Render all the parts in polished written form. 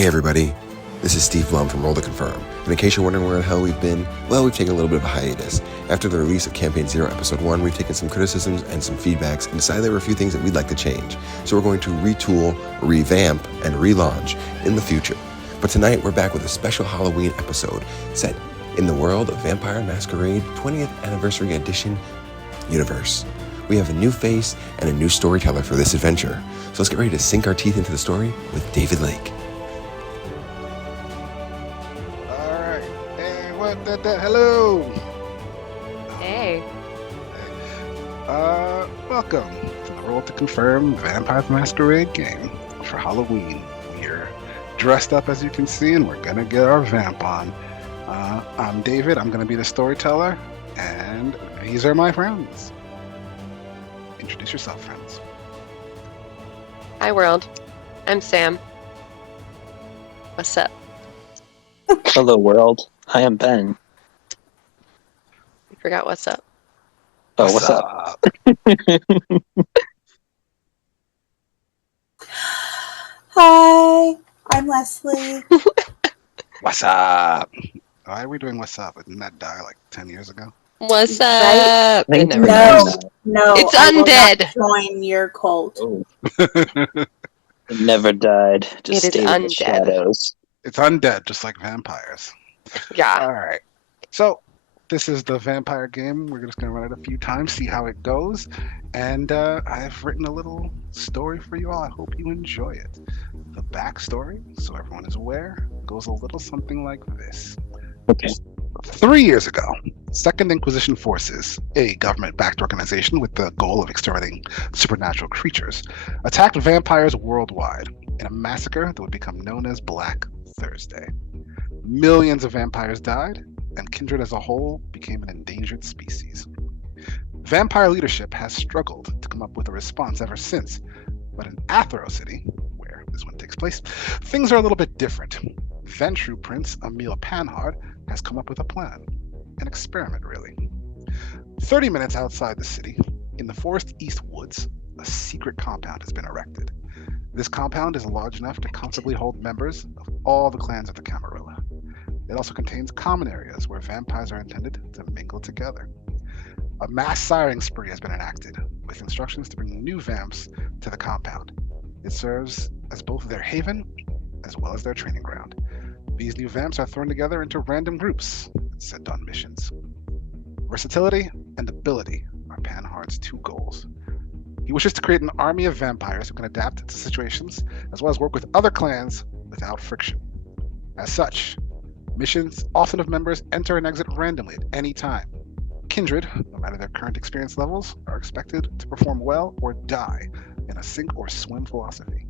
Hey everybody, this is Steve Blum from Roll to Confirm, and in case you're wondering where the hell we've been, well, we've taken a little bit of a hiatus. After the release of Campaign 0 Episode 1, we've taken some criticisms and some feedbacks and decided there were a few things that we'd like to change. So we're going to retool, revamp, and relaunch in the future. But tonight we're back with a special Halloween episode set in the world of Vampire Masquerade 20th Anniversary Edition universe. We have a new face and a new storyteller for this adventure. So let's get ready to sink our teeth into the story with David Lake. Hello. Hey. Welcome to the Roll to Confirm Vampire Masquerade game for Halloween. We're dressed up as you can see, and we're gonna get our vamp on. I'm David. I'm gonna be the storyteller, and these are my friends. Introduce yourself, friends. Hi, world. I'm Sam. What's up? Hello, world. I am Ben. You forgot what's up. Oh, what's up? Hi, I'm Leslie. What's up? Why are we doing what's up? Didn't that die like 10 years ago? What's Right? up? It never No, dies. no, It's I will not undead. join your cult. Oh, it never died. Just It is stayed in the undead. shadows. It's undead, just like vampires. Yeah. All right. So this is the vampire game. We're just going to run it a few times, see how it goes. And I've written a little story for you all. I hope you enjoy it. The backstory, so everyone is aware, goes a little something like this. Okay. 3 years ago, Second Inquisition Forces, a government-backed organization with the goal of exterminating supernatural creatures, attacked vampires worldwide in a massacre that would become known as Black Thursday. Millions of vampires died, and kindred as a whole became an endangered species. Vampire leadership has struggled to come up with a response ever since, but in Athro City, where this one takes place, things are a little bit different. Ventru Prince Emil Panhard has come up with a plan. An experiment, really. 30 minutes outside the city, in the Forest East Woods, a secret compound has been erected. This compound is large enough to comfortably hold members of all the clans of the Camarilla. It also contains common areas where vampires are intended to mingle together. A mass siring spree has been enacted, with instructions to bring new vamps to the compound. It serves as both their haven as well as their training ground. These new vamps are thrown together into random groups and sent on missions. Versatility and ability are Panhard's two goals. He wishes to create an army of vampires who can adapt to situations as well as work with other clans without friction. As such, missions often have members enter and exit randomly at any time. Kindred, no matter their current experience levels, are expected to perform well or die in a sink or swim philosophy.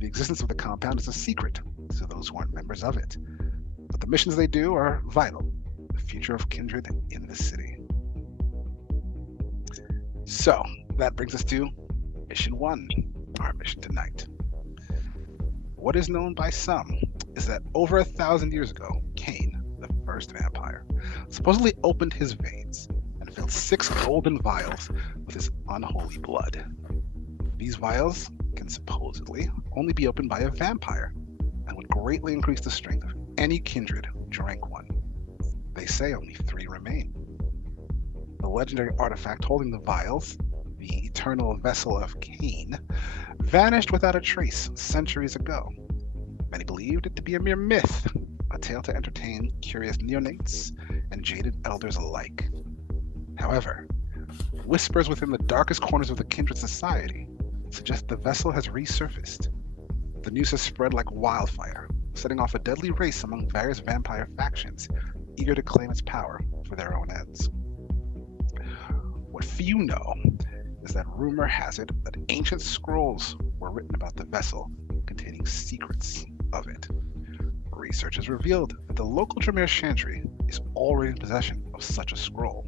The existence of the compound is a secret to those who aren't members of it, but the missions they do are vital to the future of Kindred in the city. So, that brings us to Mission 1, our mission tonight. What is known by some is that over 1,000 years ago, Cain, the first vampire, supposedly opened his veins and filled 6 golden vials with his unholy blood. These vials can supposedly only be opened by a vampire and would greatly increase the strength of any kindred who drank one. They say only 3 remain. The legendary artifact holding the vials, the eternal vessel of Cain, vanished without a trace centuries ago. Many believed it to be a mere myth, a tale to entertain curious neonates and jaded elders alike. However, whispers within the darkest corners of the kindred society suggest the vessel has resurfaced. The news has spread like wildfire, setting off a deadly race among various vampire factions, eager to claim its power for their own ends. What few know is that rumor has it that ancient scrolls were written about the vessel containing secrets of it. Research has revealed that the local Tremere Chantry is already in possession of such a scroll.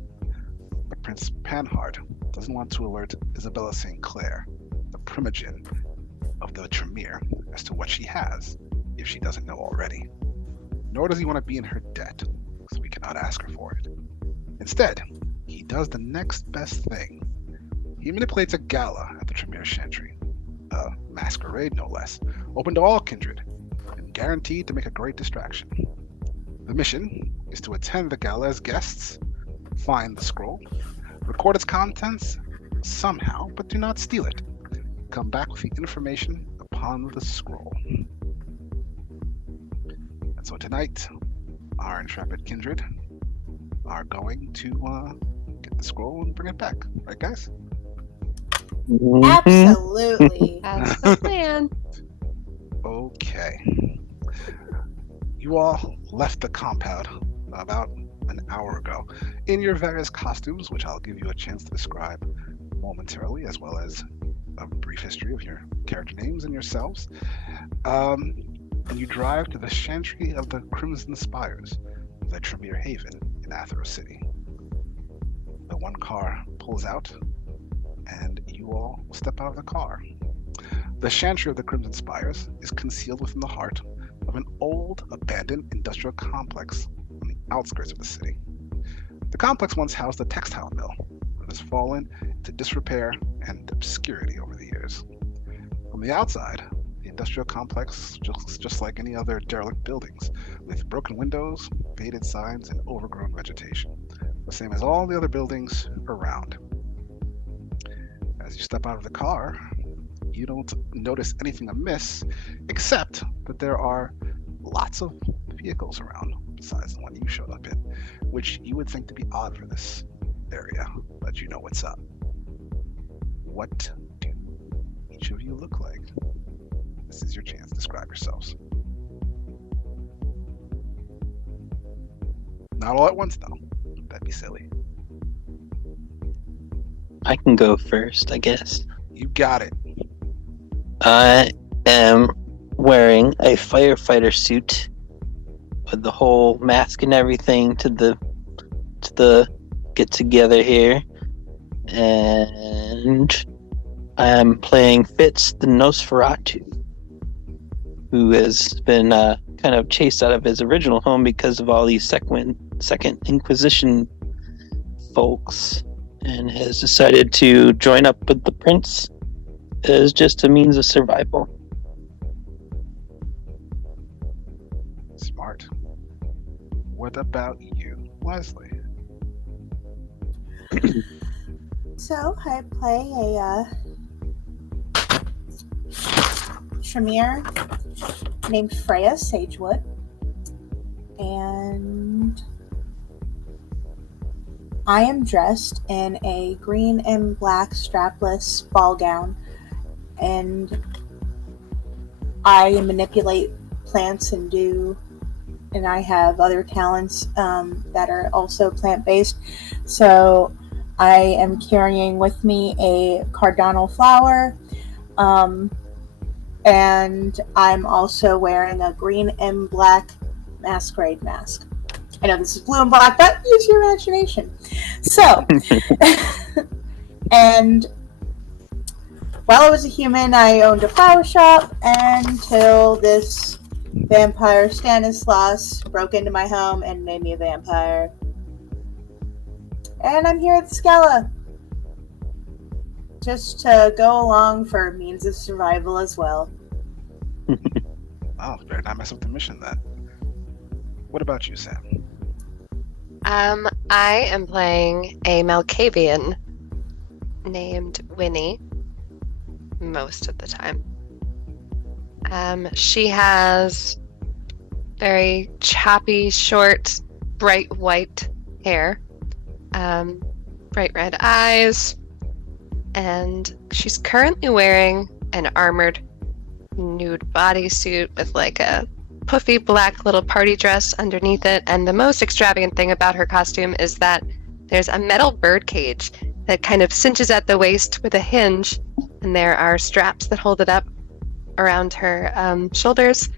But Prince Panhard doesn't want to alert Isabella St. Clair, the primogen of the Tremere, as to what she has, if she doesn't know already. Nor does he want to be in her debt, so we cannot ask her for it. Instead, he does the next best thing. He manipulates a gala at the Tremere Chantry, a masquerade no less, open to all kindred, and guaranteed to make a great distraction. The mission is to attend the gala as guests, find the scroll, record its contents somehow, but do not steal it. Come back with the information upon the scroll. And so tonight, our intrepid kindred are going to get the scroll and bring it back. Right, guys? Absolutely. That's the plan. Okay. You all left the compound about an hour ago in your various costumes, which I'll give you a chance to describe momentarily, as well as a brief history of your character names and yourselves. And you drive to the Chantry of the Crimson Spires, the Tremere Haven in Athero City. The one car pulls out, and you all step out of the car. The Chantry of the Crimson Spires is concealed within the heart of an old, abandoned industrial complex on the outskirts of the city. The complex once housed a textile mill, but has fallen into disrepair and obscurity over the years. From the outside, the industrial complex looks just like any other derelict buildings, with broken windows, faded signs, and overgrown vegetation, the same as all the other buildings around. As you step out of the car, you don't notice anything amiss, except that there are lots of vehicles around, besides the one you showed up in, which you would think to be odd for this area, but you know what's up. What do each of you look like? This is your chance. Describe yourselves. Not all at once, though. That'd be silly. I can go first, I guess. You got it. I am wearing a firefighter suit with the whole mask and everything to the get together here, and I'm playing Fitz the Nosferatu, who has been kind of chased out of his original home because of all these Second Inquisition folks, and has decided to join up with the prince as just a means of survival. Smart. What about you, Leslie? So I play a Tremere named Freya Sagewood, and I am dressed in a green and black strapless ball gown, and I manipulate plants and I have other talents that are also plant-based. So I am carrying with me a cardinal flower, and I'm also wearing a green and black masquerade mask. I know this is blue and black, but use your imagination. So, and while I was a human, I owned a flower shop until this vampire Stanislaus broke into my home and made me a vampire. And I'm here at the Scala just to go along for means of survival as well. Oh, better not mess up the mission then. What about you, Sam? I am playing a Malkavian named Winnie most of the time. She has very choppy, short, bright white hair, bright red eyes, and she's currently wearing an armored nude bodysuit with like a puffy black little party dress underneath it. And the most extravagant thing about her costume is that there's a metal bird cage that kind of cinches at the waist with a hinge, and there are straps that hold it up around her shoulders.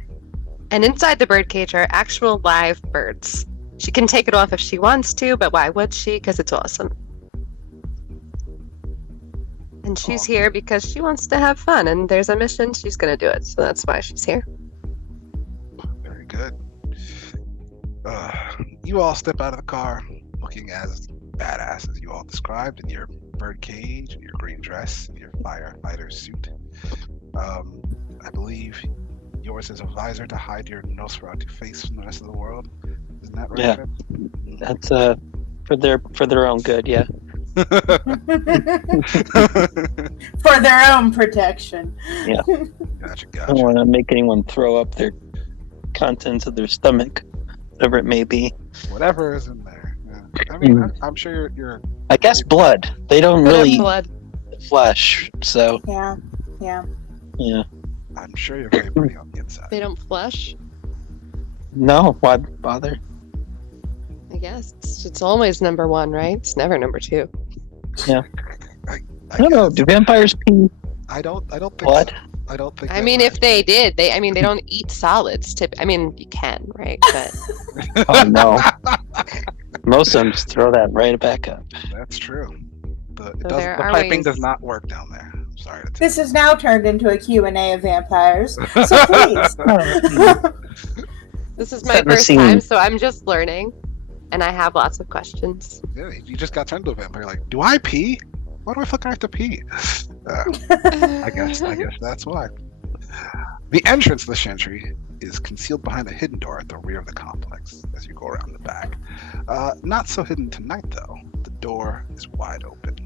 And inside the bird cage are actual live birds. She can take it off if she wants to, but why would she? Because it's awesome. And she's here because she wants to have fun, and there's a mission, she's going to do it. So that's why she's here. Very good. You all step out of the car looking as badass as you all described in your bird cage and your green dress and your firefighter suit. I believe yours is a visor to hide your Nosferatu face from the rest of the world. Isn't that right? Yeah. That's for their own good. Yeah. For their own protection. Gotcha. I don't want to make anyone throw up their contents of their stomach, whatever it may be. Whatever is in there. Yeah. I mean, I'm sure you're. I guess blood. They don't Put really in blood. eat flesh, so Yeah. yeah. I'm sure you're very pretty on the inside. They don't flush. No, why bother? I guess it's always number one, right? It's never number two. I I don't know. guess. Do vampires pee I don't think blood? so. I don't think. I mean, if they did, they don't eat solids. I mean, you can, right? But Oh no. Most of them just throw that right back up. That's true. The there are piping ways. does not work down there. I'm sorry to tell This has now turned into a Q&A of vampires. So please. this is my Set the first scene. time, so I'm just learning, and I have lots of questions. you. Yeah, you just got turned to a vampire. Like, do I pee? Why do I fucking have to pee? I guess that's why. The entrance to the Chantry is concealed behind a hidden door at the rear of the complex as you go around the back. Not so hidden tonight, though. The door is wide open.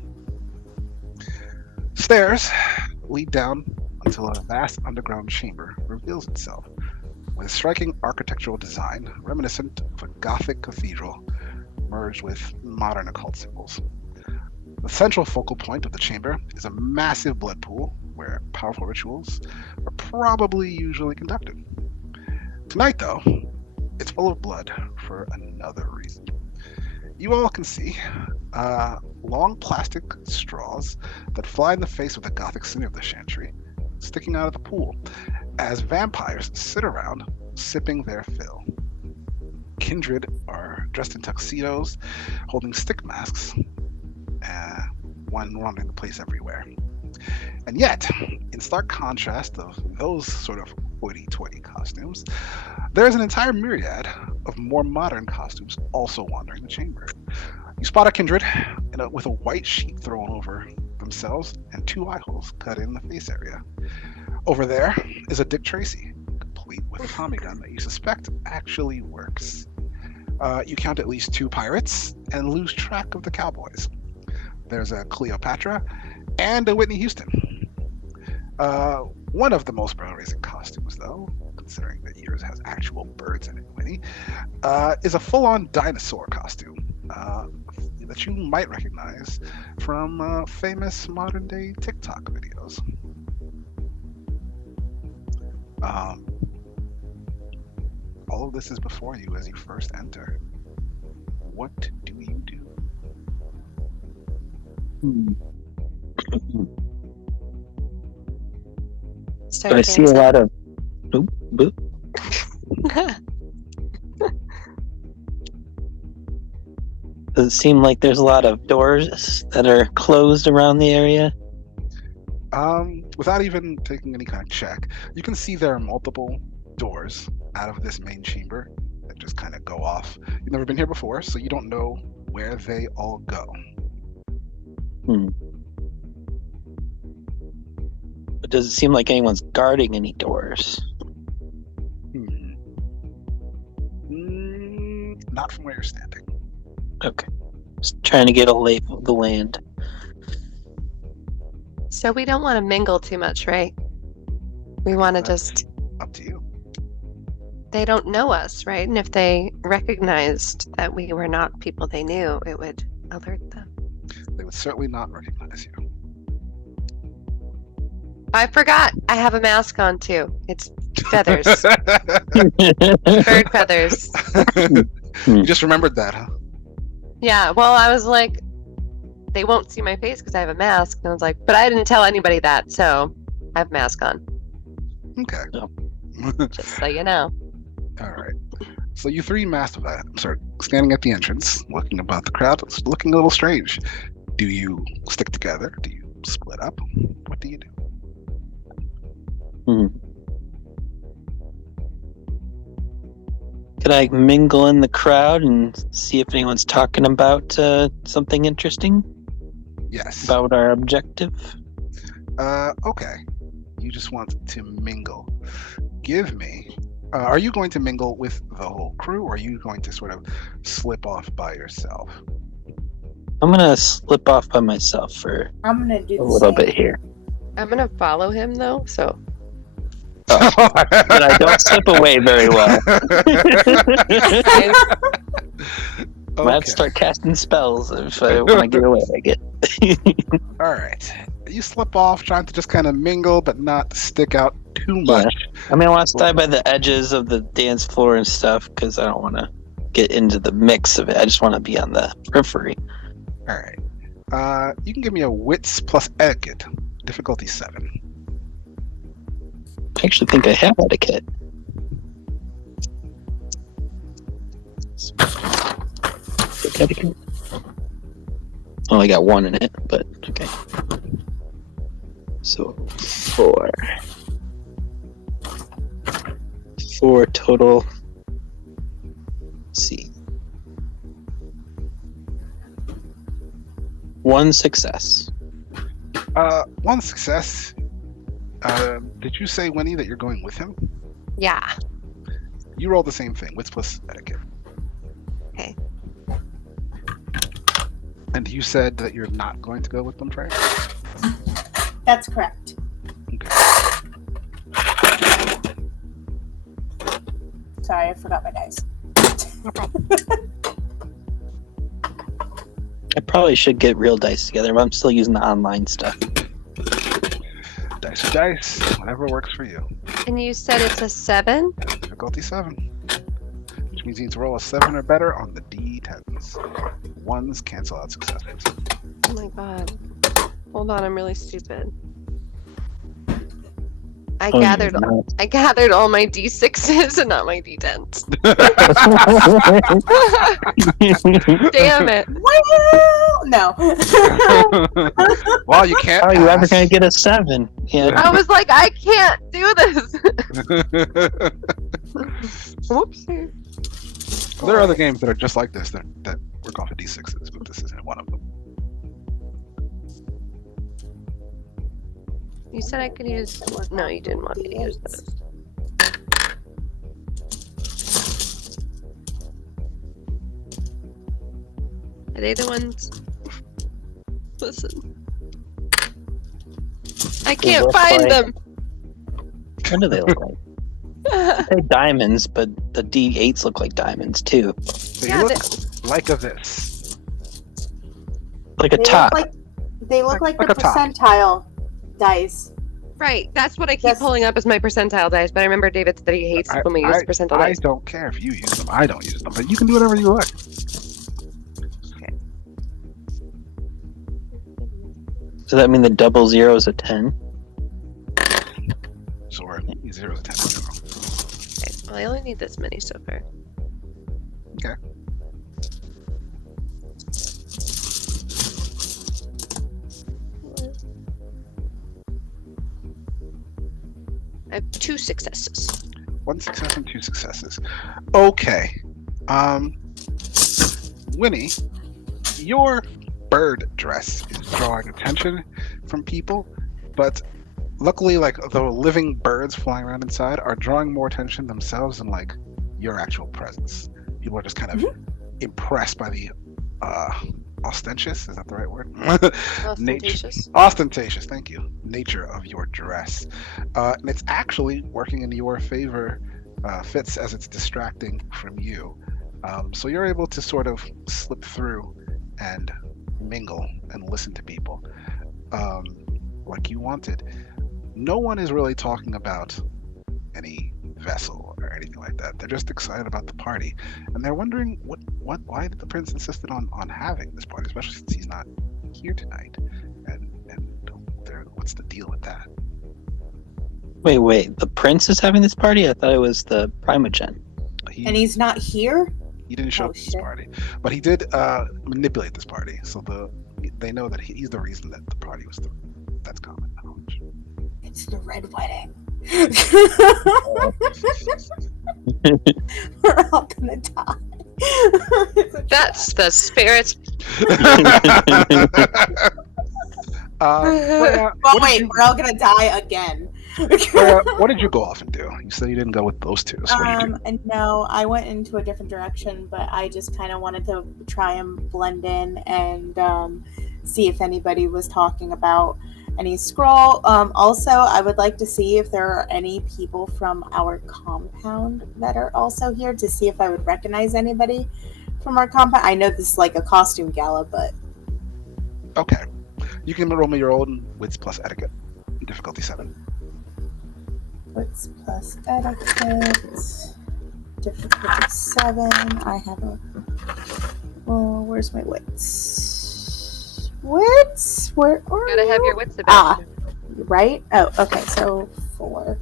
Stairs lead down until a vast underground chamber reveals itself, with a striking architectural design reminiscent of a Gothic cathedral merged with modern occult symbols. The central focal point of the chamber is a massive blood pool where powerful rituals are probably usually conducted. Tonight, though, it's full of blood for another reason. You all can see long plastic straws that fly in the face of the Gothic center of the Chantry, sticking out of the pool, as vampires sit around sipping their fill. Kindred are dressed in tuxedos, holding stick masks, one wandering the place everywhere. And yet, in stark contrast of those sort of hoity-toity costumes, there is an entire myriad of more modern costumes also wandering the chamber. You spot a kindred with a white sheet thrown over themselves and two eye holes cut in the face area. Over there is a Dick Tracy, complete with a Tommy gun that you suspect actually works. You count at least two pirates and lose track of the cowboys. There's a Cleopatra and a Whitney Houston. One of the most brow-raising costumes, though, considering that yours has actual birds in it, Whitney, is a full-on dinosaur costume that you might recognize from famous modern-day TikTok videos. All of this is before you as you first enter. What do you do? Start I see a lot of boop, boop. Does it seem like there's a lot of doors that are closed around the area? Without even taking any kind of check, you can see there are multiple doors out of this main chamber that just kind of go off. You've never been here before, so you don't know where they all go. But does it seem like anyone's guarding any doors? Not from where you're standing. Okay. Just trying to get a lay of the land. So we don't want to mingle too much, right? We want to just... Up to you. They don't know us, right? And if they recognized that we were not people they knew, it would alert them. They would certainly not recognize you. I forgot. I have a mask on too. It's feathers. Bird feathers. You just remembered that, huh? Yeah, well, I was like, they won't see my face because I have a mask. And I was like, but I didn't tell anybody that, so I have a mask on. Okay. No. Just so you know. All right. So you three start standing at the entrance, looking about the crowd. It's looking a little strange. Do you stick together? Do you split up? What do you do? Could I mingle in the crowd and see if anyone's talking about something interesting? Yes. About our objective? Okay. You just want to mingle. give me. Are you going to mingle with the whole crew, or are you going to sort of slip off by yourself? I'm gonna slip off by myself for I'm gonna do a the little same. bit here. I'm gonna follow him though, so But I don't slip away very well. I, I have to start casting spells if I want to get away. I get. All right. You slip off, trying to just kind of mingle, but not stick out too much. I mean, I want to stay by the edges of the dance floor and stuff because I don't want to get into the mix of it. I just want to be on the periphery. All right. You can give me a wits plus etiquette, difficulty 7. I actually think I have etiquette. Etiquette? Oh, I got 1 in it, but okay. So 4. 4 total. Let's see. 1 success. 1 success. Did you say, Winnie, that you're going with him? yeah. You rolled the same thing, wits plus etiquette. Okay. And you said that you're not going to go with them, Trey? That's correct. Okay. Sorry, I forgot my dice. No problem. I probably should get real dice together, but I'm still using the online stuff. Dice are dice, whatever works for you. And you said it's a 7? Difficulty 7. Which means you need to roll a 7 or better on the D10s. 1s cancel out successes. Oh my god. Hold on, I'm really stupid. I Oh, gathered you're not. I gathered all my D6s and not my D10s. Damn it. Well, no. Well, you can't. How are you ever pass. going to get a 7? Yeah. I was like, I can't do this. Whoopsie. There are other games that are just like this that work off of D6s, but this isn't one of them. You said I could use. No, you didn't want me to use those. Are they the ones? Listen. I can't look find like- them. What do they look like? They're diamonds, but the D8s look like diamonds too. So Yeah, you look like a this. Like a They top. look like Like the a top. percentile dice. Right, that's what I keep Yes. pulling up as my percentile dice, but I remember David said that he hates when we use percentile I dice. don't care if you use them. I don't use them, but you can do whatever you like. Does that mean the double 0 is a 10? Sure. 0 to 10. Okay, well, I only need this many so far. Okay. I have 2 successes. 1 success and 2 successes. Okay. Winnie, your bird dress is drawing attention from people, but luckily, like, the living birds flying around inside are drawing more attention themselves than like your actual presence. People are just kind of impressed by the ostentatious, is that the right word? Ostentatious. Ostentatious, thank you. Nature of your dress. And it's actually working in your favor, Fitz, as it's distracting from you. So you're able to sort of slip through and mingle and listen to people like you wanted. No one is really talking about any vessel or anything like that. They're just excited about the party, and they're wondering why did the prince insisted on having this party, especially since he's not here tonight. And what's the deal with that? Wait. The prince is having this party? I thought it was the Primogen. And he's not here? He didn't show Oh, up at this shit. party, but he did manipulate this party. So they know that he's the reason that the party was. That's common knowledge. It's the red wedding. We're all gonna die. It's a That's the spirit. Freya, Oh what did wait, you, we're all gonna die again. Freya, what did you go off and do? You said you didn't go with those two. So what did you do? And no, I went into a different direction, but I just kind of wanted to try and blend in and see if anybody was talking about any scroll. Also, I would like to see if there are any people from our compound that are also here to see if I would recognize anybody from our compound. I know this is like a costume gala, but Okay. You can roll me your own wits plus etiquette. Difficulty 7. wits plus etiquette. Difficulty 7. I have a. Oh, where's my wits? Wits? Where are Gotta have you? your wits about you. Right? Oh, okay. So 4.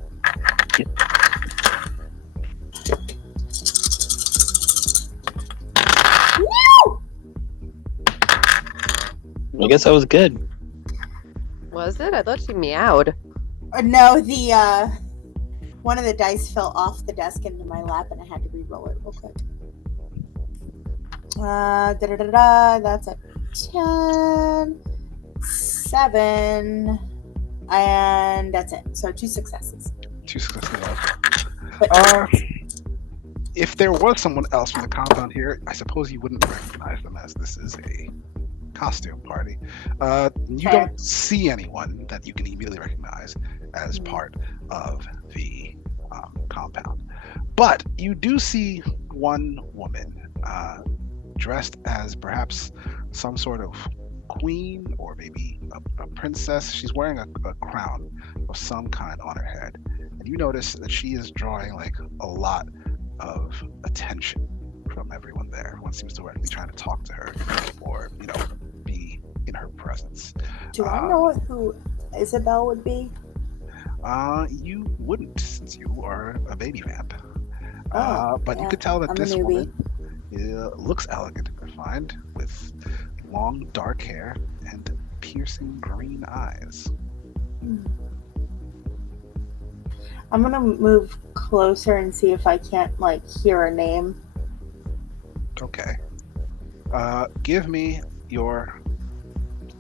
No! I guess I was good. Was it? I thought she meowed. No, the one of the dice fell off the desk into my lap, and I had to re-roll it real quick. That's a 10, 7, and that's it. So 2 successes. 2 successes. But If there was someone else from the compound here, I suppose you wouldn't recognize them as this is a costume party. You Fair. don't see anyone that you can immediately recognize as part of the compound. But you do see one woman dressed as perhaps some sort of queen or maybe a princess. She's wearing a crown of some kind on her head. And you notice that she is drawing like a lot of attention from everyone there. Everyone seems to be trying to talk to her or, be in her presence. do I know who Isabel would be? You wouldn't, since you are a baby vamp. But yeah, you could tell that I'm a this newbie. woman looks elegant and refined, with long dark hair and piercing green eyes. I'm gonna move closer and see if I can't hear a name. Okay. Give me your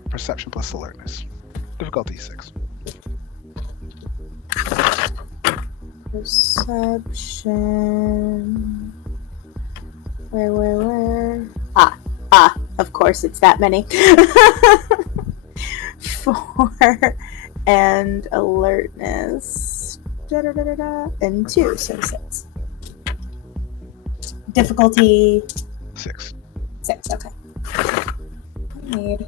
perception plus alertness. Difficulty 6. Perception. Where? Of course, it's that many. 4 and alertness. And 2, so 6. Difficulty 6. 6, okay. I need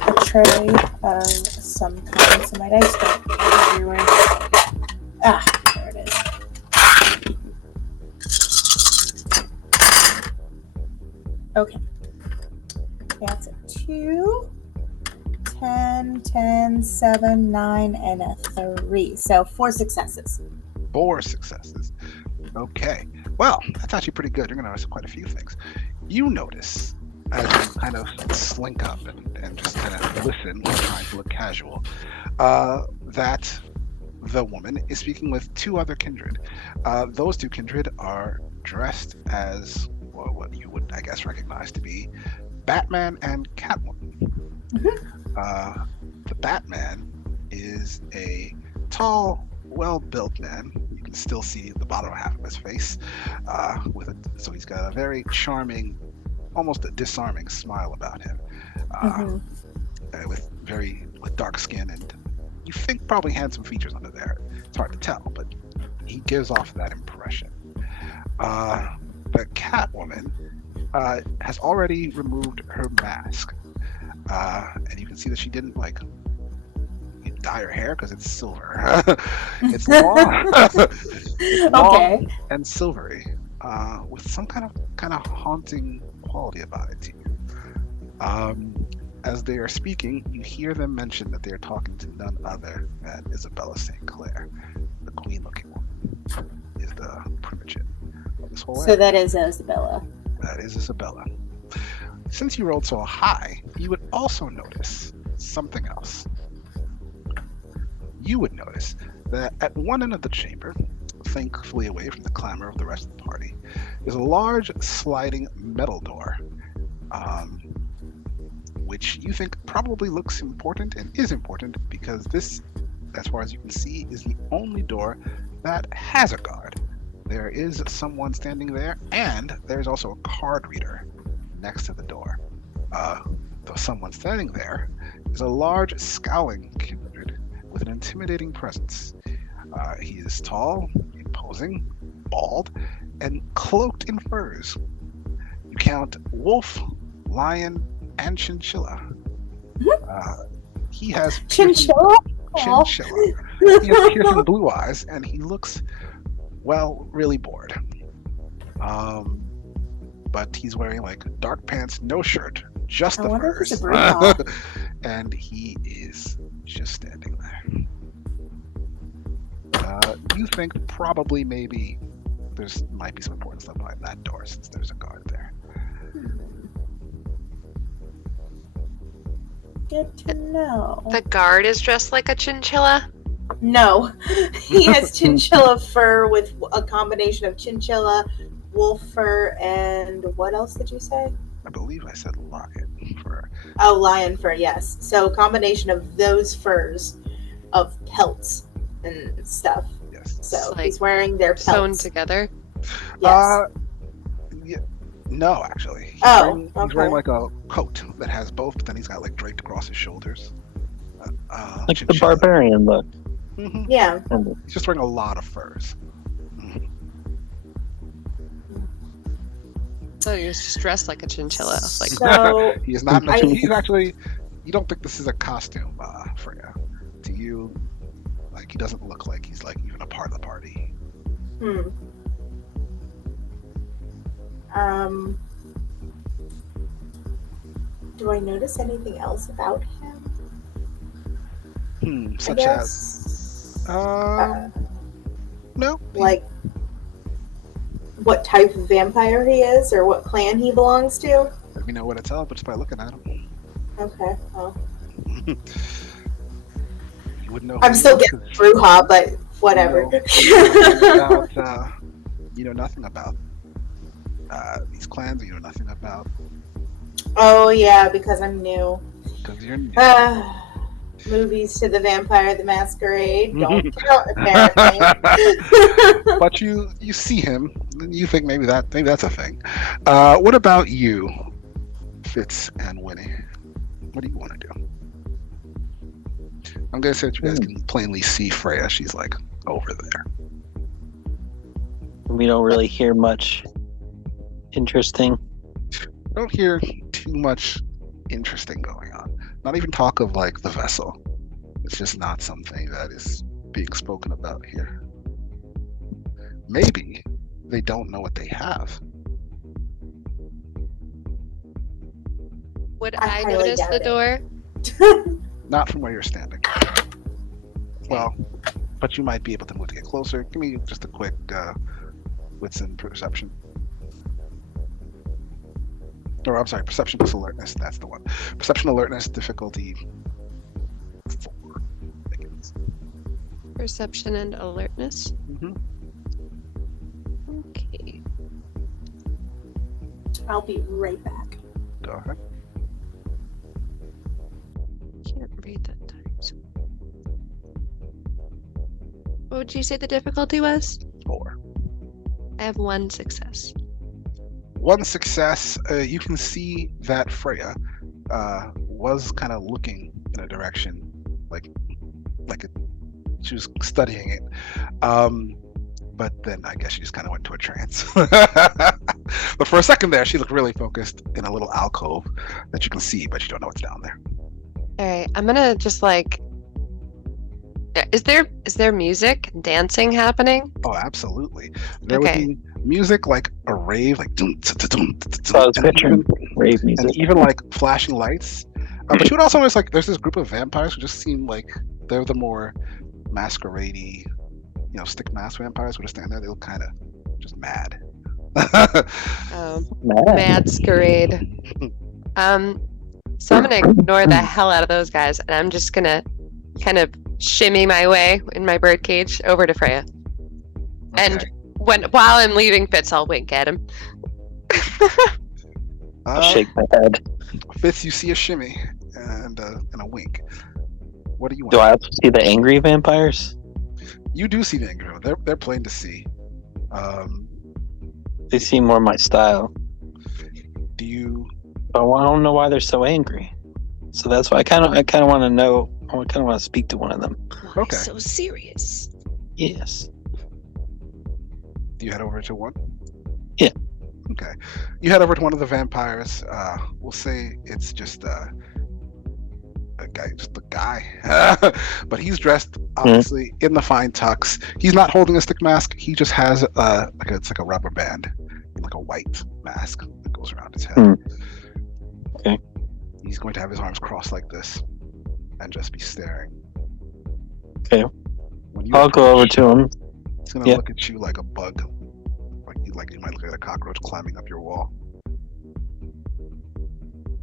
a tray of some kind, so my dice don't go everywhere. There it is. Okay. That's a 2, 10, 10, 7, 9, and a 3. So 4 successes. 4 successes. Okay. Well, that's actually pretty good. You're going to notice quite a few things. You notice, as you kind of slink up and just kind of listen while trying to look casual, that the woman is speaking with 2 other kindred. Those 2 kindred are dressed as what you would, I guess, recognize to be Batman and Catwoman. The Batman is a tall, well-built man. You can still see the bottom half of his face, so he's got a very charming, almost a disarming smile about him, with dark skin, and you think probably handsome features under there. It's hard to tell, but he gives off that impression. The Catwoman has already removed her mask, and you can see that she didn't dye her hair because it's silver. It's long, Okay. and silvery, with some kind of haunting quality about it to you. As they are speaking, you hear them mention that they are talking to none other than Isabella St. Clair, the queen-looking woman, is the primogenitor of this whole So area. that is Isabella. That is Isabella. Since you rolled so high, you would also notice something else. You would notice that at one end of the chamber, thankfully away from the clamor of the rest of the party, is a large sliding metal door which you think probably looks important and is important because this, as far as you can see, is the only door that has a guard. There is someone standing there, and there's also a card reader next to the door. The someone standing there is a large, scowling kindred with an intimidating presence. He is tall, imposing, bald, and cloaked in furs. You count wolf, lion, and chinchilla. He has Chinchilla? chinchilla. He has piercing blue eyes, and he looks, well, really bored. But he's wearing like dark pants, no shirt, just I the wonder if it's furs. a Bruja. And he is just standing there. You think probably maybe there's might be some important stuff behind that door since there's a guard there. Good to know. The guard is dressed like a chinchilla. No, he has chinchilla fur with a combination of chinchilla, wolf fur, and what else did you say? I believe I said lion for. Oh, lion fur, yes. So combination of those furs of pelts and stuff. Yes. So Like he's wearing their Sewn pelts. together. Yes. Yeah, no, actually. He's Oh, he's wearing okay. like a coat that has both, but then he's got like draped across his shoulders. Like the chinchilla. barbarian look. Mhm. Yeah. He's just wearing a lot of furs. So he was just dressed like a chinchilla. Like So He is not. I- He's actually. You don't think this is a costume, Freya? To you, like he doesn't look like he's like even a part of the party. Do I notice anything else about him? I Such as guess. no. Like what type of vampire he is or what clan he belongs to? Let me know what to tell, but just by looking at him, Okay. Well, you wouldn't know. who I'm he still is, getting 'cause Bruja, but whatever. you know nothing about these clans. You know nothing about Oh yeah, because I'm new. because you're new. Movies to the Vampire the Masquerade don't count apparently. But you see him, and you think maybe that's a thing. What about you, Fitz and Winnie? What do you want to do? I'm gonna say that you guys can plainly see Freya. She's like over there. We don't really hear much interesting. Don't hear too much interesting going on. Not even talk of like the vessel. It's just not something that is being spoken about here. Maybe they don't know what they have. would I I highly notice doubt the it. door? Not from where you're standing. Well, but you might be able to move to get closer. Give me just a quick wits and perception. Or I'm sorry, perception plus alertness. That's the one. Perception alertness difficulty 4. I think it is. Perception and alertness. Mhm. Okay. I'll be right back. Go ahead. Can't read that times. What would you say the difficulty was? 4. I have 1 success. 1 success. You can see that Freya was kind of looking in a direction, she was studying it. But then I guess she just kind of went into a trance. But for a second there, she looked really focused in a little alcove that you can see, but you don't know what's down there. All right, I'm gonna just like. Is there music, dancing happening? Oh, absolutely. There would Okay. be music like a rave, like dum, dum, dum, dum, dum, So I was and picturing even- rave music. and even like flashing lights. But you would also notice like there's this group of vampires who just seem like they're the more masquerade-y, stick mask vampires who just stand there. They look kind of just mad. Masquerade. So I'm gonna ignore the hell out of those guys, and I'm just gonna kind of shimmy my way in my birdcage over to Freya. And Okay. while I'm leaving Fitz, I'll wink at him. I'll shake my head. Fitz, you see a shimmy and a wink. What do you want? Do I also see the angry vampires? You do see the angry. They're plain to see. They seem more my style. Do you? But I don't know why they're so angry. So that's why I kind of want to know. I kind of want to speak to one of them. Why Okay. so serious? Yes. Do you head over to one? Yeah. Okay. You head over to one of the vampires. We'll say it's just a guy, but he's dressed obviously in the fine tux. He's not holding a stick mask. He just has it's like a rubber band, like a white mask that goes around his head. Okay. He's going to have his arms crossed like this and just be staring. Okay. When you I'll go over approach, to him. he's gonna look at you like a bug, like you might look at a cockroach climbing up your wall.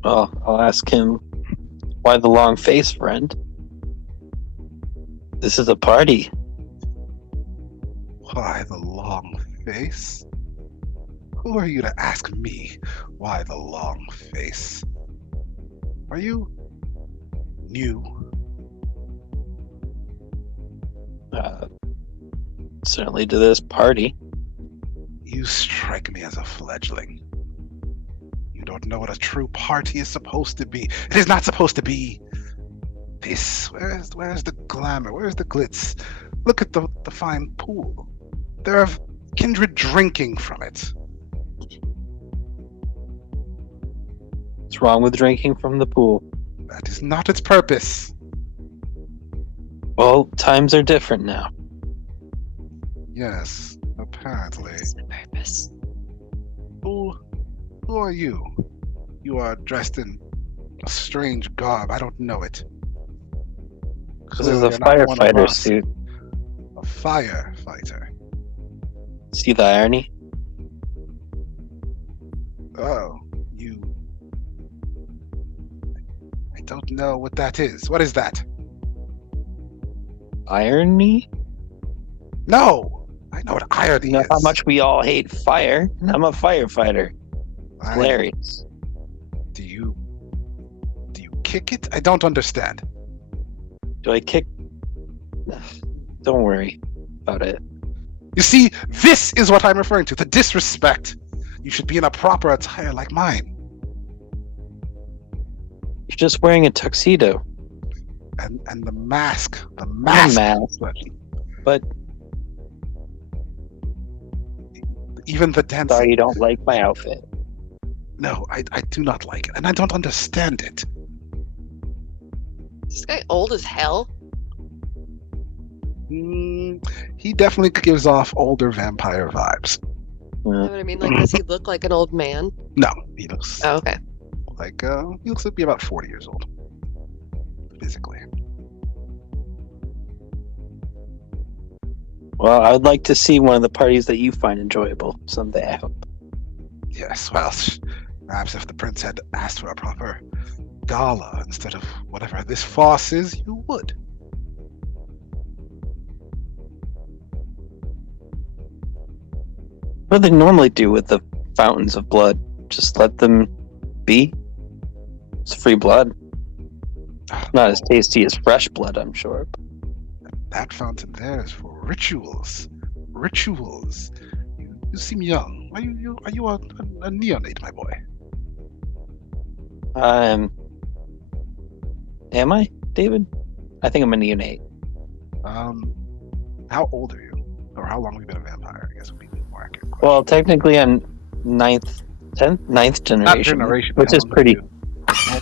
Well, I'll ask him, why the long face, friend? This is a party. Why the long face? Who are you to ask me why the long face? Are you new? Certainly to this party. You strike me as a fledgling. You don't know what a true party is supposed to be. It is not supposed to be this. Where's the glamour? Where's the glitz? Look at the fine pool. There are kindred drinking from it. What's wrong with drinking from the pool? That is not its purpose. Well, times are different now. Yes, apparently. What's the purpose? Who are you? You are dressed in a strange garb. I don't know it. This is a Clearly you're not one of firefighter us. suit. A firefighter. See the irony? Oh, you. I don't know what that is. What is that? Irony? No! I know what irony You know is. how much we all hate fire? And I'm a firefighter. It's I- hilarious. Do you kick it? I don't understand. Do I kick? Don't worry about it. You see, this is what I'm referring to. The disrespect. You should be in a proper attire like mine. You're just wearing a tuxedo. And the mask. The I'm a mask. mask. But Even the dancing. sorry you don't like my outfit. No, I do not like it. And I don't understand it. Is this guy old as hell? He definitely gives off older vampire vibes. You know what I mean? Like, does he look like an old man? No, he looks Oh, okay. like he looks to be about 40 years old. Physically. Well, I would like to see one of the parties that you find enjoyable someday, I hope. Yes, well, perhaps if the prince had asked for a proper gala instead of whatever this farce is, you would. What do they normally do with the fountains of blood? Just let them be? It's free blood. Not as tasty as fresh blood, I'm sure. That fountain there is for rituals. Rituals. You seem young. Are you a neonate, my boy? Am I, David? I think I'm a neonate. How old are you? Or how long have you been a vampire? I guess would be a more accurate question. Well, technically I'm ninth generation. Not generation, but which how is long pretty.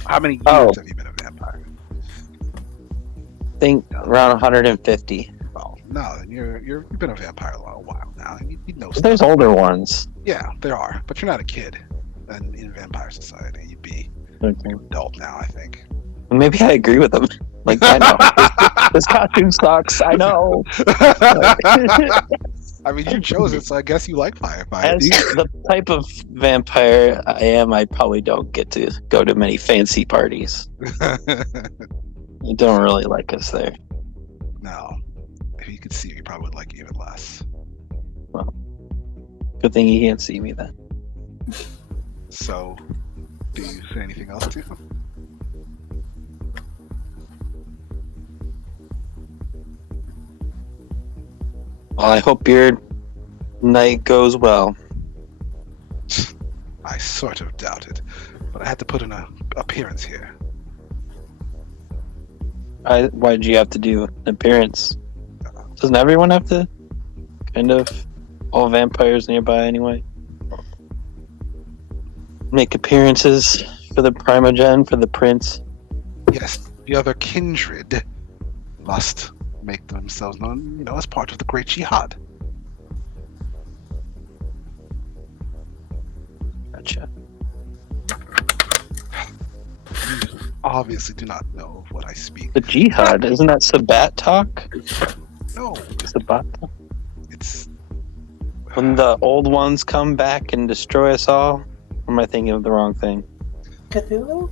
How many years Oh. have you been a vampire? I think around 150. Well, no, then you've been a vampire a while now. You know But there's stuff. older ones. Yeah, there are, but you're not a kid. And in vampire society, you'd be Okay. an adult now, I think. Maybe I agree with them. Like, I know. This costume sucks. I know. I mean, you chose it, so I guess you like firefighting. As the type of vampire I am, I probably don't get to go to many fancy parties. You don't really like us there. No, if you could see, you probably would like it even less. Good thing you can't see me then. So, Do you say anything else to him? Well, I hope your night goes well. I sort of doubt it, but I had to put in an appearance here. Why did you have to do an appearance? Doesn't everyone have to? Kind of. All vampires nearby, anyway. Make appearances for the Primogen, for the prince. Yes, the other kindred must make themselves known, as part of the Great Jihad. Gotcha. You obviously do not know of what I speak. The Jihad, isn't that Sabbat talk? No, Sabbat talk? it's When the old ones come back and destroy us all? Or am I thinking of the wrong thing? Cthulhu?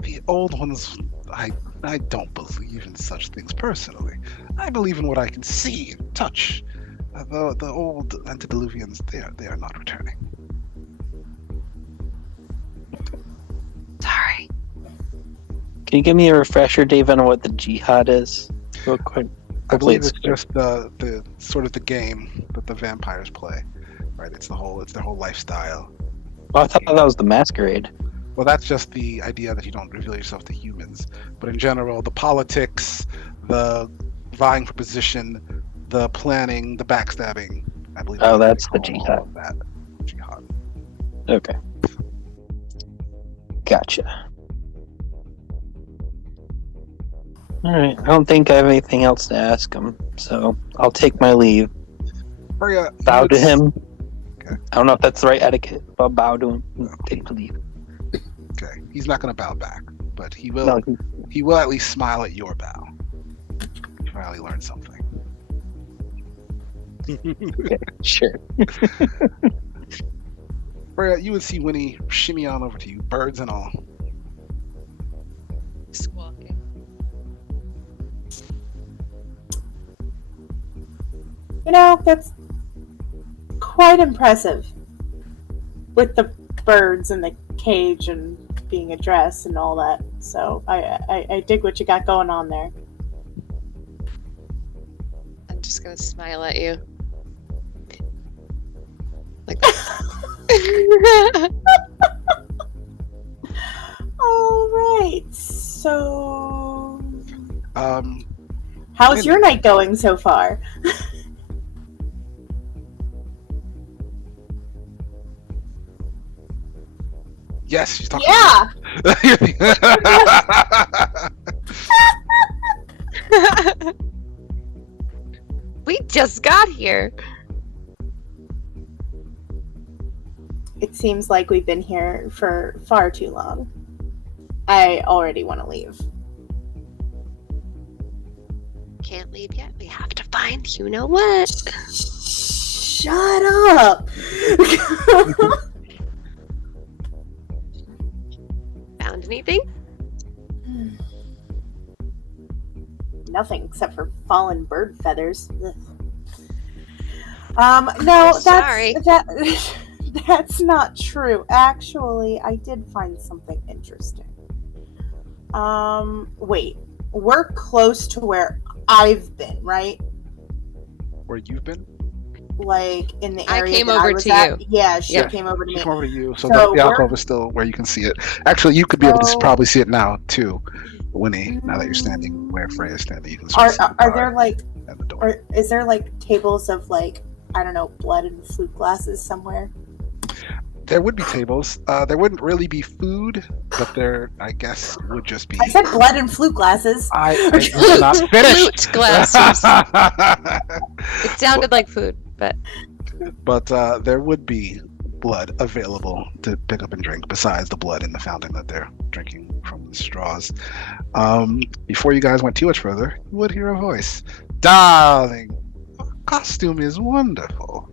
the old ones. I don't believe in such things personally. I believe in what I can see and touch. The old antediluvians, they are not returning. Sorry. Can you give me a refresher, Dave, on what the Jihad is? Real quick. I believe it's clear. just the sort of the game that the vampires play, right? It's their whole lifestyle. Oh, I thought that was the Masquerade. Well, that's just the idea that you don't reveal yourself to humans. But in general, the politics, the vying for position, the planning, the backstabbing, I believe. Oh, that's the all Jihad. of that. Jihad. Okay. Gotcha. Alright, I don't think I have anything else to ask him, so I'll take my leave. Freya, Bow to him. Okay. I don't know if that's the right etiquette, but I'll bow to him and take my leave. Okay, he's not going to bow back, but he will. No, He will at least smile at your bow. You finally learned something. okay, sure. Freya, you would see Winnie shimmy on over to you, birds and all. Squawking. That's quite impressive. With the birds and the cage and being a dress and all that. So I dig what you got going on there. I'm just gonna smile at you. Like that. All right. So, Um, how's your night going so far? yes, she's talking. Yeah. We just got here. It seems like we've been here for far too long. I already want to leave. Can't leave yet. We have to find you know what. Shut up. Found anything? Nothing except for fallen bird feathers. No, Sorry. that's not true. Actually, I did find something interesting. Wait. We're close to where I've been, right? Where you've been? Like in the I area came that over I was to at. you. Yeah, she Yeah. came over to She me. came over to you, so, So the alcove we're- is still where you can see it. Actually, you could be able to So- probably see it now too, Winnie. Now that you're standing where Freya's standing, you can sort of see the Are bar there like and the door. or is there like tables of like I don't know blood and flute glasses somewhere? There would be tables. There wouldn't really be food, but there, I guess, would just be. I said blood and flute glasses. I was not finished. Flute glasses. It sounded like food, but But there would be blood available to pick up and drink, besides the blood in the fountain that they're drinking from the straws. Before you guys went too much further, you would hear a voice. Darling, your costume is wonderful.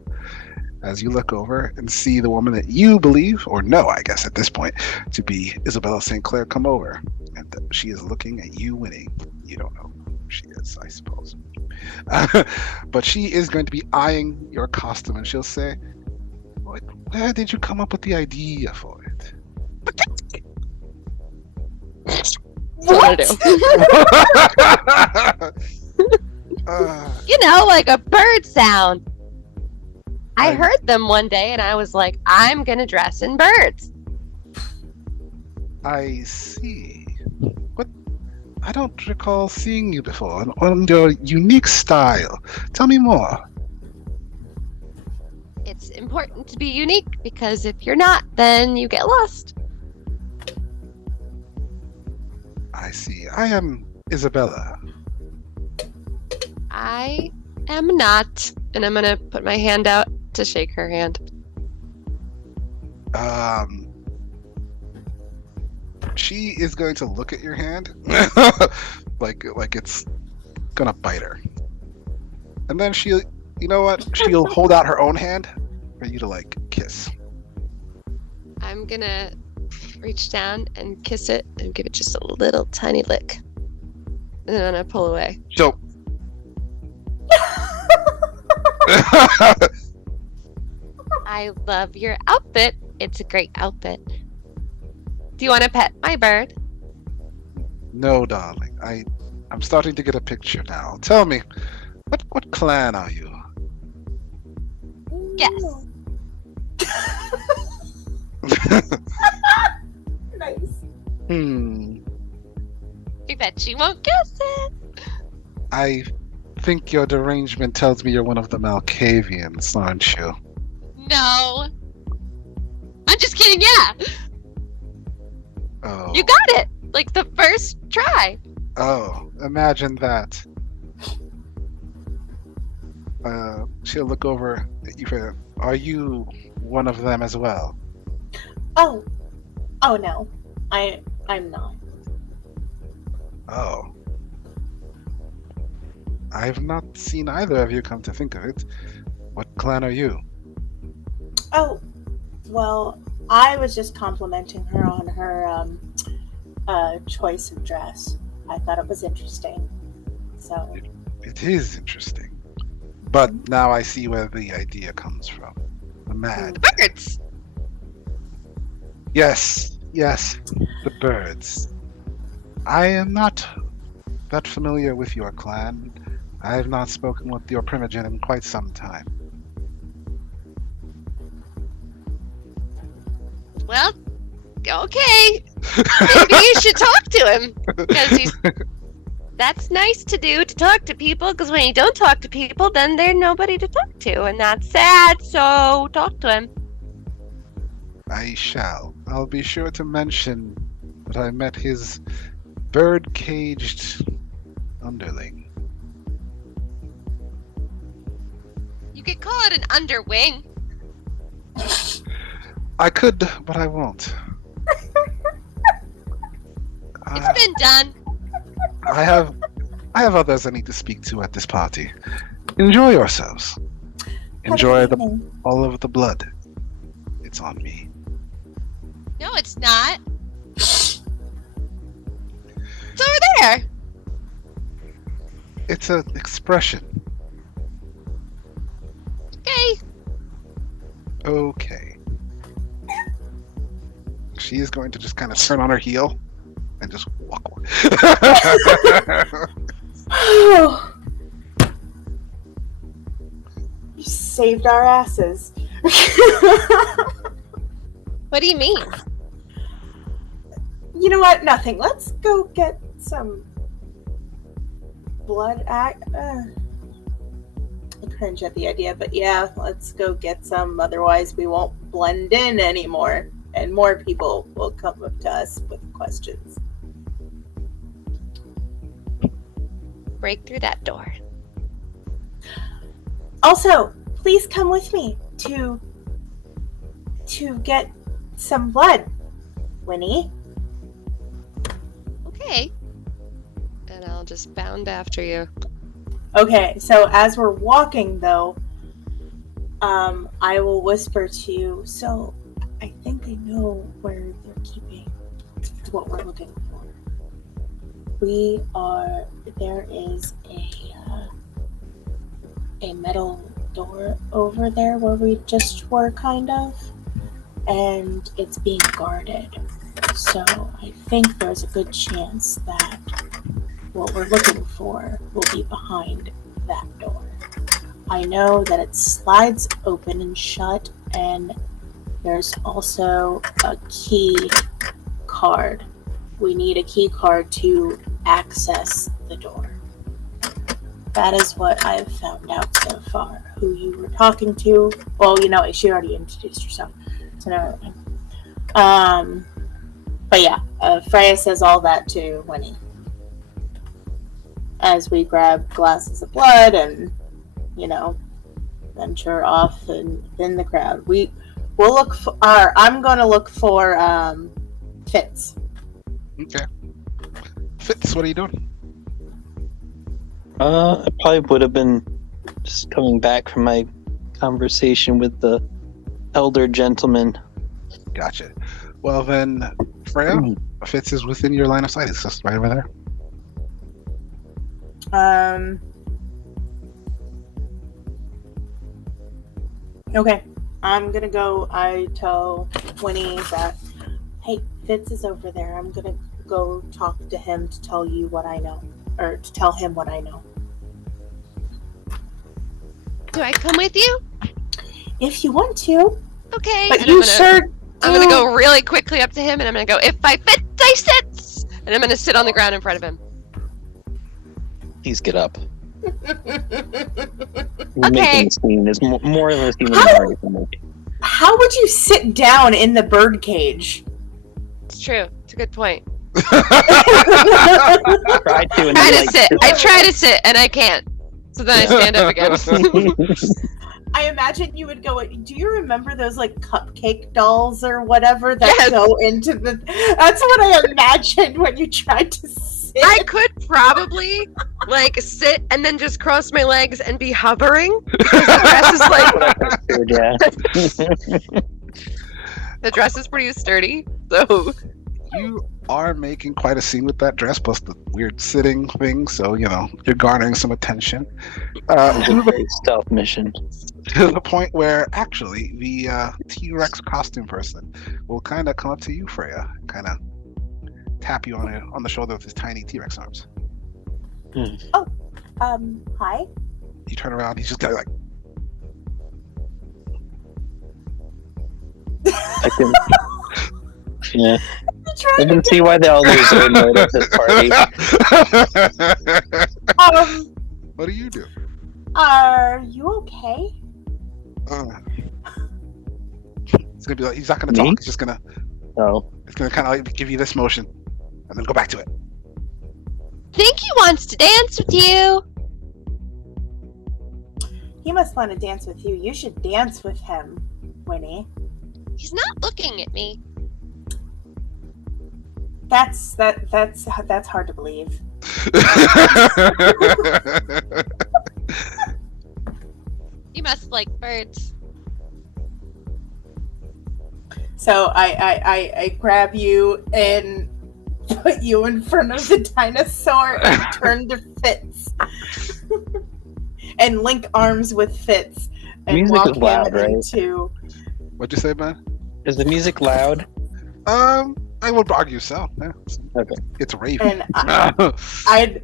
As you look over and see the woman that you believe, or know, I guess at this point, to be Isabella St. Clair come over. And she is looking at you, Winnie. You don't know who she is, I suppose. But she is going to be eyeing your costume, and she'll say, where did you come up with the idea for it? what I do. You know, like a bird sound. I heard them one day and I was like, I'm gonna dress in birds. I see. What? I don't recall seeing you before. On your unique style. Tell me more. It's important to be unique because if you're not, then you get lost. I see. I am Isabella. I am not. And I'm gonna put my hand out to shake her hand. She is going to look at your hand like it's gonna bite her. And then she'll, you know what? She'll hold out her own hand for you to like kiss. I'm gonna reach down and kiss it and give it just a little tiny lick. And then I'm gonna pull away. So I love your outfit. It's a great outfit. Do you want to pet my bird? no, darling. I'm starting to get a picture now. Tell me, what clan are you? Yes. Nice. I bet she won't guess it. I think your derangement tells me you're one of the Malkavians, aren't you? No. I'm just kidding, yeah. Oh. You got it. Like the first try. Oh, imagine that. She'll look over at you for, are you one of them as well? Oh no, I'm not. Oh. I've not seen either of you, come to think of it. What clan are you? Oh, well, I was just complimenting her on her choice of dress. I thought it was interesting. So. It is interesting. But now I see where the idea comes from. The mad. The birds. Yes, the birds. I am not that familiar with your clan. I have not spoken with your primogen in quite some time. Well, okay. Maybe you should talk to him. Because that's nice to do, to talk to people, because when you don't talk to people, then there's nobody to talk to, and that's sad, so talk to him. I shall. I'll be sure to mention that I met his bird-caged underling. You could call it an underwing. I could, but I won't. It's been done. I have others I need to speak to at this party. Enjoy yourselves. Enjoy all of the blood. It's on me. No, it's not. It's over there. It's an expression. Okay. Okay. She is going to just kind of turn on her heel and just walk away. You saved our asses. What do you mean? You know what? Nothing. Let's go get some blood. I cringe at the idea, but yeah, let's go get some. Otherwise, we won't blend in anymore, and more people will come up to us with questions. Break through that door. Also, please come with me to get some blood, Winnie. Okay. And I'll just bound after you. Okay, so as we're walking, though, I will whisper to you, so I think they know where they're keeping what we're looking for. There is a metal door over there where we just were, kind of, and it's being guarded. So I think there's a good chance that what we're looking for will be behind that door. I know that it slides open and shut, and there's also a key card. We need a key card to access the door. That is what I've found out so far. Who you were talking to? Well, she already introduced herself. So never mind. But yeah, Freya says all that to Winnie. As we grab glasses of blood and, venture off and in the crowd. We'll look for, I'm going to look for Fitz. Okay. Fitz, what are you doing? I probably would have been just coming back from my conversation with the elder gentleman. Gotcha. Well then, Freya, Fitz is within your line of sight. It's just right over there. Okay. I'm gonna go. I tell Winnie that, hey, Fitz is over there. I'm gonna go talk to him to tell you what I know, or to tell him what I know. Do I come with you? If you want to, Okay. but and you sure do. I'm gonna go really quickly up to him, and I'm gonna go, if I fit, I sit! And I'm gonna sit on the ground in front of him. Please get up. Okay. Making a scene is more or less even harder for me. How would you sit down in the bird cage? It's true. It's a good point. Try to and I then, try to sit, and I can't. So then I stand up again. I imagine you would go. Do you remember those cupcake dolls or whatever that Yes. go into the? That's what I imagined when you tried to sit. I could probably sit and then just cross my legs and be hovering because the dress is pretty sturdy. So You are making quite a scene with that dress, plus the weird sitting thing. So you're garnering some attention. Stealth mission. To the point where actually the T-Rex costume person will kind of come up to you, Freya, kind of tap you on the shoulder with his tiny T-Rex arms. Hi. You turn around, he's just kind of I can. Yeah. I can see why the elders are annoyed at this party. What do you do? Are you okay? It's gonna be like he's not gonna Me? talk. He's just gonna. Oh. It's gonna kind of give you this motion, and then go back to it. think he wants to dance with you. He must want to dance with you. You should dance with him, Winnie. He's not looking at me. That's hard to believe. You must like birds. So I grab you and put you in front of the dinosaur and turn to Fitz. And link arms with Fitz. And Music walk is loud, him right? into... What'd you say, Ben? Is the music loud? I would argue so. Yeah. Okay. It's raving. And I'd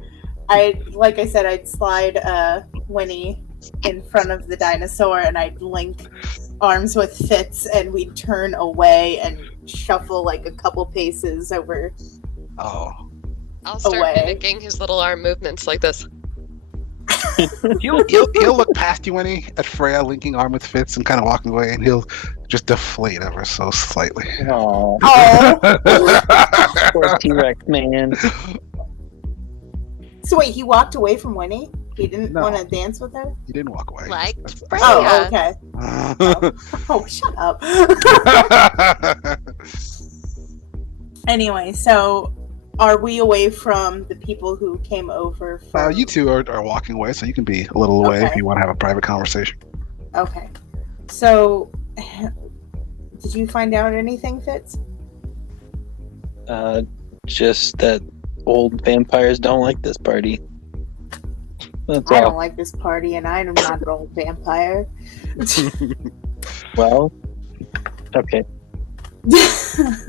like I said, I'd slide Winnie in front of the dinosaur and I'd link arms with Fitz and we'd turn away and shuffle like a couple paces over. Oh. I'll start Away. mimicking his little arm movements like this. He'll look past you, Winnie, at Freya linking arm with Fitz and kind of walking away, and he'll just deflate ever so slightly. Oh, Oh! poor T-Rex man. So wait, he walked away from Winnie? He didn't No. want to dance with her? He didn't walk away. Like That's- Freya. Oh, Yeah. okay. Oh, shut up. Anyway, so are we away from the people who came over from... You two are walking away, so you can be a little away if Okay. you want to have a private conversation. Okay. So, did you find out anything, Fitz? Just that old vampires don't like this party. That's I all. don't like this party, and I'm not an old vampire. Well, okay.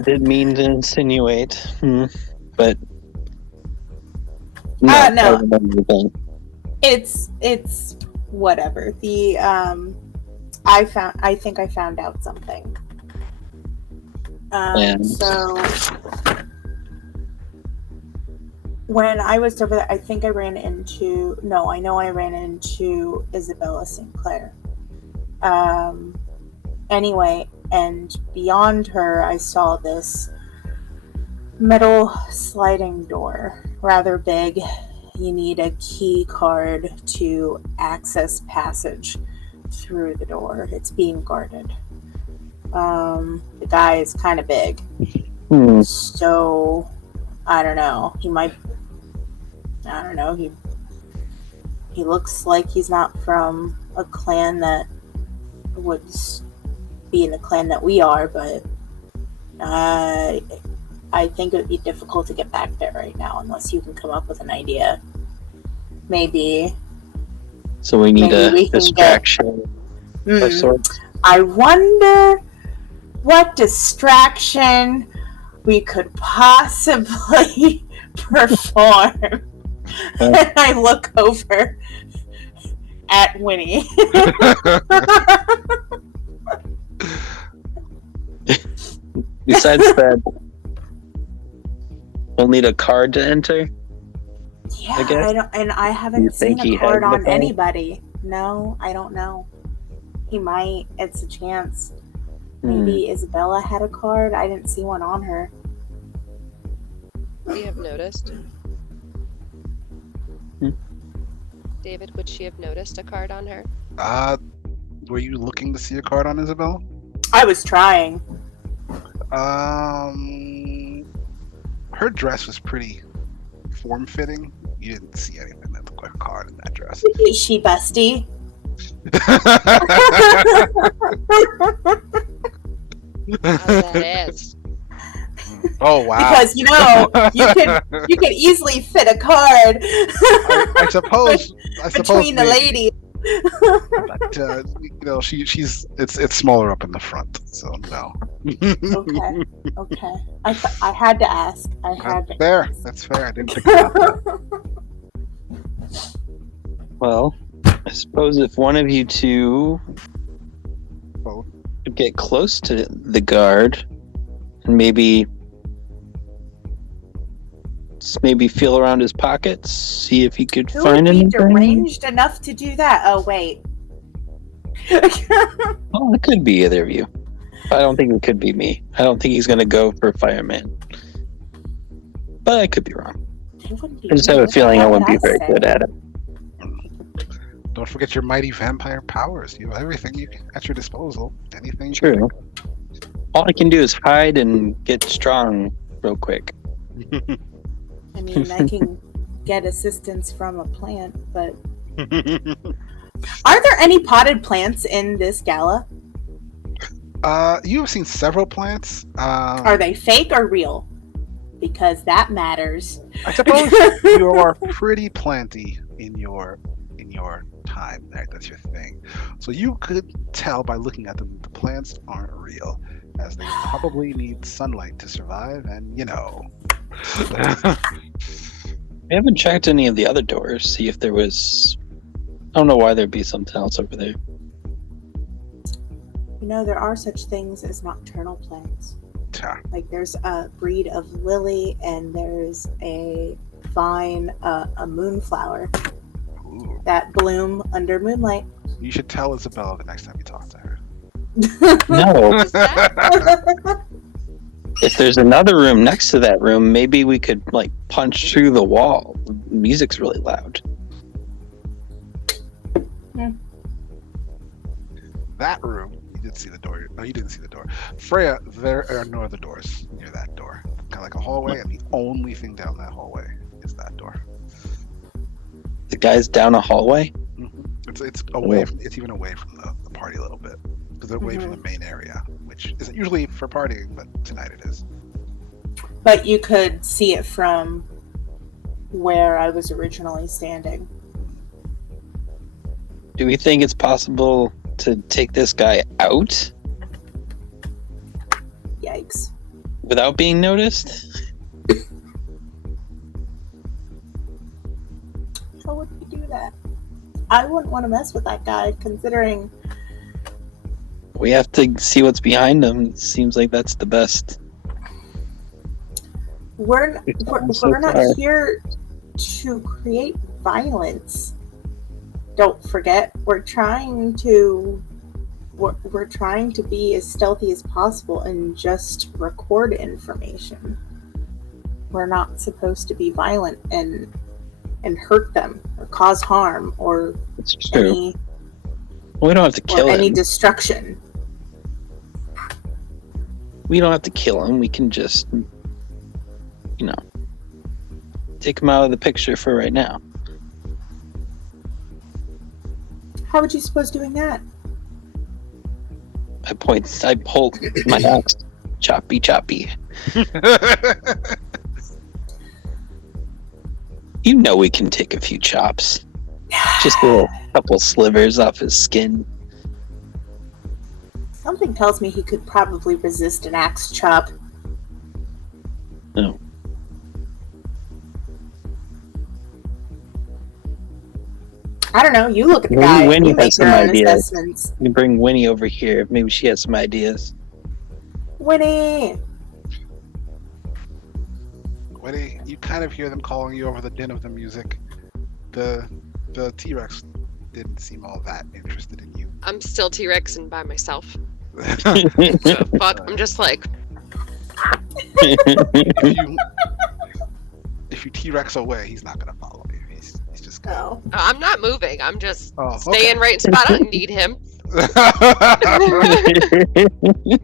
Didn't mean to insinuate, but no. No. I remember the thing. It's whatever. I think I found out something. And? So when I was over there, I think I ran into I know I ran into Isabella Sinclair. Anyway, and beyond her, I saw this metal sliding door, rather big. You need a key card to access passage through the door. It's being guarded. The guy is kind of big. So, I don't know. He looks like he's not from a clan that would be in the clan that we are, but I think it would be difficult to get back there right now unless you can come up with an idea. Maybe. So we need Maybe a we can distraction of sorts. I wonder what distraction we could possibly perform. And I look over at Winnie. Besides that, we'll need a card to enter. Yeah, I guess. I You haven't think seen he a card has the on card? anybody. No, I don't know. He might. It's a chance. Maybe Isabella had a card. I didn't see one on her. Would she have noticed? David, would she have noticed a card on her? Were you looking to see a card on Isabella? I was trying. Her dress was pretty form-fitting. You didn't see anything that looked like a card in that dress. Is she busty? That is. Oh wow! Because you can easily fit a card. I suppose between the maybe. ladies. But she's it's smaller up in the front, so no. Okay. I had to ask. That's fair. I didn't think about that. Well, I suppose if one of you two Both. could get close to the guard and maybe feel around his pockets, see if he could Who find would be anything. deranged enough to do that? Oh wait. Well, it could be either of you. I don't think it could be me. I don't think he's going to go for fireman. But I could be wrong. I just have a feeling I wouldn't be very good at it. Don't forget your mighty vampire powers. You have everything at your disposal. Anything. True. All I can do is hide and get strong real quick. I mean, I can get assistance from a plant, but are there any potted plants in this gala? You have seen several plants. Are they fake or real? Because that matters. I suppose you are pretty planty in your time. That's your thing. So you could tell by looking at them the plants aren't real, as they probably need sunlight to survive, and We haven't checked any of the other doors, see if there was... I don't know why there'd be something else over there. There are such things as nocturnal plants. Yeah. Like there's a breed of lily, and there's a vine, a moonflower Ooh. that bloom under moonlight. You should tell Isabella the next time you talk to her. No, Is that? if there's another room next to that room, maybe we could, punch through the wall. The music's really loud. That room, you did see the door. No, you didn't see the door. Freya, there are no other doors near that door. Kind of like a hallway, and the only thing down that hallway is that door. The guy's down a hallway? Mm-hmm. It's away. It's even away from the party a little bit because they're away from the main area, which isn't usually for partying, but tonight it is. But you could see it from where I was originally standing. Do we think it's possible to take this guy out? Yikes. without being noticed? How would we do that? I wouldn't want to mess with that guy, considering We have to see what's behind him. Seems like that's the best. we're So not far. here to create violence. Don't forget, we're trying to be as stealthy as possible and just record information. We're not supposed to be violent and hurt them or cause harm or It's true. any We don't have to kill him. destruction. We don't have to kill him. We can just, take him out of the picture for right now. How would you suppose doing that? I pull my axe. Choppy, choppy. You know we can take a few chops. Just a couple slivers off his skin. Something tells me he could probably resist an axe chop. No. I don't know. You look at the Maybe guy. Winnie You has make some your own ideas. assessments. You bring Winnie over here. Maybe she has some ideas. Winnie. Winnie, you kind of hear them calling you over the din of the music. The T-Rex didn't seem all that interested in you. I'm still T-Rexing by myself. So fuck, I'm just like, If you T-Rex away, he's not gonna follow you. He's just gonna. No. I'm not moving. I'm just Oh, staying right in spot. I don't need him. I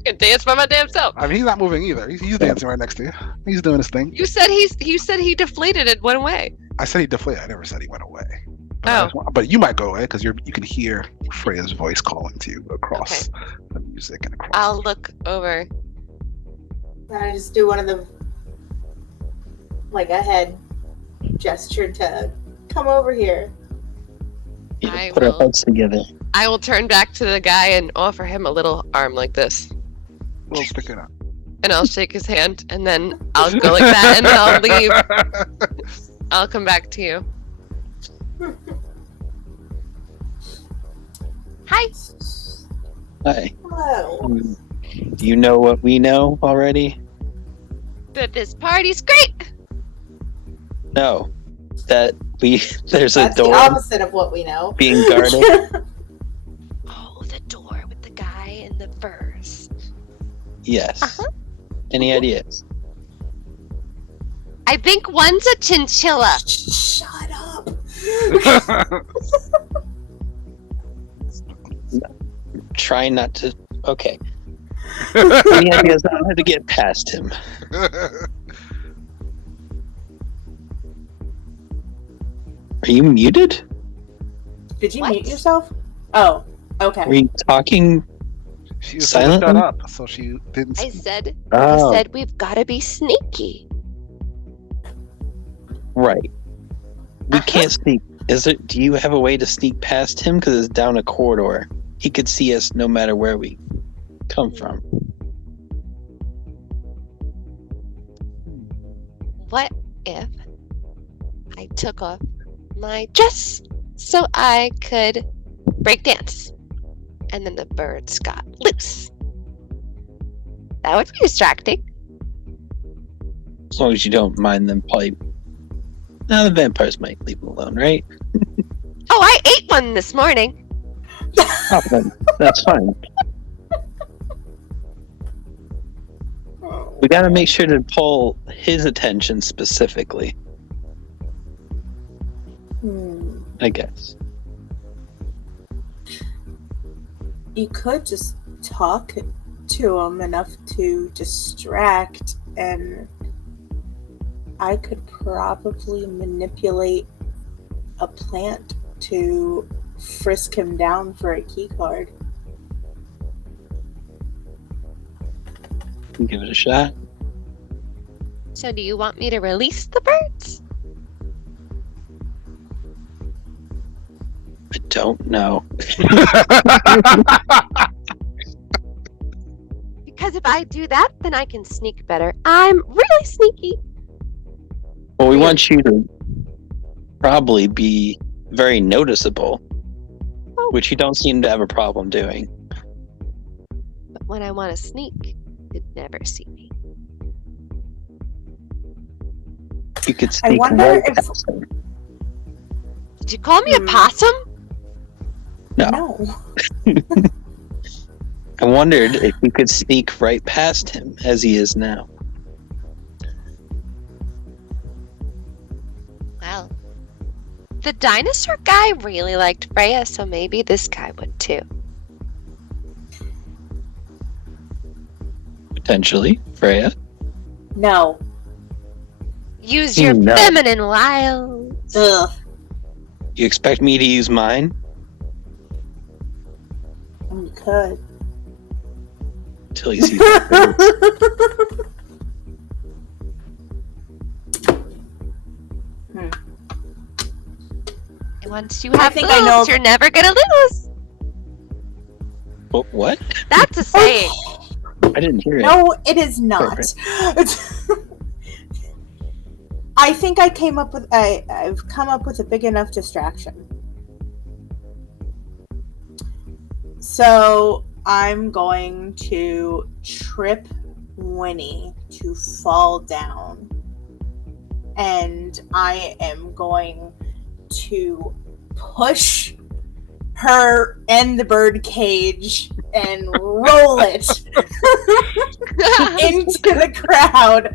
can dance by my damn self. I mean, he's not moving either. He's dancing right next to you. He's doing his thing. You said he deflated and went away. I said he deflated. I never said he went away. Oh. But you might go away because you can hear Freya's voice calling to you across the music and across. I'll look over. I just do one of the a head gesture to come over here. I Put our will. heads together. I will turn back to the guy and offer him a little arm like this. We'll stick it up. And I'll shake his hand, and then I'll go like that, and then I'll leave. I'll come back to you. Hi. Hi. Hello. You know what we know already? That this party's great. No. That there's That's a the door opposite of what we know. being guarded. Oh, the door with the guy in the furs. Yes. Uh-huh. Any ideas? I think one's a chinchilla. Shut up. Try not to. Okay. Any ideas on how to get past him? Are you muted? Did you What? mute yourself? Oh, okay. Were you talking? She was Silently? shut up, so she didn't. I said Oh, we've got to be sneaky. right. We Uh-huh. can't sneak. Do you have a way to sneak past him? Because it's down a corridor. He could see us no matter where we come from. What if I took off my dress so I could break dance? And then the birds got loose. That would be distracting. As long as you don't mind them probably. Now the vampires might leave him alone, right? Oh, I ate one this morning. Oh, then that's fine. We gotta make sure to pull his attention specifically, I guess. You could just talk to him enough to distract, and I could probably manipulate a plant to frisk him down for a key card. Give it a shot. So do you want me to release the birds? I don't know. Because Because if I do that, then I can sneak better. I'm really sneaky. Well, we want you to probably be very noticeable, which you don't seem to have a problem doing. But when I want to sneak, you'd never see me. You could sneak wonder right if- past him. Did you call me a possum? No. I wondered if you could sneak right past him as he is now. Well, the dinosaur guy really liked Freya, so maybe this guy would too. Potentially, Freya. No. Use your No. feminine wiles. Ugh. You expect me to use mine? You could. Until he sees the And once you have think boobs, I know- you're never gonna lose. What? That's a saying. I didn't hear it. No, it is not. I think I've come up with a big enough distraction. So I'm going to trip Winnie to fall down. And I am going to push her in the bird cage and roll it into the crowd,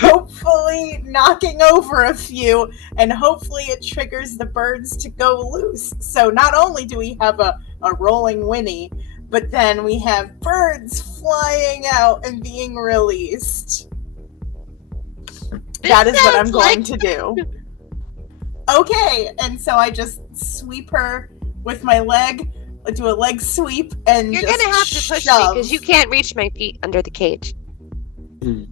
hopefully knocking over a few, and hopefully it triggers the birds to go loose. So not only do we have a rolling Winnie, but then we have birds flying out and being released. That is what I'm going to do. Okay, and so I just sweep her with my leg, do a leg sweep, and You're just gonna have to push shove. me because you can't reach my feet under the cage. Hmm.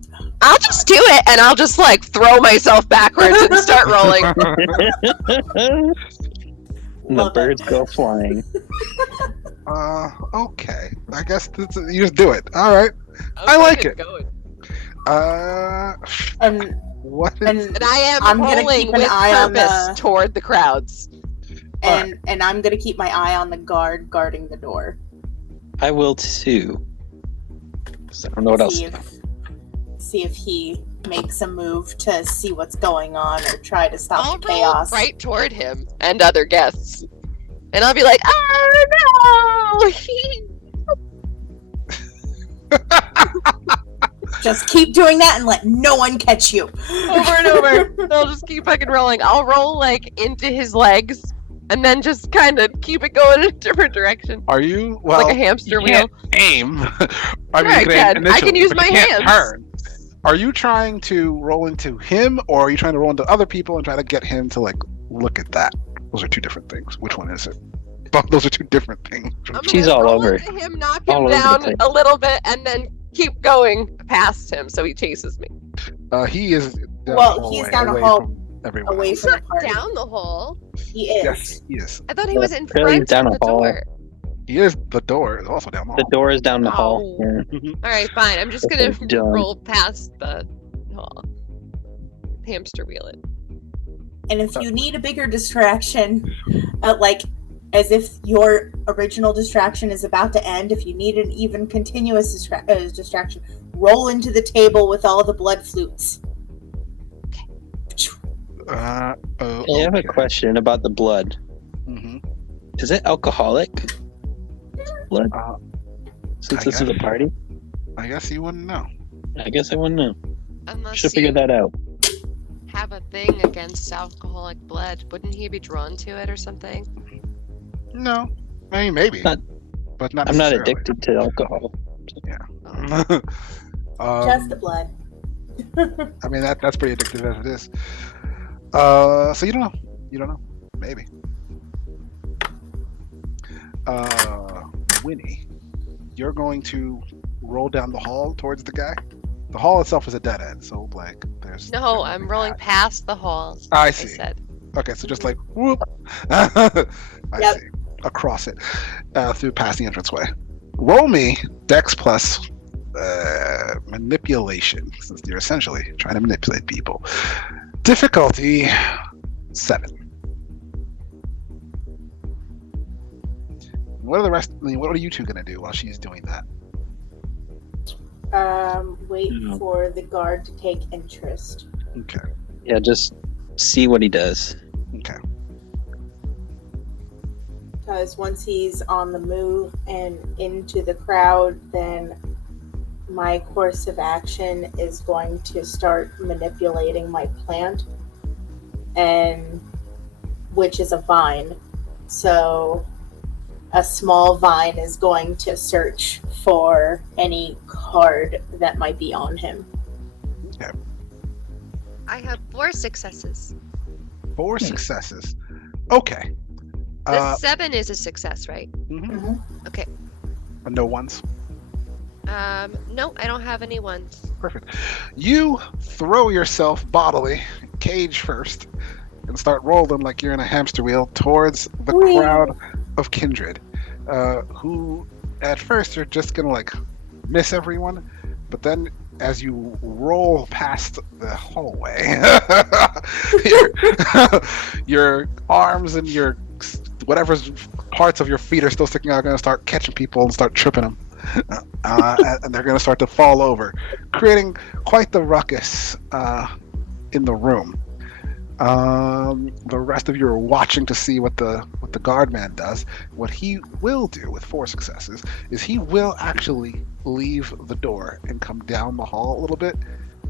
I'll just do it and I'll just like throw myself backwards and start rolling. And the Love it. birds go flying. Okay. I guess you just do it. All right. I like it. Going. And What? and And I am I'm gonna rolling keep an with eye on purpose the- toward the crowds. and I'm gonna keep my eye on the guard guarding the door. I will too. 'Cause I don't know what else. See if he makes a move to see what's going on or try to stop I'll the roll chaos. right toward him and other guests. And I'll be like, oh no! Just keep doing that and let no one catch you. Over and over. I'll just keep fucking rolling. I'll roll like into his legs and then just kind of keep it going in a different direction. Are you? Well, Like a hamster you wheel. can't aim. I Sure, I you can. aim I can initially, use but my you can't hands. Turn. Are you trying to roll into him, or are you trying to roll into other people and try to get him to like look at that? Those are two different things. Which one is it? Both those are two different things. I'm She's gonna all roll over. into him, knock All him over the down place. a little bit, and then keep going past him so he chases me. He is. Down Well, the he's hallway, down a away hall- from everyone away else. from the Not party. down the hall. He is. Yes, he is. I thought he was in Apparently front down of a the hall. door. He is. The door is also down the The hall. door is down the hall. Oh. Yeah. All right, fine. I'm just Okay, gonna done. roll past the hall. Hamster wheel it. And if you need a bigger distraction, like as if your original distraction is about to end, if you need an even continuous distraction, roll into the table with all the blood flutes. I have a question about the blood. Mm-hmm. Is it alcoholic? Blood? Since I this is a guess. party? I guess you wouldn't know. I guess I wouldn't know. Unless Should you figure that out. have a thing against alcoholic blood, wouldn't he be drawn to it or something? No, I mean maybe, Not- but not. I'm not necessarily. addicted to alcohol. Just the blood. I mean that's pretty addictive as it is. So you don't know. You don't know. Maybe. Winnie, you're going to roll down the hall towards the guy. The hall itself is a dead end, so like there's. No, I'm rolling past the hall. I I see. said. Okay, so just like whoop. I Yep. see. Across it, through past the entranceway. Roll me Dex plus manipulation, since you're essentially trying to manipulate people. Difficulty 7. What are the rest? What are you two gonna do while she's doing that? Wait for the guard to take interest. Okay. Yeah, just see what he does. Okay. Because once he's on the move and into the crowd, then my course of action is going to start manipulating my plant, and which is a vine. So a small vine is going to search for any card that might be on him. Okay. I have 4 successes. 4 successes. Okay. The 7 is a success, right? Mm-hmm. Okay. No ones. No, I don't have any ones. Perfect. You throw yourself bodily, cage first, and start rolling like you're in a hamster wheel towards the Whee! crowd of kindred, who at first are just gonna like miss everyone, but then as you roll past the hallway, your arms and your whatever parts of your feet are still sticking out are gonna start catching people and start tripping them. And they're going to start to fall over, creating quite the ruckus in the room. The rest of you are watching to see what the guard man does. What he will do with 4 successes is he will actually leave the door and come down the hall a little bit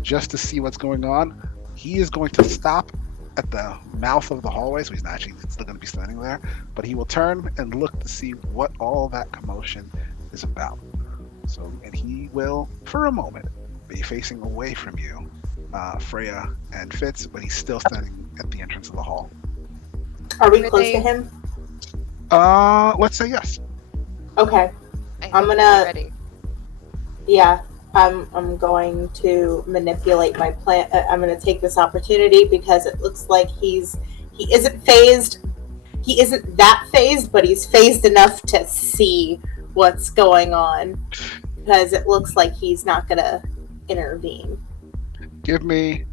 just to see what's going on. He is going to stop at the mouth of the hallway, so he's not actually still going to be standing there, but he will turn and look to see what all that commotion is about. So, and he will, for a moment, be facing away from you, Freya and Fitz, but he's still standing at the entrance of the hall. Are we Are close they- to him? Let's say yes. Okay. I I'm hope gonna- you're ready. Yeah. I'm going to manipulate my plant. I'm going to take this opportunity because it looks like he isn't phased. He isn't that phased, but he's phased enough to see what's going on, because it looks like he's not gonna intervene. Give me,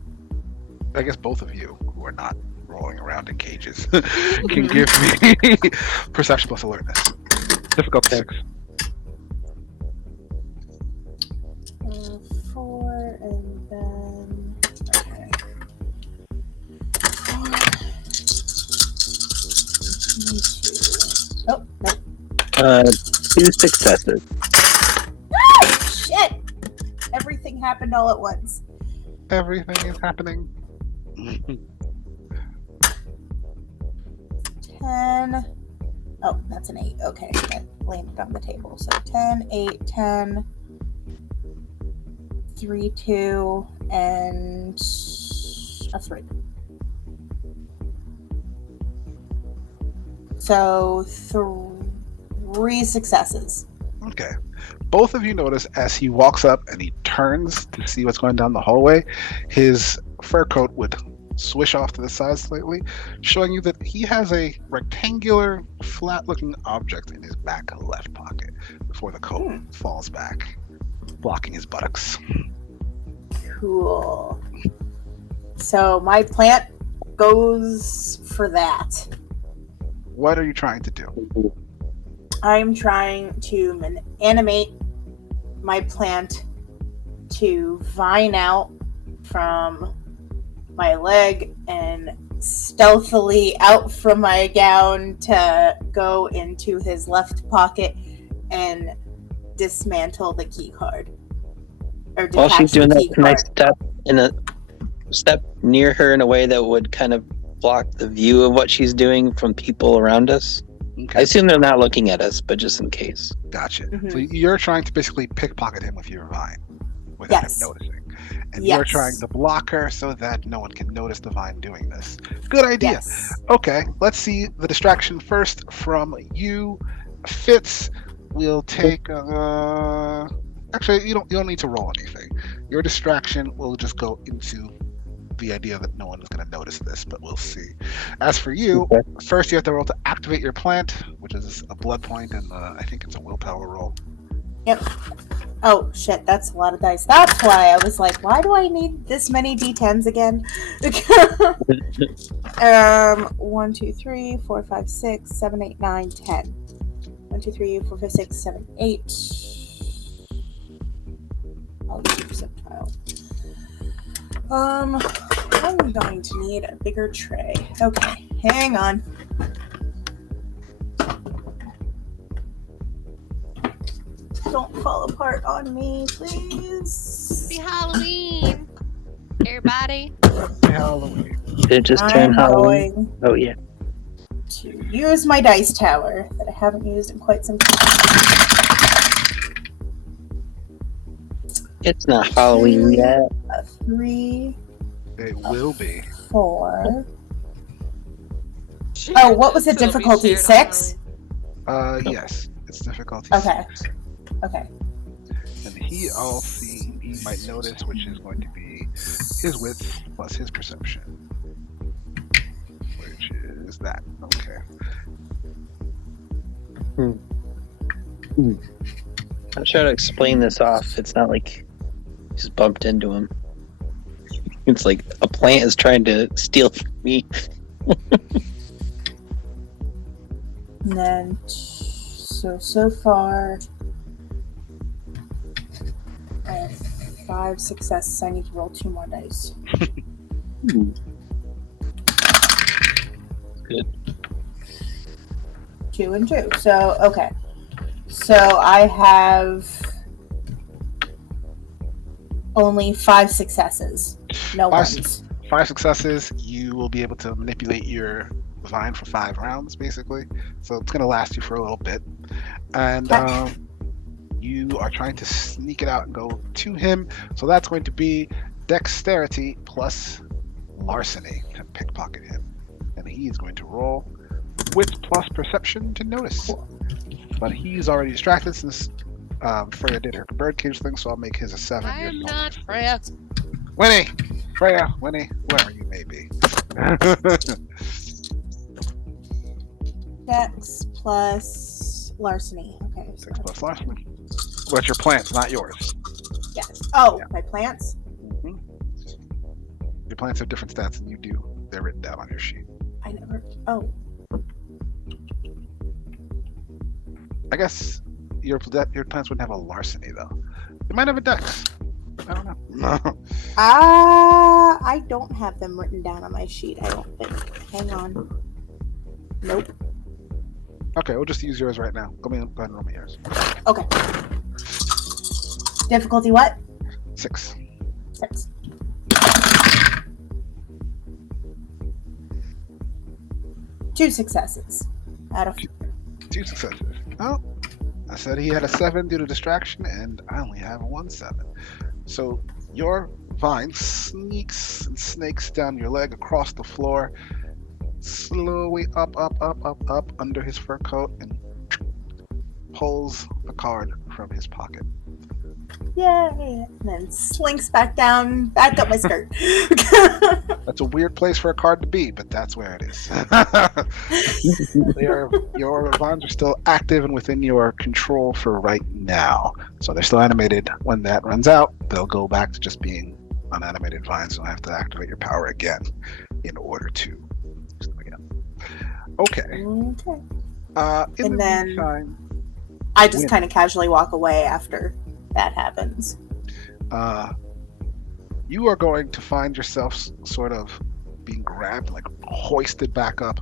I guess both of you who are not rolling around in cages can give me perception plus alertness. Difficulty 6. 4 and then okay. 2. Oh no! 2 successes. Shit! Everything happened all at once. Everything is happening. 10. Oh, that's an 8. Okay, that landed on the table. So 10, 8, 10, 3, 2, and a 3. So 3 successes. Okay. Both of you notice as he walks up and he turns to see what's going down the hallway, his fur coat would swish off to the side slightly, showing you that he has a rectangular, flat-looking object in his back left pocket before the coat falls back, blocking his buttocks. Cool. So my plant goes for that. What are you trying to do? I'm trying to animate my plant to vine out from my leg and stealthily out from my gown to go into his left pocket and dismantle the key card. Or While detach she's the doing that, key can I card. step near her in a way that would kind of block the view of what she's doing from people around us? I Okay, assume they're not looking at us, but just in case. gotcha. Mhm. So you're trying to basically pickpocket him with your vine without Yes. him noticing. And you're Yes. trying to block her so that no one can notice the vine doing this. Good idea. Yes. Okay, let's see the distraction first from you, Fitz. We'll take. Actually, you don't need to roll anything. Your distraction will just go into the idea that no one is going to notice this, but we'll see. As for you, Okay. first you have to roll to activate your plant, which is a blood point, and I think it's a willpower roll. Yep. Oh shit, that's a lot of dice. That's why I was like, why do I need this many d10s again? 1, 2, 3, 4, 5, 6, 7, 8, 9, 10. 1, 2, 3, 4, 5, 6, 7, 8. I'll use percentile. I'm going to need a bigger tray. Okay, hang on. Don't fall apart on me, please. Happy Halloween, everybody. Halloween. Did it just turn I'm Halloween? going Oh yeah. to use my dice tower that I haven't used in quite some time. It's not Halloween yet. A 3, It will be. 4. Oh, what was the It'll be difficulty? shared on 6? Yes. It's difficulty Okay. 6. Okay. And he might notice, which is going to be his width plus his perception, which is that. Okay. I'm trying to explain this off. It's not like just bumped into him. It's like a plant is trying to steal from me. And then, so far, I have 5 successes. I need to roll 2 more dice. Good. 2 and 2. So, okay. So I have only 5 successes. No Five- ones. 5 successes, you will be able to manipulate your vine for 5 rounds, basically. So it's going to last you for a little bit. And you are trying to sneak it out and go to him. So that's going to be dexterity plus larceny to pickpocket him. And he is going to roll wit plus perception to notice. But he's already distracted since Freya did her birdcage thing, so I'll make his a 7. I am not Freya. Winnie! Freya, Winnie, wherever you may be. Dex plus larceny. Okay. 6 plus larceny. What's your plants, not yours. Yes. Oh, Yeah. my plants? Mhm. Your plants have different stats than you do. They're written down on your sheet. I never. Oh. I guess your plants wouldn't have a larceny, though. They might have a dex. I don't know. I don't have them written down on my sheet, I don't think. Hang on. Nope. Okay, we'll just use yours right now. Go ahead and roll me yours. Okay. Difficulty what? 6. 6. Two successes out of 2 successes. Oh, I said he had a 7 due to distraction, and I only have 1 7. So your vine sneaks and snakes down your leg across the floor, slowly up under his fur coat, and pulls a card from his pocket. yay, and then slinks back down, back up my skirt. That's a weird place for a card to be, but that's where it is. Your vines are still active and within your control for right now. So they're still animated. When that runs out, they'll go back to just being unanimated vines. So I have to activate your power again in order to use them again. Okay. Okay. In And the then- meantime, I just Win. kind of casually walk away after that happens. you are going to find yourself sort of being grabbed, like hoisted back up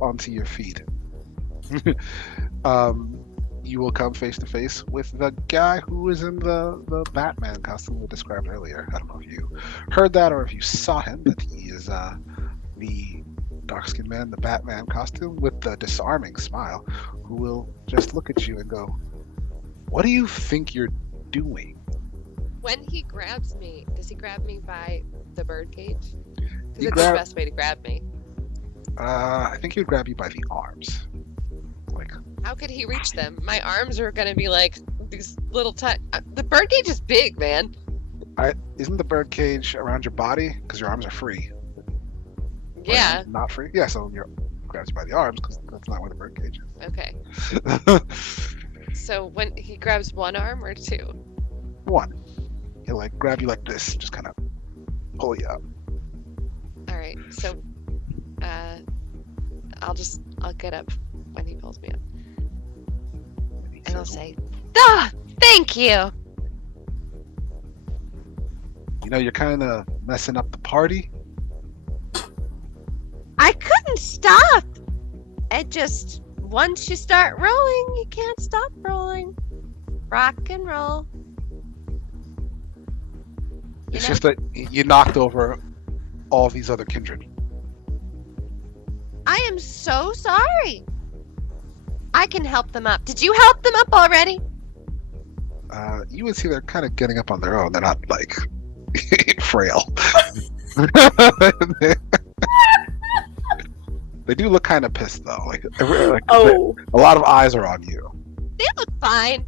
onto your feet. You will come face to face with the guy who is in the Batman costume we described earlier. I don't know if you heard that or if you saw him, but he is the dark-skinned man in the Batman costume with the disarming smile, who will just look at you and go, "What do you think you're doing?" When he grabs me, does he grab me by the birdcage? Because He it's grab- the best way to grab me. I think he would grab you by the arms. Like, How could he reach them? My arms are gonna be like these little tiny. The birdcage is big, man. isn't the bird cage around your body? Because your arms are free. Or Yeah. not free? Yeah, so he grabs you by the arms because that's not where the bird cage Okay. is. So when he grabs one arm or two? 1. He'll like grab you like this, just kind of pull you up. All right. So, I'll get up when he pulls me up, He and I'll says, say, "Ah, thank you." you know, you're kind of messing up the party. I couldn't stop. It just, once you start rolling, you can't stop rolling. Rock and roll. It's know? just that you knocked over all these other kindred. I am so sorry. I can help them up. Did you help them up already? You would see they're kind of getting up on their own. They're not like frail. They do look kind of pissed though. Like Oh, a lot of eyes are on you. They look fine.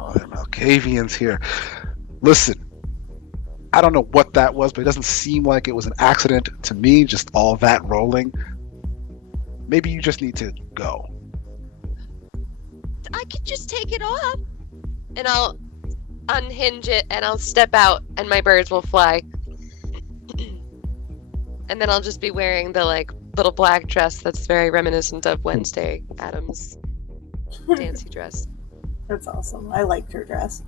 Oh, them Alcavians here. Listen, I don't know what that was, but it doesn't seem like it was an accident to me. Just all that rolling. Maybe you just need to go. I could just take it off. And I'll unhinge it and I'll step out and my birds will fly. And then I'll just be wearing the like little black dress that's very reminiscent of Wednesday Adams' dancy dress. that's awesome. I liked her dress.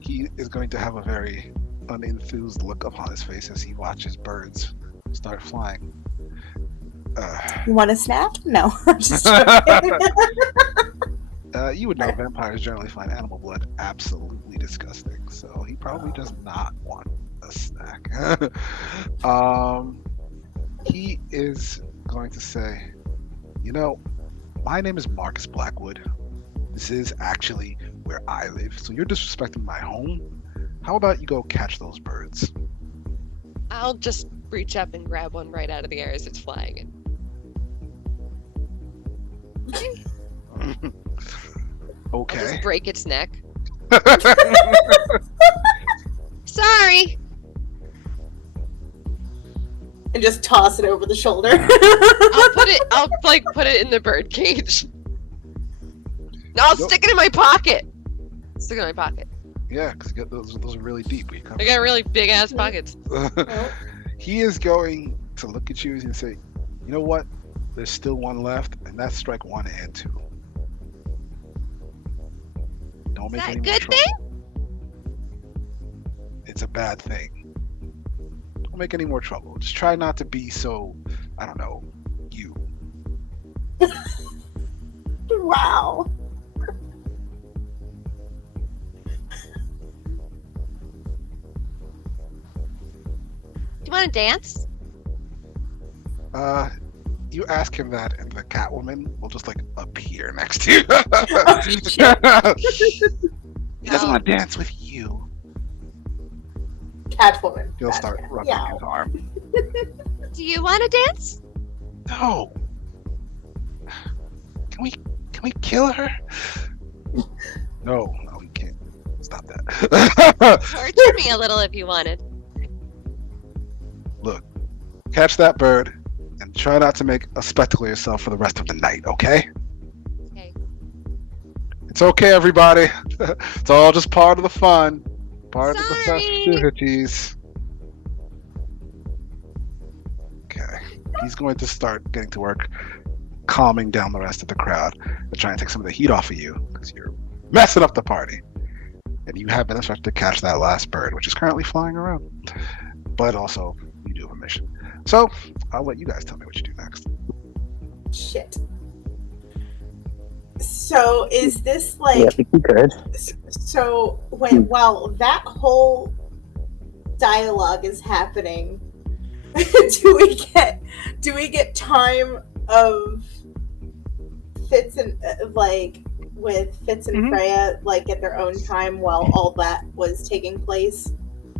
He is going to have a very unenthused look upon his face as he watches birds start flying. You want a snack? No. I'm just joking. You would know vampires generally find animal blood absolutely disgusting, so he probably does not want a snack. He is going to say, you know, my name is Marcus Blackwood. This is actually where I live, so you're disrespecting my home. How about you go catch those birds? I'll just reach up and grab one right out of the air as it's flying. I'll Okay. just break its neck. Sorry. And just toss it over the shoulder. I'll put it in the bird cage. No, I'll Nope. stick it in my pocket. Stick it in my pocket. Yeah, because those are really deep. I got really big ass pockets. He is going to look at you and say, you know what? There's still one left, and that's strike 1 and 2. Don't Is make that a any more good trouble. thing? It's a bad thing. Don't make any more trouble. Just try not to be so, I don't know, you. Wow. Do you want to dance? You ask him that, and the Catwoman will just like appear next to you. He doesn't want to dance with you. Catwoman. He'll Gotcha. start rubbing Yeah. his arm. Do you want to dance? No. Can we kill her? No, we can't. Stop that. Torture me a little if you wanted. Look, catch that bird and try not to make a spectacle of yourself for the rest of the night, okay? Okay. It's okay, everybody. It's all just part of the fun. Part of the Sorry. festivities. Okay. He's going to start getting to work calming down the rest of the crowd and trying to take some of the heat off of you because you're messing up the party. And you have been instructed to catch that last bird, which is currently flying around. But also, you do have a mission. So, I'll let you guys tell me what you do next. Shit. So is this like Yeah, I think you could. so while that whole dialogue is happening, do we get time of Fitz and with Fitz and Freya like at their own time while all that was taking place?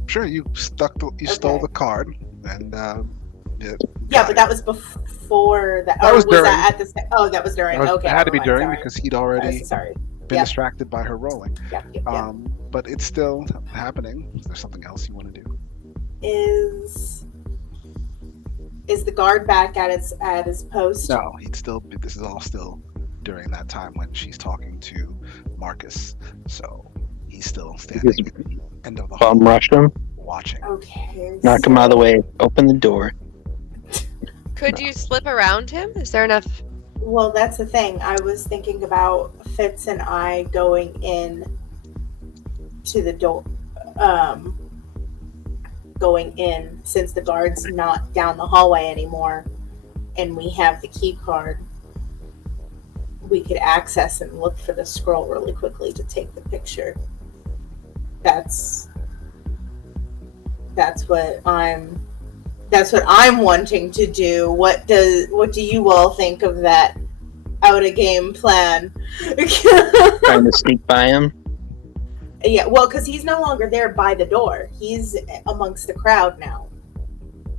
Sure, you stole the card, and Yeah, but that was before that. That or was during. that at the oh, that was during. Okay, it had to be never mind, during sorry. because he'd already Sorry. been Yep. distracted by her rolling. Yep. But it's still happening. Is there something else you want to do? Is the guard back at his post? No, he'd still. This is all still during that time when she's talking to Marcus. So he's still standing at the end of the hall, Bomb rush him. watching. Okay. Knock him out of the way. Open the door. Could you slip around him? Is there enough? Well, that's the thing. I was thinking about Fitz and I going in to the door. Going in since the guard's not down the hallway anymore, and we have the key card. We could access and look for the scroll really quickly to take the picture. That's what I'm wanting to do. What do you all think of that out of game plan? Trying to sneak by him. Yeah, well, because he's no longer there by the door. He's amongst the crowd now.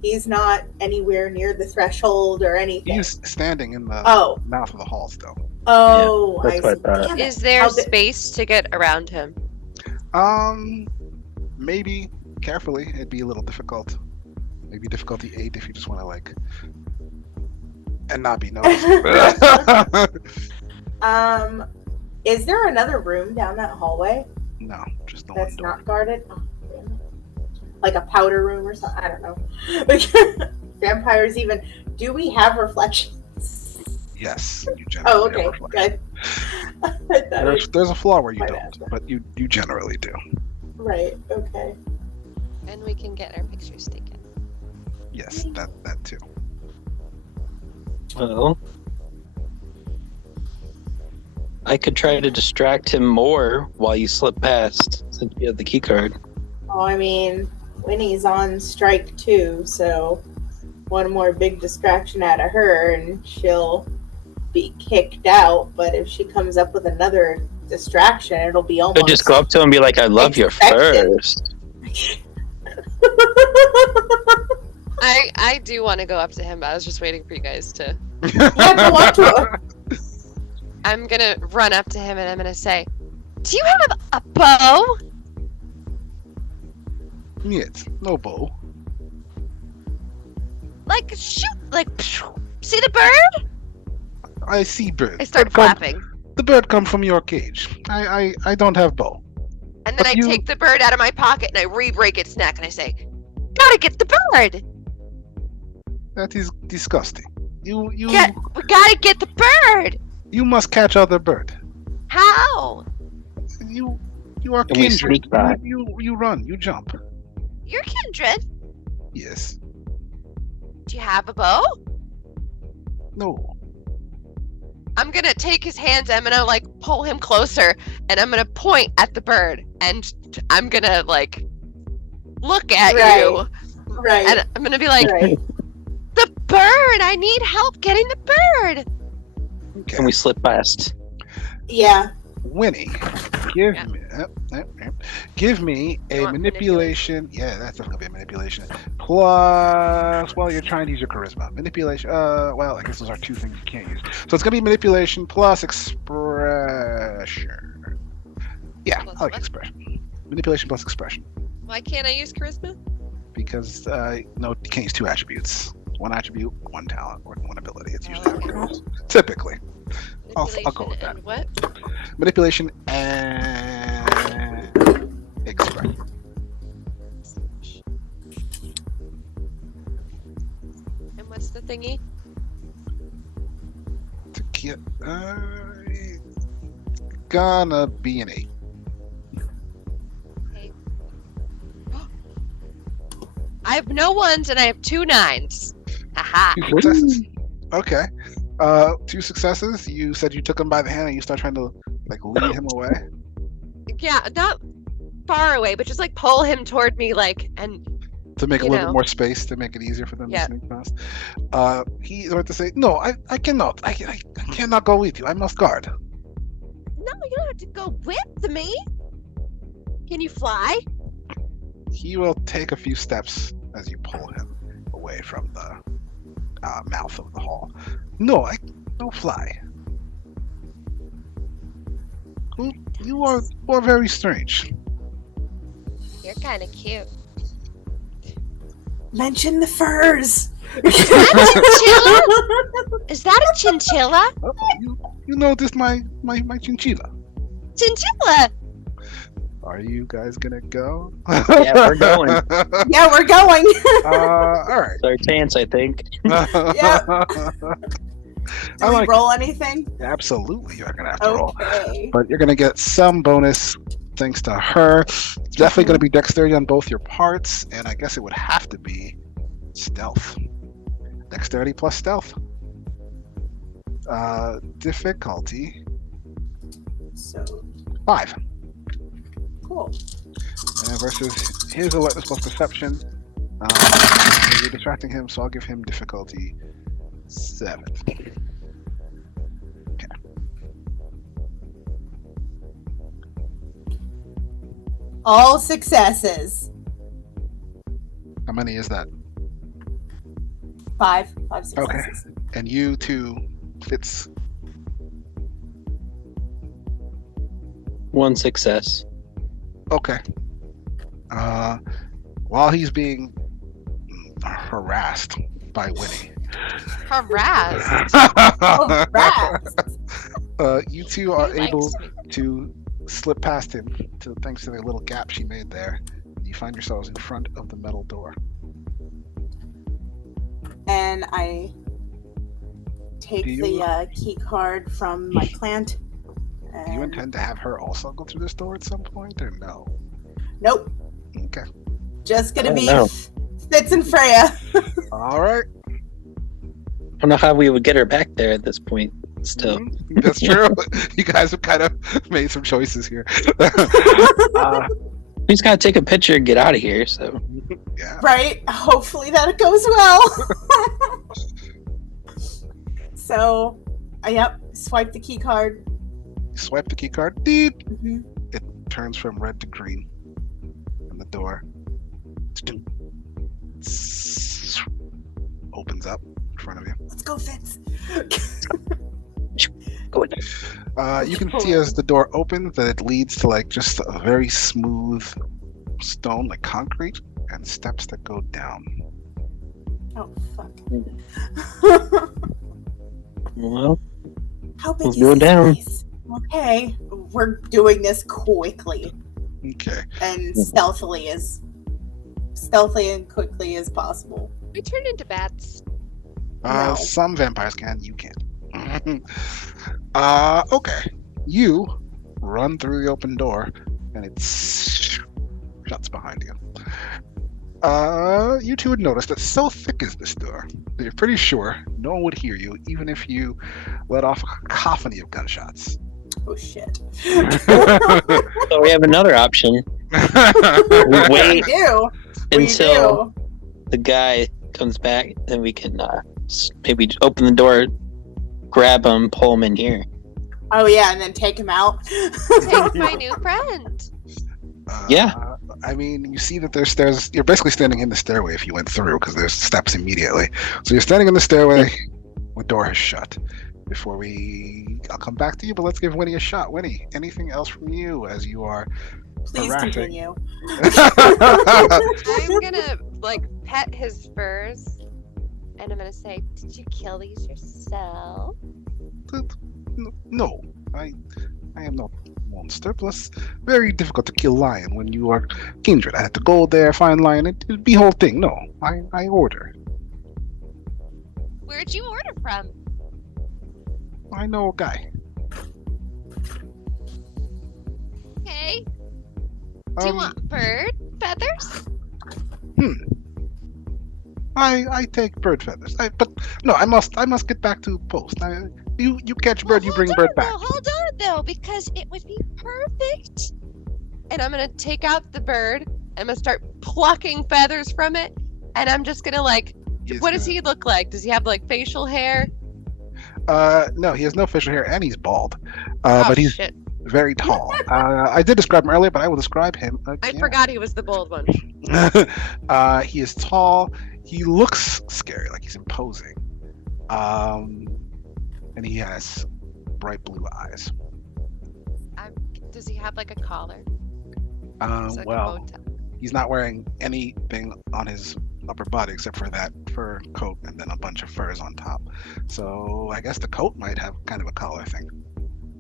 He's not anywhere near the threshold or anything. He's standing in the mouth of the hall still. Oh, Yeah, that's what I thought. Damn it. Is there How big- space to get around him? Maybe carefully. It'd be a little difficult. Maybe difficulty 8 if you just want to and not be noticed. Is there another room down that hallway No, just the that's one door. not guarded? Oh, damn it. Like a powder room or something? I don't know. Vampires even. Do we have reflections? Yes, you generally Oh, okay, have reflection. good. I thought There's a flaw where you Might don't, have. but you generally do. right, okay. And we can get our pictures taken. Yes, that too. Well, I could try to distract him more while you slip past, since you have the key card. Well, I mean, Winnie's on strike too, so one more big distraction out of her and she'll be kicked out. But if she comes up with another distraction, it'll be Could almost. just go up to him and be like, "I love your Expected. first." I do want to go up to him, but I was just waiting for you guys to. Yeah, go up to her. I'm gonna run up to him and I'm gonna say, "Do you have a bow?" Yes, no bow. Like shoot, like see the bird? I see bird. I start Bird come- clapping, The bird come from your cage. I don't have bow. and then But I you- take the bird out of my pocket and I re-break its neck and I say, "Gotta get the bird! That is disgusting. You We gotta get the bird. you must catch other bird. How? You are Can we kindred. sneak by? You run. You jump. You're kindred. Yes. Do you have a bow? No. I'm gonna take his hands, I'm gonna like pull him closer, and I'm gonna point at the bird, and I'm gonna like look at you, Right. and I'm gonna be like, Right. "The bird! I need help getting the bird!" Okay. Can we slip past? Yeah. Winnie, give Yeah. me give me You a want manipulation. Yeah, that's definitely gonna be a manipulation. Plus, well, you're trying to use your charisma. Manipulation. Well, I guess those are two things you can't use. So it's gonna be manipulation plus expression. Yeah, Plus I like what? expression. Manipulation plus expression Why can't I use charisma? because no, you can't use two attributes. One attribute, one talent, or one ability. It's usually how it goes. Typically, I'll go with that. And what? Manipulation and expression. And what's the thingy? To get gonna be an 8. I have no ones and I have 2 9s. Haha. 2 successes. Okay. 2 successes. You said you took him by the hand and you start trying to lead him away. Yeah, not far away, but just like pull him toward me, like, and To make a You little know. bit more space to make it easier for them Yeah. to sneak past. He's going to say, "No, I cannot. I cannot go with you. I must guard." No, you don't have to go with me. Can you fly? He will take a few steps as you pull him away from the mouth of the hall. No, I don't fly. You are very strange. You're kind of cute. Mention the furs. Is that a chinchilla? Is that a chinchilla? Oh, you noticed my chinchilla. Chinchilla. Are you guys gonna go? Yeah, we're going. Yeah, we're going. All right. It's our chance, I think. Do we roll anything? Absolutely, you're gonna have to roll, Okay. but you're gonna get some bonus thanks to her. It's definitely gonna be dexterity on both your parts, and I guess it would have to be stealth. Dexterity plus stealth. Difficulty So 5. cool. And versus his alertness plus perception. You're distracting him, so I'll give him difficulty 7. All successes. How many is that? 5 successes. And you two, Fitz. 1 success. Okay. While he's being harassed by Winnie. Harassed. Harassed. You two are He likes able me. to slip past him thanks to the little gap she made there. You find yourselves in front of the metal door. And I take Do you- the key card from my plant. Do you intend to have her also go through this door at some point, or no? Nope. Okay. Just gonna Oh, be no. Fitz and Freya. All right. I don't know how we would get her back there at this point. Still, Mhm. That's true. You guys have kind of made some choices here. we just gotta take a picture and get out of here. So Yeah. Right? Hopefully that goes well. So, yep, swipe the key card. Swipe the key card. Deed. Mhm. It turns from red to green. And the door opens up in front of you. Let's go, Fitz. go in there. You can see as the door opens that it leads to like just a very smooth stone, like concrete, and steps that go down. Oh, fuck. Well, How big Let's is go this down. place? Okay, we're doing this quickly Okay. and stealthily and quickly as possible. We turned into bats. No. Some vampires can, you can't. Okay. You run through the open door, and it shuts behind you. You two would notice that so thick is this door that you're pretty sure no one would hear you, even if you let off a cacophony of gunshots. Oh shit. so we have another option. We We wait do. We until do. the guy comes back, then we can maybe open the door, grab him, pull him in here. Oh yeah, and then take him out. Take my new friend. Yeah. I mean, you see that there's stairs. You're basically standing in the stairway if you went through, because there's steps immediately. So you're standing in the stairway. The door is shut. I'll come back to you, but let's give Winnie a shot. Winnie, anything else from you as you are? Please harassing? continue. I'm gonna like pet his furs, and I'm gonna say, "Did you kill these yourself?" No, I am not monster. Plus, very difficult to kill lion when you are kindred. I had to go there, find lion. It'd be whole thing. No, I order. Where'd you order from? I know a guy. Okay. Do you want bird feathers? I take bird feathers. But no, I must get back to post. You catch bird, you bring bird back. Hold on though, because it would be perfect. And I'm gonna take out the bird. I'm gonna start plucking feathers from it, and I'm just gonna like. What does he look like? Does he have like facial hair? No, he has no facial hair, and he's bald. But he's shit. very tall. I did describe him earlier, but I will describe him I again. forgot he was the bold one. He is tall. He looks scary, like he's imposing. And he has bright blue eyes. Does he have like a collar? Is it like a bow Well, tie? he's not wearing anything on his upper body except for that fur coat and then a bunch of furs on top. So I guess the coat might have kind of a collar thing.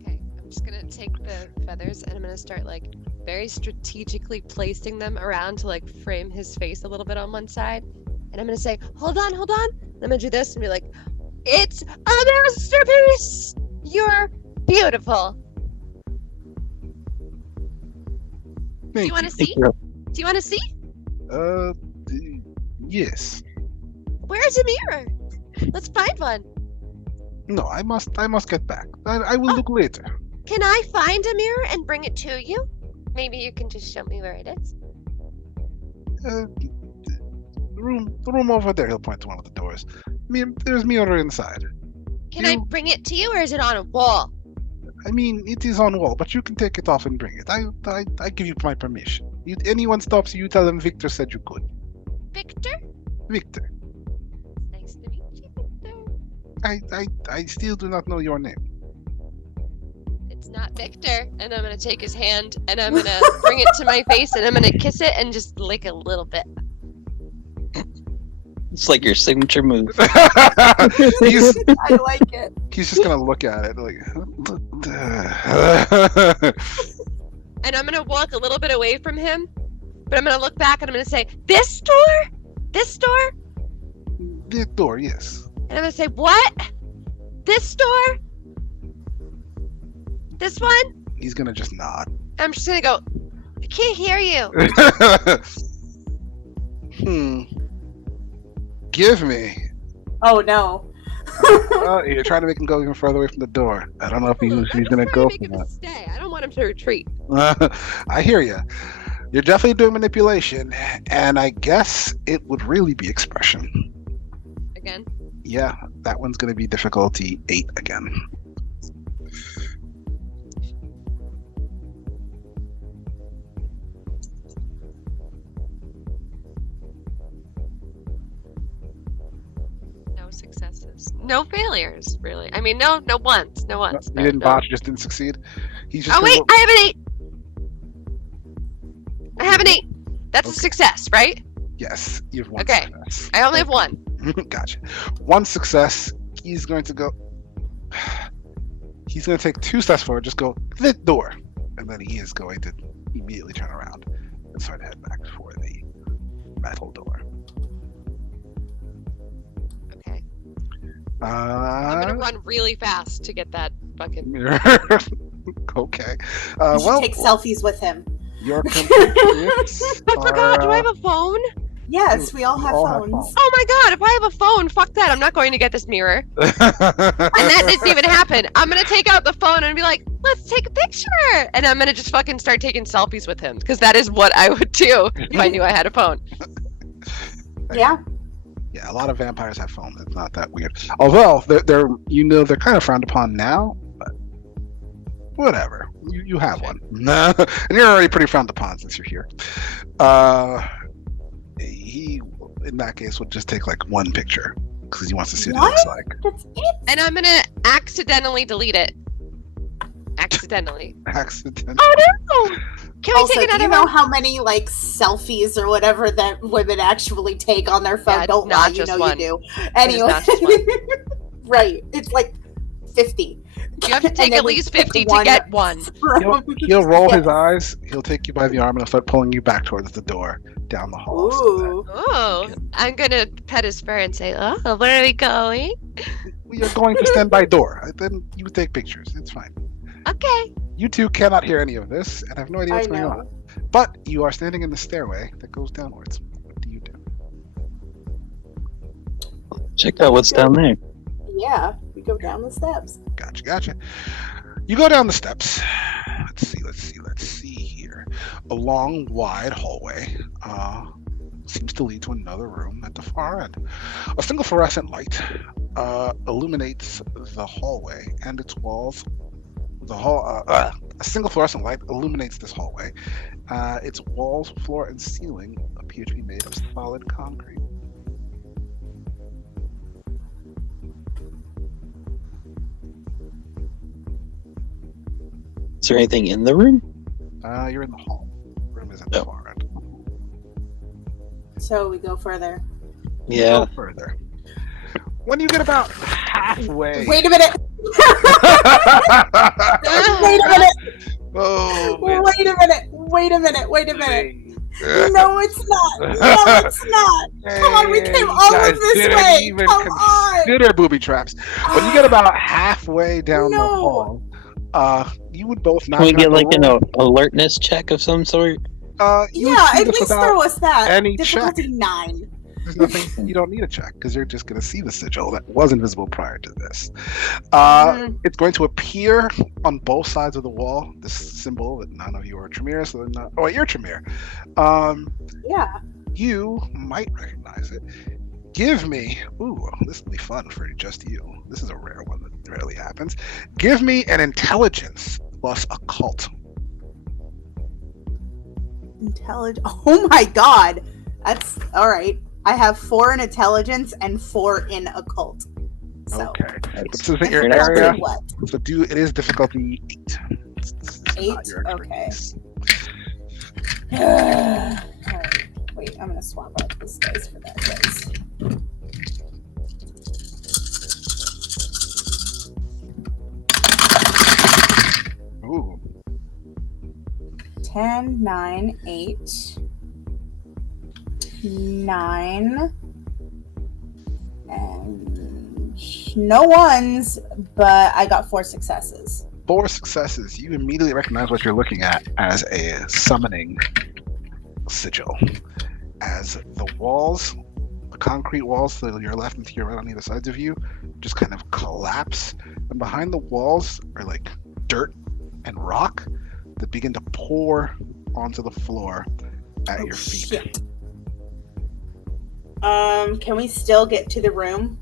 Okay, I'm just gonna take the feathers and I'm gonna start like very strategically placing them around to like frame his face a little bit on one side. And I'm gonna say, hold on. And I'm gonna do this and be like, it's a masterpiece! You're beautiful. Do you want to see? Do you want to see? Yes. Where's a mirror? Let's find one. No, I must get back. I will look later. Can I find a mirror and bring it to you? Maybe you can just show me where it is. The room over there. He'll point to one of the doors. There's mirror inside. Can I bring it to you, or is it on a wall? I mean, it is on wall, but you can take it off and bring it. I give you my permission. Anyone stops you, tell them Victor said you could. Victor? Victor. Nice to meet you, Victor. I still do not know your name. It's not Victor. And I'm gonna take his hand and I'm gonna bring it to my face and I'm gonna kiss it and just lick a little bit. It's like your signature move. I like it. He's just gonna look at it like. And I'm gonna walk a little bit away from him, but I'm gonna look back and I'm gonna say, this door? This door? The door, yes. And I'm gonna say, what? This door? This one? He's gonna just nod. I'm just gonna go, I can't hear you. Give me. Oh no. You're trying to make him go even further away from the door. I don't know if he's gonna go make for him that. stay. I don't want him to retreat. I hear you. You're definitely doing manipulation, and I guess it would really be expression. Again? Yeah, that one's gonna be difficulty 8 again. No successes. No failures, really. I mean, no ones. No ones. You didn't botch, just didn't succeed. He's just Oh, wait, I have an 8. I have an 8. That's Okay. a success, right? Yes, you have one Okay. success. I only have 1. Gotcha. One success. He's going to go. He's going to take 2 steps forward. Just go that door, and then he is going to immediately turn around and start to head back for the metal door. Okay. I'm gonna Uh, run really fast to get that fucking. okay. You should Well, take selfies with him. your compatriots I forgot. Do I are, have a phone? Yes, we all have all have phones. phones. Oh my god! If I have a phone, fuck that! I'm not going to get this mirror. And that didn't even happen. I'm gonna take out the phone and be like, "Let's take a picture," and I'm gonna just fucking start taking selfies with him because that is what I would do if I knew I had a phone. Yeah. Yeah, a lot of vampires have phones. It's not that weird. Although they're they're kind of frowned upon now, but whatever. You have one, and you're already pretty frowned upon since you're here. He in that case would just take like one picture because he wants to see what it looks like. That's it. And I'm gonna accidentally delete it. Accidentally. Accident. Oh no! Can we Also, take do another you know one? how many like selfies or whatever that women actually take on their phone? Yeah, it's Don't not lie, you just know one. you do. is Anyway, not just one. right? It's like 50. You have to And take then at we least pick 50 to one get one. He'll roll his Yes. eyes. He'll take you by the arm and he'll start pulling you back towards the door down the hall. Ooh. Oh, I'm gonna pet his fur and say, "Oh, where are we going?" We are going to stand by door. Then you take pictures. It's fine. Okay. You two cannot hear any of this and have no idea what's I going know. on. But you are standing in the stairway that goes downwards. What do you do? Check out what's down there. Yeah, we go down the steps. Gotcha. You go down the steps. Let's see here. A long, wide hallway seems to lead to another room at the far end. A single fluorescent light illuminates the hallway and its walls. A single fluorescent light illuminates this hallway. Its walls, floor, and ceiling appear to be made of solid concrete. Is there anything in the room? You're in the hall. The room is at the Oh. far end. So we go further. You Yeah. go further. When you get about halfway. Wait a minute. Wait a minute. Oh, Wait a minute. Wait a minute. Wait a minute. No, it's not. No, it's not. Come on, we came all of this way. Even Come on. consider booby traps. When you get about halfway down the No. hall, you would both not Can we get have to like an roll. alertness check of some sort? You would Yeah, see at this least without throw us that. any Difficulty 9. There's nothing. You don't need a check because you're just going to see the sigil that was invisible prior to this. It's going to appear on both sides of the wall. This symbol that none of you are Tremere, so they're not. Oh, you're Tremere. Yeah. You might recognize it. Give me. Ooh, this will be fun for just you. This is a rare one that rarely happens. Give me an intelligence plus occult. Oh my god. That's all right. I have 4 in intelligence and 4 in occult. So, Okay. That's This isn't your difficulty area. what? So it is difficulty 8. It's 8? not your Okay. expertise. Alright. Wait, I'm gonna swap out this dice for that dice. Ooh. 10, 9, 8, 9, and no ones, but I got 4 successes. 4 successes. You immediately recognize what you're looking at as a summoning sigil. As the walls, the concrete walls to your left and to your right on either sides of you, just kind of collapse. And behind the walls are like dirt and rock that begin to pour onto the floor at your feet. Shit. Can we still get to the room?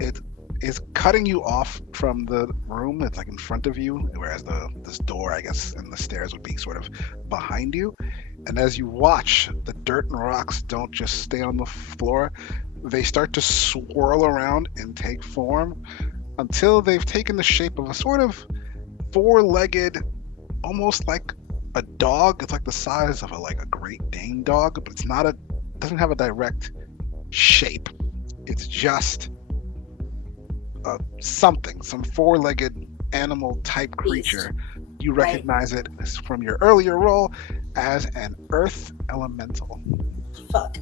It is cutting you off from the room. It's like in front of you, whereas this door, I guess, and the stairs would be sort of behind you. And as you watch, the dirt and rocks don't just stay on the floor. They start to swirl around and take form until they've taken the shape of a sort of 4-legged, almost like a dog. It's like the size of a Great Dane dog, but doesn't have a direct shape. It's just some 4-legged animal type creature. You Right. recognize it from your earlier roll as an earth elemental. Fuck.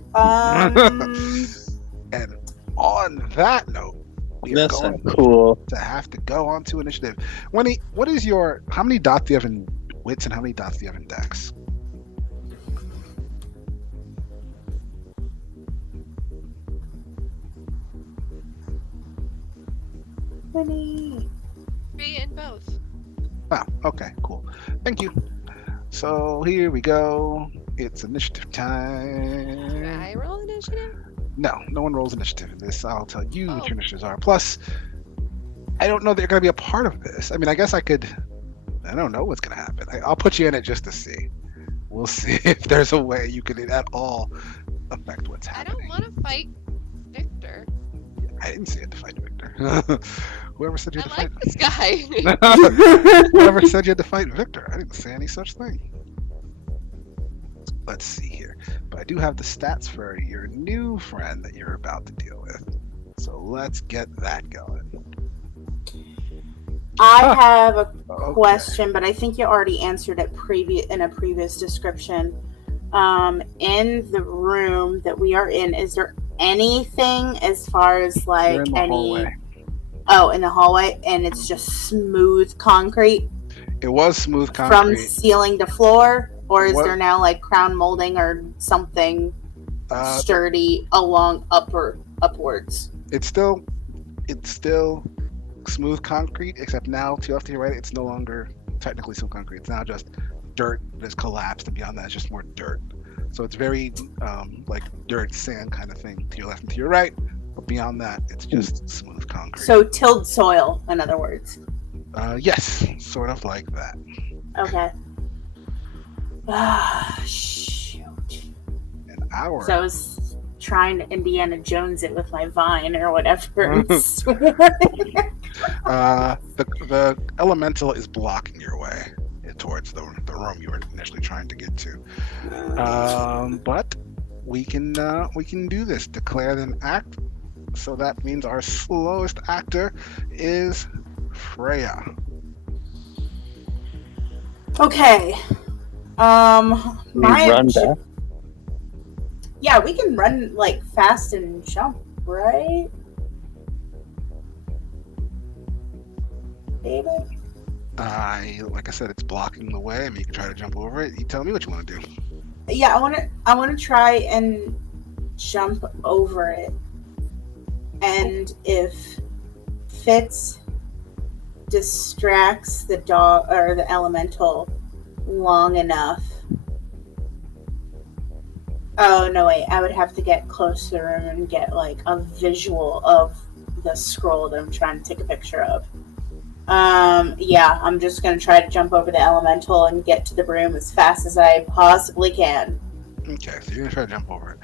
And on that note, we are That's going cool. to have to go on to initiative. Winnie, how many dots do you have in wits and how many dots do you have in dex? Winnie. 3 in both. Wow, okay, cool. Thank you. So here we go. It's initiative time. I roll initiative? No one rolls initiative in this. I'll tell you what your initiatives are. Plus, I don't know that you're going to be a part of this. I mean, I guess I could. I don't know what's going to happen. I'll put you in it just to see. We'll see if there's a way you could at all affect what's I happening. don't want to fight Victor. I didn't say it to fight Victor. Whoever said you had to I like fight this guy. Whoever said you had to fight Victor? I didn't say any such thing. Let's see here. But I do have the stats for your new friend that you're about to deal with. So let's get that going. I have a Okay. question, but I think you already answered it in a previous description. In the room that we are in, is there anything as far as You're in the hallway. Oh, in the hallway, and it's just smooth concrete It was smooth from concrete. ceiling to floor, or is What- there now like crown molding or something sturdy along upwards? It's still smooth concrete, except now to your left, to your right, it's no longer technically smooth concrete. It's now just dirt that's collapsed, and beyond that, it's just more dirt. So it's very like dirt, sand kind of thing to your left and to your right. But beyond that, it's just smooth concrete. So tilled soil, in other words. Yes, sort of like that. Okay. Ah, shoot. An hour. So I was trying to Indiana Jones it with my vine or whatever. The elemental is blocking your way towards the room you were initially trying to get to. But we can do this. Declare an act. So that means our slowest actor is Freya. Okay. We My run back. Yeah, we can run like fast and jump, right? David? Like I said, it's blocking the way. I mean, you can try to jump over it. You tell me what you want to do. Yeah, I wanna try and jump over it. And if Fitz distracts the dog or the elemental long enough. Oh no, wait! I would have to get close to the room and get like a visual of the scroll that I'm trying to take a picture of. Yeah, I'm just gonna try to jump over the elemental and get to the room as fast as I possibly can. Okay, so you're gonna try to jump over it.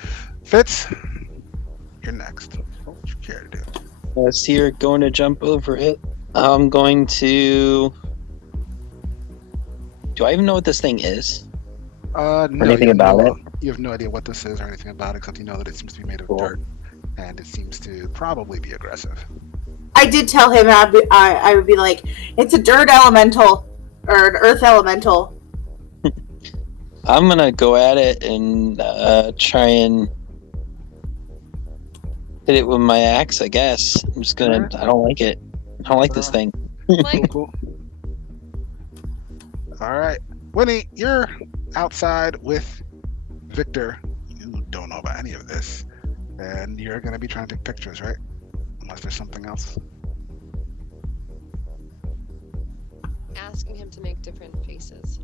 Fitz, you're next. What would you care to do? So you're going to jump over it. I'm going to. Do I even know what this thing is? No, anything about it? You have no idea what this is or anything about it, except you know that it seems to be made of dirt, and it seems to probably be aggressive. I did tell him I would be like, it's a dirt elemental or an earth elemental. I'm gonna go at it and try and hit it with my axe. I guess I'm just gonna. I don't like it. I don't like this thing. Cool. All right, Winnie, you're outside with Victor. You don't know about any of this, and you're gonna be trying to take pictures, right? Unless there's something else. Asking him to make different faces.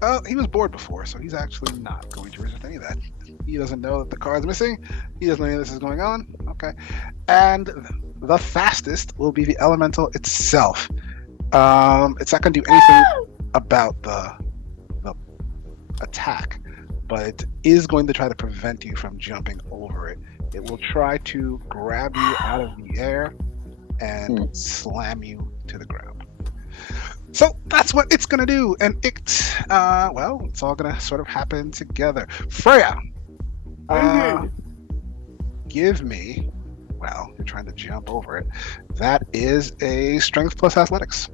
Well, he was bored before, so he's actually not going to resist any of that. He doesn't know that the card's missing. He doesn't know any of this is going on. Okay. And the fastest will be the elemental itself. It's not going to do anything about the attack, but it is going to try to prevent you from jumping over it. It will try to grab you out of the air and slam you to the ground. So that's what it's gonna do, and it's all gonna sort of happen together. Freya, give me. Well, you're trying to jump over it. That is a strength plus athletics.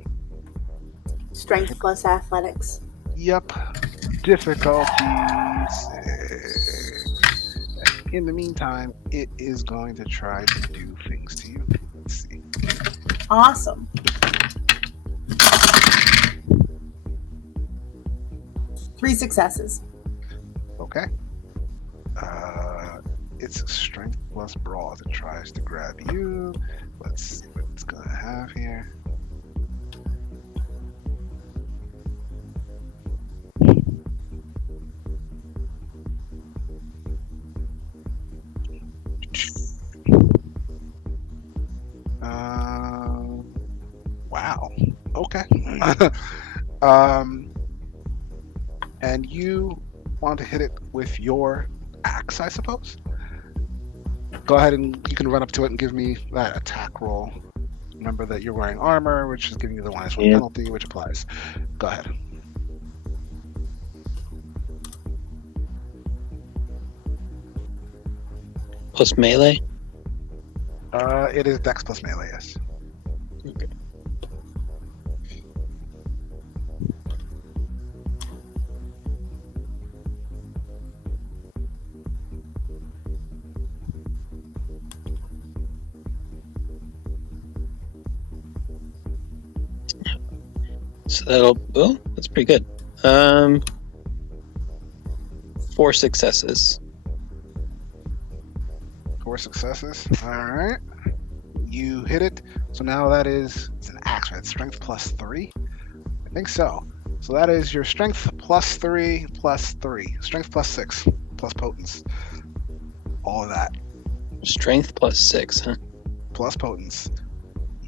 Strength plus athletics. Yep. Difficulty 6. In the meantime, it is going to try to do things to you. Let's see. Awesome. Three successes. Okay. It's strength plus brawl as it tries to grab you. Let's see what it's gonna have here. Wow. Okay. And you want to hit it with your axe, I suppose? Go ahead and you can run up to it and give me that attack roll. Remember that you're wearing armor, which is giving you the -1 penalty, which applies. Go ahead. Plus melee? It is Dex plus melee, yes. Okay. So that's pretty good. 4 successes. 4 successes. All right. You hit it. So now it's an axe, right? Strength plus 3? I think so. So that is your strength plus 3 plus 3. Strength plus 6 plus potence. All of that. Strength plus 6, huh? Plus potence.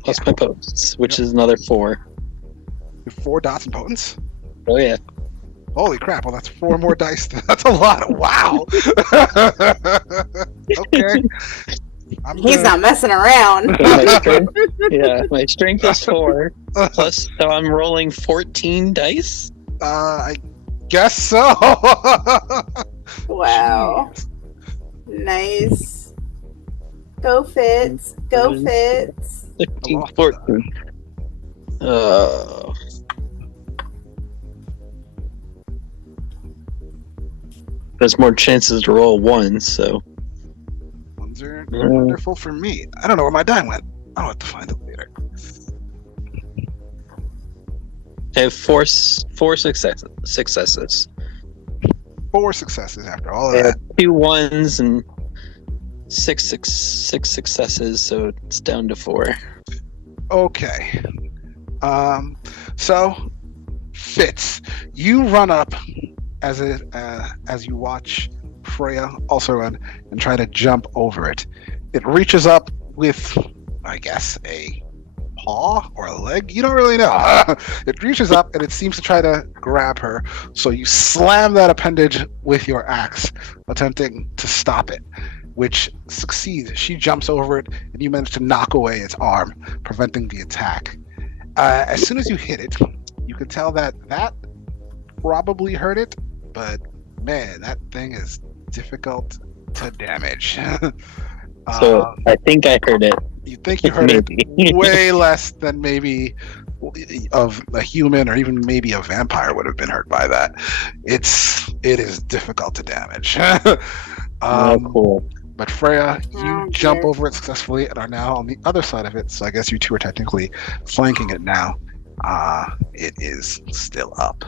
Plus my potence, which is another 4. 4 dots in potence? Oh yeah. Holy crap, well that's 4 more dice. That's a lot. Wow. Okay. He's not messing around. My strength is 4. Plus, so I'm rolling 14 dice? Guess so. Wow. Jeez. Nice. Go Fitz. Go Fitz. 13, lost 14. There's more chances to roll one, so. Ones are wonderful for me. I don't know where my die went. I'll have to find it later. I have four successes. 4 successes after all of I have that. 2 1s and six successes, so it's down to 4. Okay. So Fitz, you run up as you watch Freya also run and try to jump over it. It reaches up with, I guess, a paw or a leg. You don't really know. It reaches up and it seems to try to grab her. So you slam that appendage with your axe, attempting to stop it, which succeeds. She jumps over it and you manage to knock away its arm, preventing the attack. As soon as you hit it, you can tell that probably hurt it, but man, that thing is difficult to damage. So I think I heard it. You think you heard it way less than maybe of a human or even maybe a vampire would have been hurt by that. It is difficult to damage. Cool. But Freya, you Oh, jump dear. over it successfully and are now on the other side of it. So I guess you two are technically flanking it now. It is still up.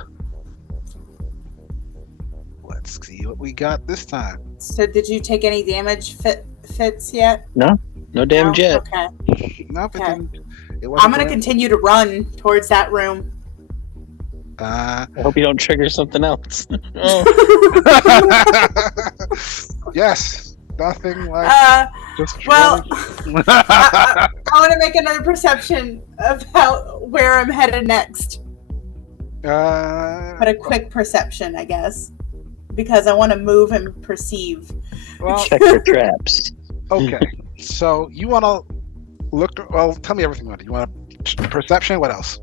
Let's see what we got this time. So did you take any damage, Fitz, yet? No damage No? yet. Okay. Nope, it Okay. didn't. It wasn't I'm gonna doing- continue to run towards that room. Uh, I hope you don't trigger something else. Oh. yes, nothing like just well, running. I want to make another perception about where I'm headed next. But a quick perception, I guess, because I want to move and perceive. well, Check for traps. okay. So you want to look? Well, tell me everything about it. You want perception? What else?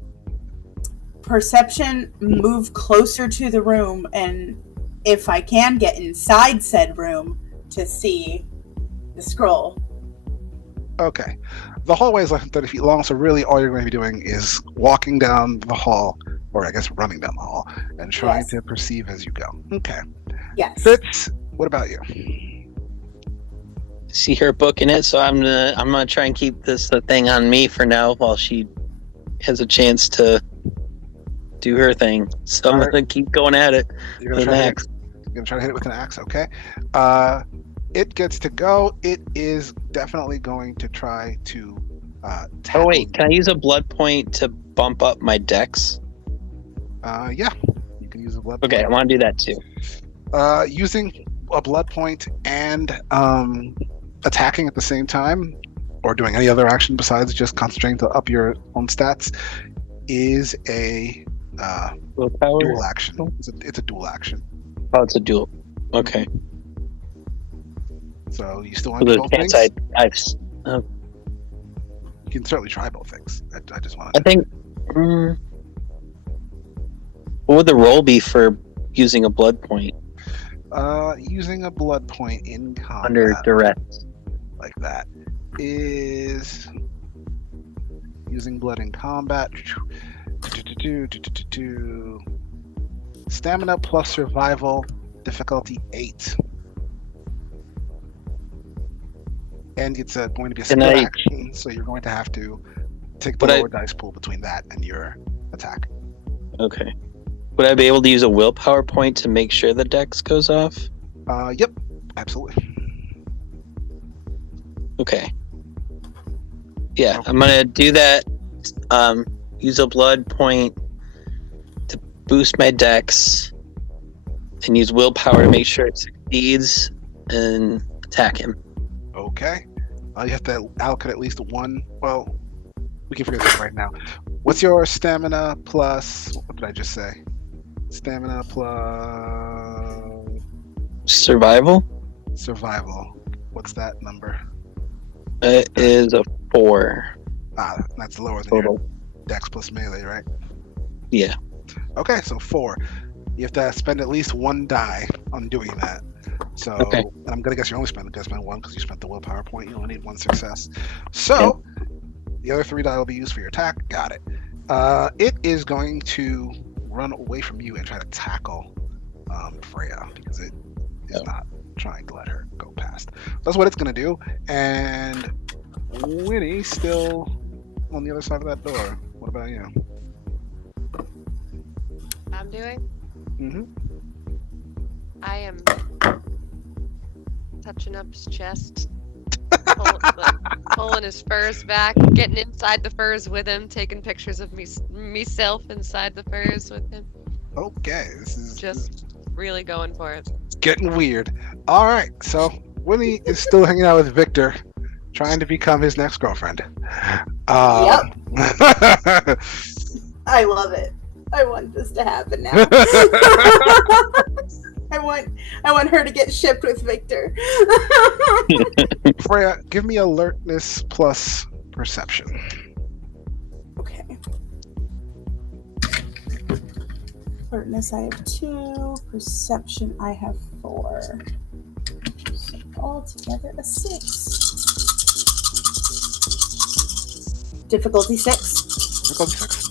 Perception, move closer to the room, and if I can get inside said room to see the scroll. Okay. The hallway is less than 30 feet long, so really all you're going to be doing is walking down the hall, or I guess running down the hall, and trying Yes. to perceive as you go. Okay. Yes. Fitz, what about you? See her booking it, so I'm gonna try and keep this thing on me for now while she has a chance to do her thing. So I'm Alright. gonna keep going at it You're with going an to axe. try to hit it with an axe, okay? It gets to go. It is definitely going to try to Oh tackle wait, can I use a blood point to bump up my dex? yeah, you can use a blood Okay, I point. want to do that too. Using a blood point and attacking at the same time, or doing any other action besides just concentrating to up your own stats, is a Willpower? dual action. It's a dual action. Oh, it's a dual. Okay. So you still want So to do the both chance things? You can certainly try both things. I just want I to. think. What would the roll be for using a blood point Using a blood point in combat under duress? like that is using blood in combat. Stamina plus survival, difficulty 8. And it's going to be a Can split I- action, so you're going to have to take the Would I- lower dice pool between that and your attack. Okay. Would I be able to use a willpower point to make sure the dex goes off? Yep, absolutely. Okay. Yeah, I'm gonna do that. Use a blood point to boost my dex, and use willpower to make sure it succeeds, and attack him. Okay. You have to allocate at least one. Well, we can figure this out right now. What's your stamina plus? What did I just say? Stamina plus Survival? survival. What's that number? It is a 4 That's lower than total. your dex plus melee, right? Yeah. Okay, so 4. You have to spend at least 1 die on doing that. So, Okay. and I'm gonna guess you're only gonna spend 1 because you spent the willpower point. You only need 1 success. So, the other 3 die will be used for your attack. Got it. It is going to run away from you and try to tackle Freya because it is not trying to let her go past. That's what it's gonna do. And Winnie's still on the other side of that door. What about you? I'm doing. Mm-hmm. I am touching up his chest, pulling his furs back, getting inside the furs with him, taking pictures of myself inside the furs with him. Okay, this is Just really going for it. getting weird. All right, so Winnie is still hanging out with Victor, trying to become his next girlfriend. Yep. I love it. I want this to happen now. I want her to get shipped with Victor. Freya, give me alertness plus perception. Okay. Alertness I have 2. Perception I have 4. So altogether a 6. Difficulty 6. Difficulty 6.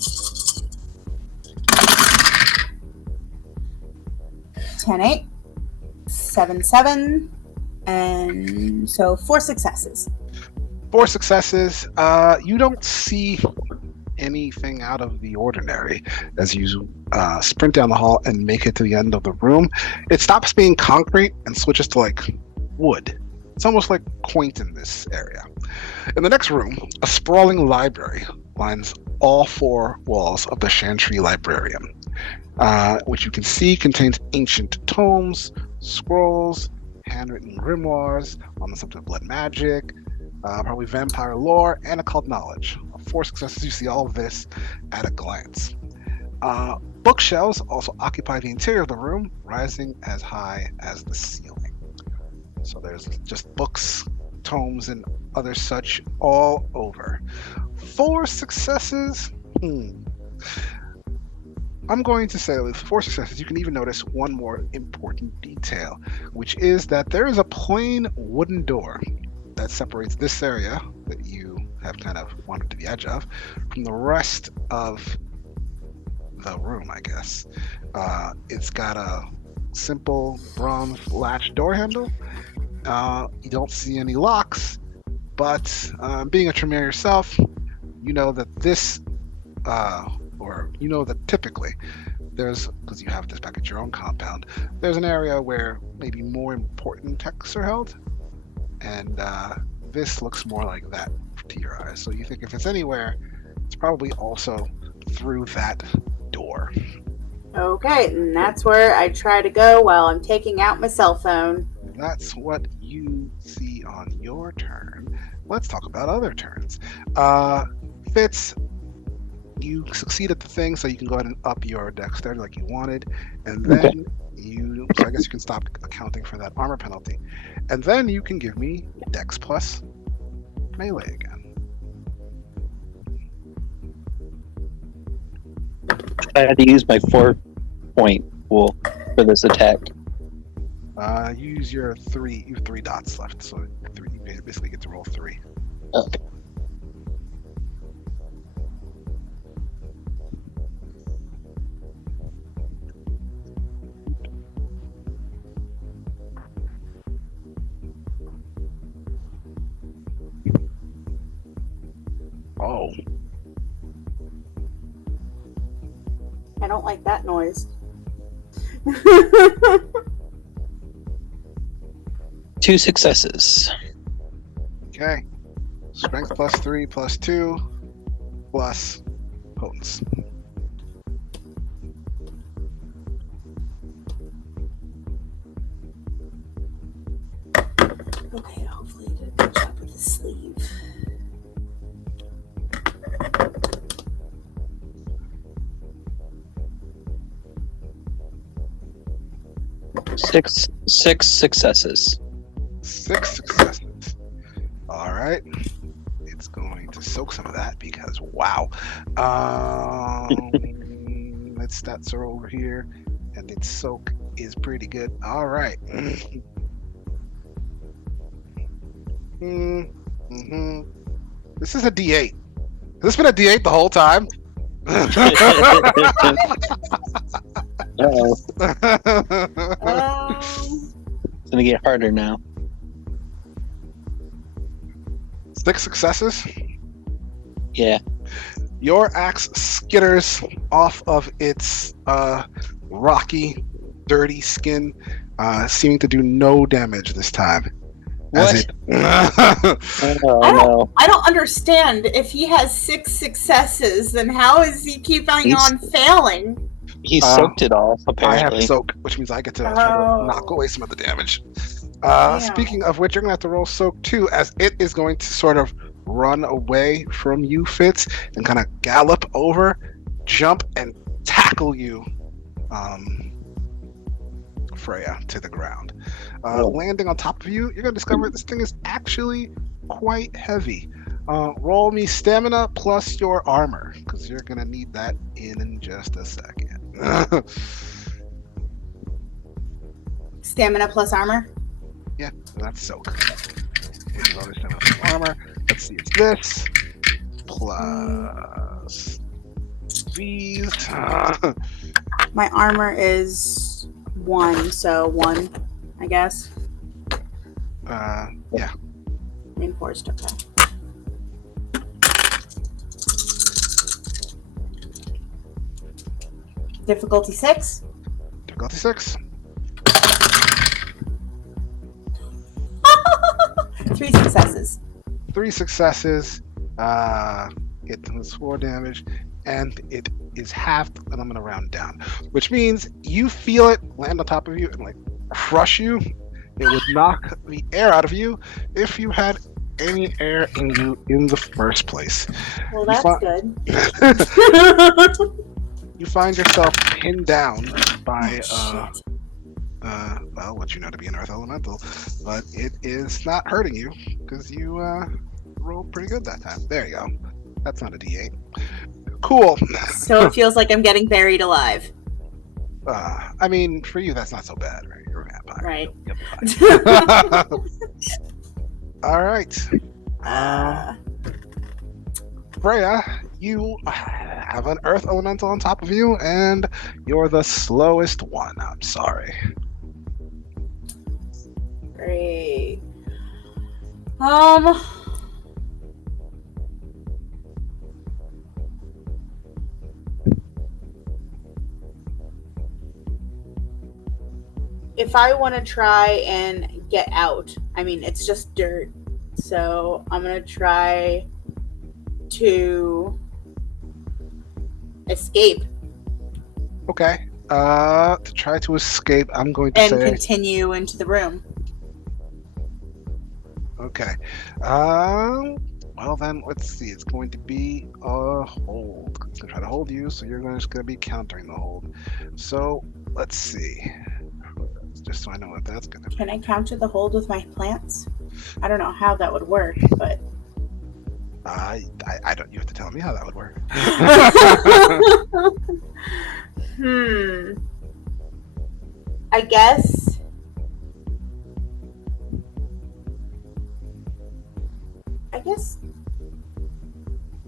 10, 8. 7, 7. And so 4 successes. 4 successes. You don't see anything out of the ordinary as you sprint down the hall and make it to the end of the room. It stops being concrete and switches to like wood. It's almost like quaint in this area. In the next room, a sprawling library lines all 4 walls of the Chantry Librarium, which you can see contains ancient tomes, scrolls, handwritten grimoires on the subject of blood magic, probably vampire lore, and occult knowledge. 4 successes, you see all of this at a glance. Bookshelves also occupy the interior of the room, rising as high as the ceiling. So there's just books, tomes, and other such all over. 4 successes? I'm going to say with 4 successes, you can even notice one more important detail, which is that there is a plain wooden door that separates this area that you have kind of wandered to the edge of from the rest of the room, I guess. It's got a simple bronze latch door handle. You don't see any locks, but being a Tremere yourself, you know that this, or you know that typically there's, because you have this back at your own compound, there's an area where maybe more important texts are held, and this looks more like that to your eyes. So you think if it's anywhere, it's probably also through that door. Okay, and that's where I try to go while I'm taking out my cell phone. That's what you see on your turn. Let's talk about other turns. Fitz, you succeed at the thing, so you can go ahead and up your dexterity like you wanted, and then so I guess you can stop accounting for that armor penalty, and then you can give me dex plus melee again. I had to use my 4-point pool for this attack. Use your 3. You have 3 dots left, so you basically get to roll 3. Okay. Oh. I don't like that noise. 2 successes. Okay. Strength plus 3 plus 2 plus potence. Okay, hopefully it didn't catch up with the sleeve. Six successes. 6 successes. All right. It's going to soak some of that because wow. Its stats are over here, and its soak is pretty good. All right. Mm-hmm. This is a D8. Has this been a D8 the whole time? Uh-oh. It's gonna get harder now. 6 successes. Yeah. Your axe skitters off of its rocky, dirty skin, seeming to do no damage this time. What? Oh no. I don't understand. If he has 6 successes, then how is he keeping He's- on failing? He soaked it all, I apparently. have soak, which means I get to try to knock away some of the damage. Speaking of which, you're gonna have to roll soak too, as it is going to sort of run away from you, Fitz, and kind of gallop over, jump, and tackle you, Freya, to the ground. Landing on top of you, you're gonna discover this thing is actually quite heavy. Roll me stamina plus your armor, because you're gonna need that in just a second. Stamina plus armor. Yeah, that's soak. Roll me stamina plus armor. Let's see, it's this plus these. My armor is 1, so 1, I guess. Yeah. Reinforced, okay. Difficulty 6. Difficulty 6. 3 successes. 3 successes. It does 4 damage, and it is halved, and I'm gonna round down, which means you feel it land on top of you and like crush you. It would knock the air out of you if you had any air in you in the first place. Well, You that's fi- good. You find yourself pinned down by Shit. well, what you know to be an earth elemental, but it is not hurting you because you rolled pretty good that time. There you go. That's not a D8. Cool. So it feels like I'm getting buried alive. I mean, for you, that's not so bad, right? You're a vampire. Right. You'll be fine. All right. Freya, you have an earth elemental on top of you, and you're the slowest one. I'm sorry. Great. If I want to try and get out, I mean, it's just dirt. So I'm going to try to escape Okay. To try to escape, I'm going to and say. continue into the room. Okay. Well then, let's see. It's going to be a hold. It's gonna try to hold you, so you're just gonna be countering the hold. So let's see. Just so I know what that's gonna be. Can I counter the hold with my plants? I don't know how that would work, but I don't. You have to tell me how that would work. I guess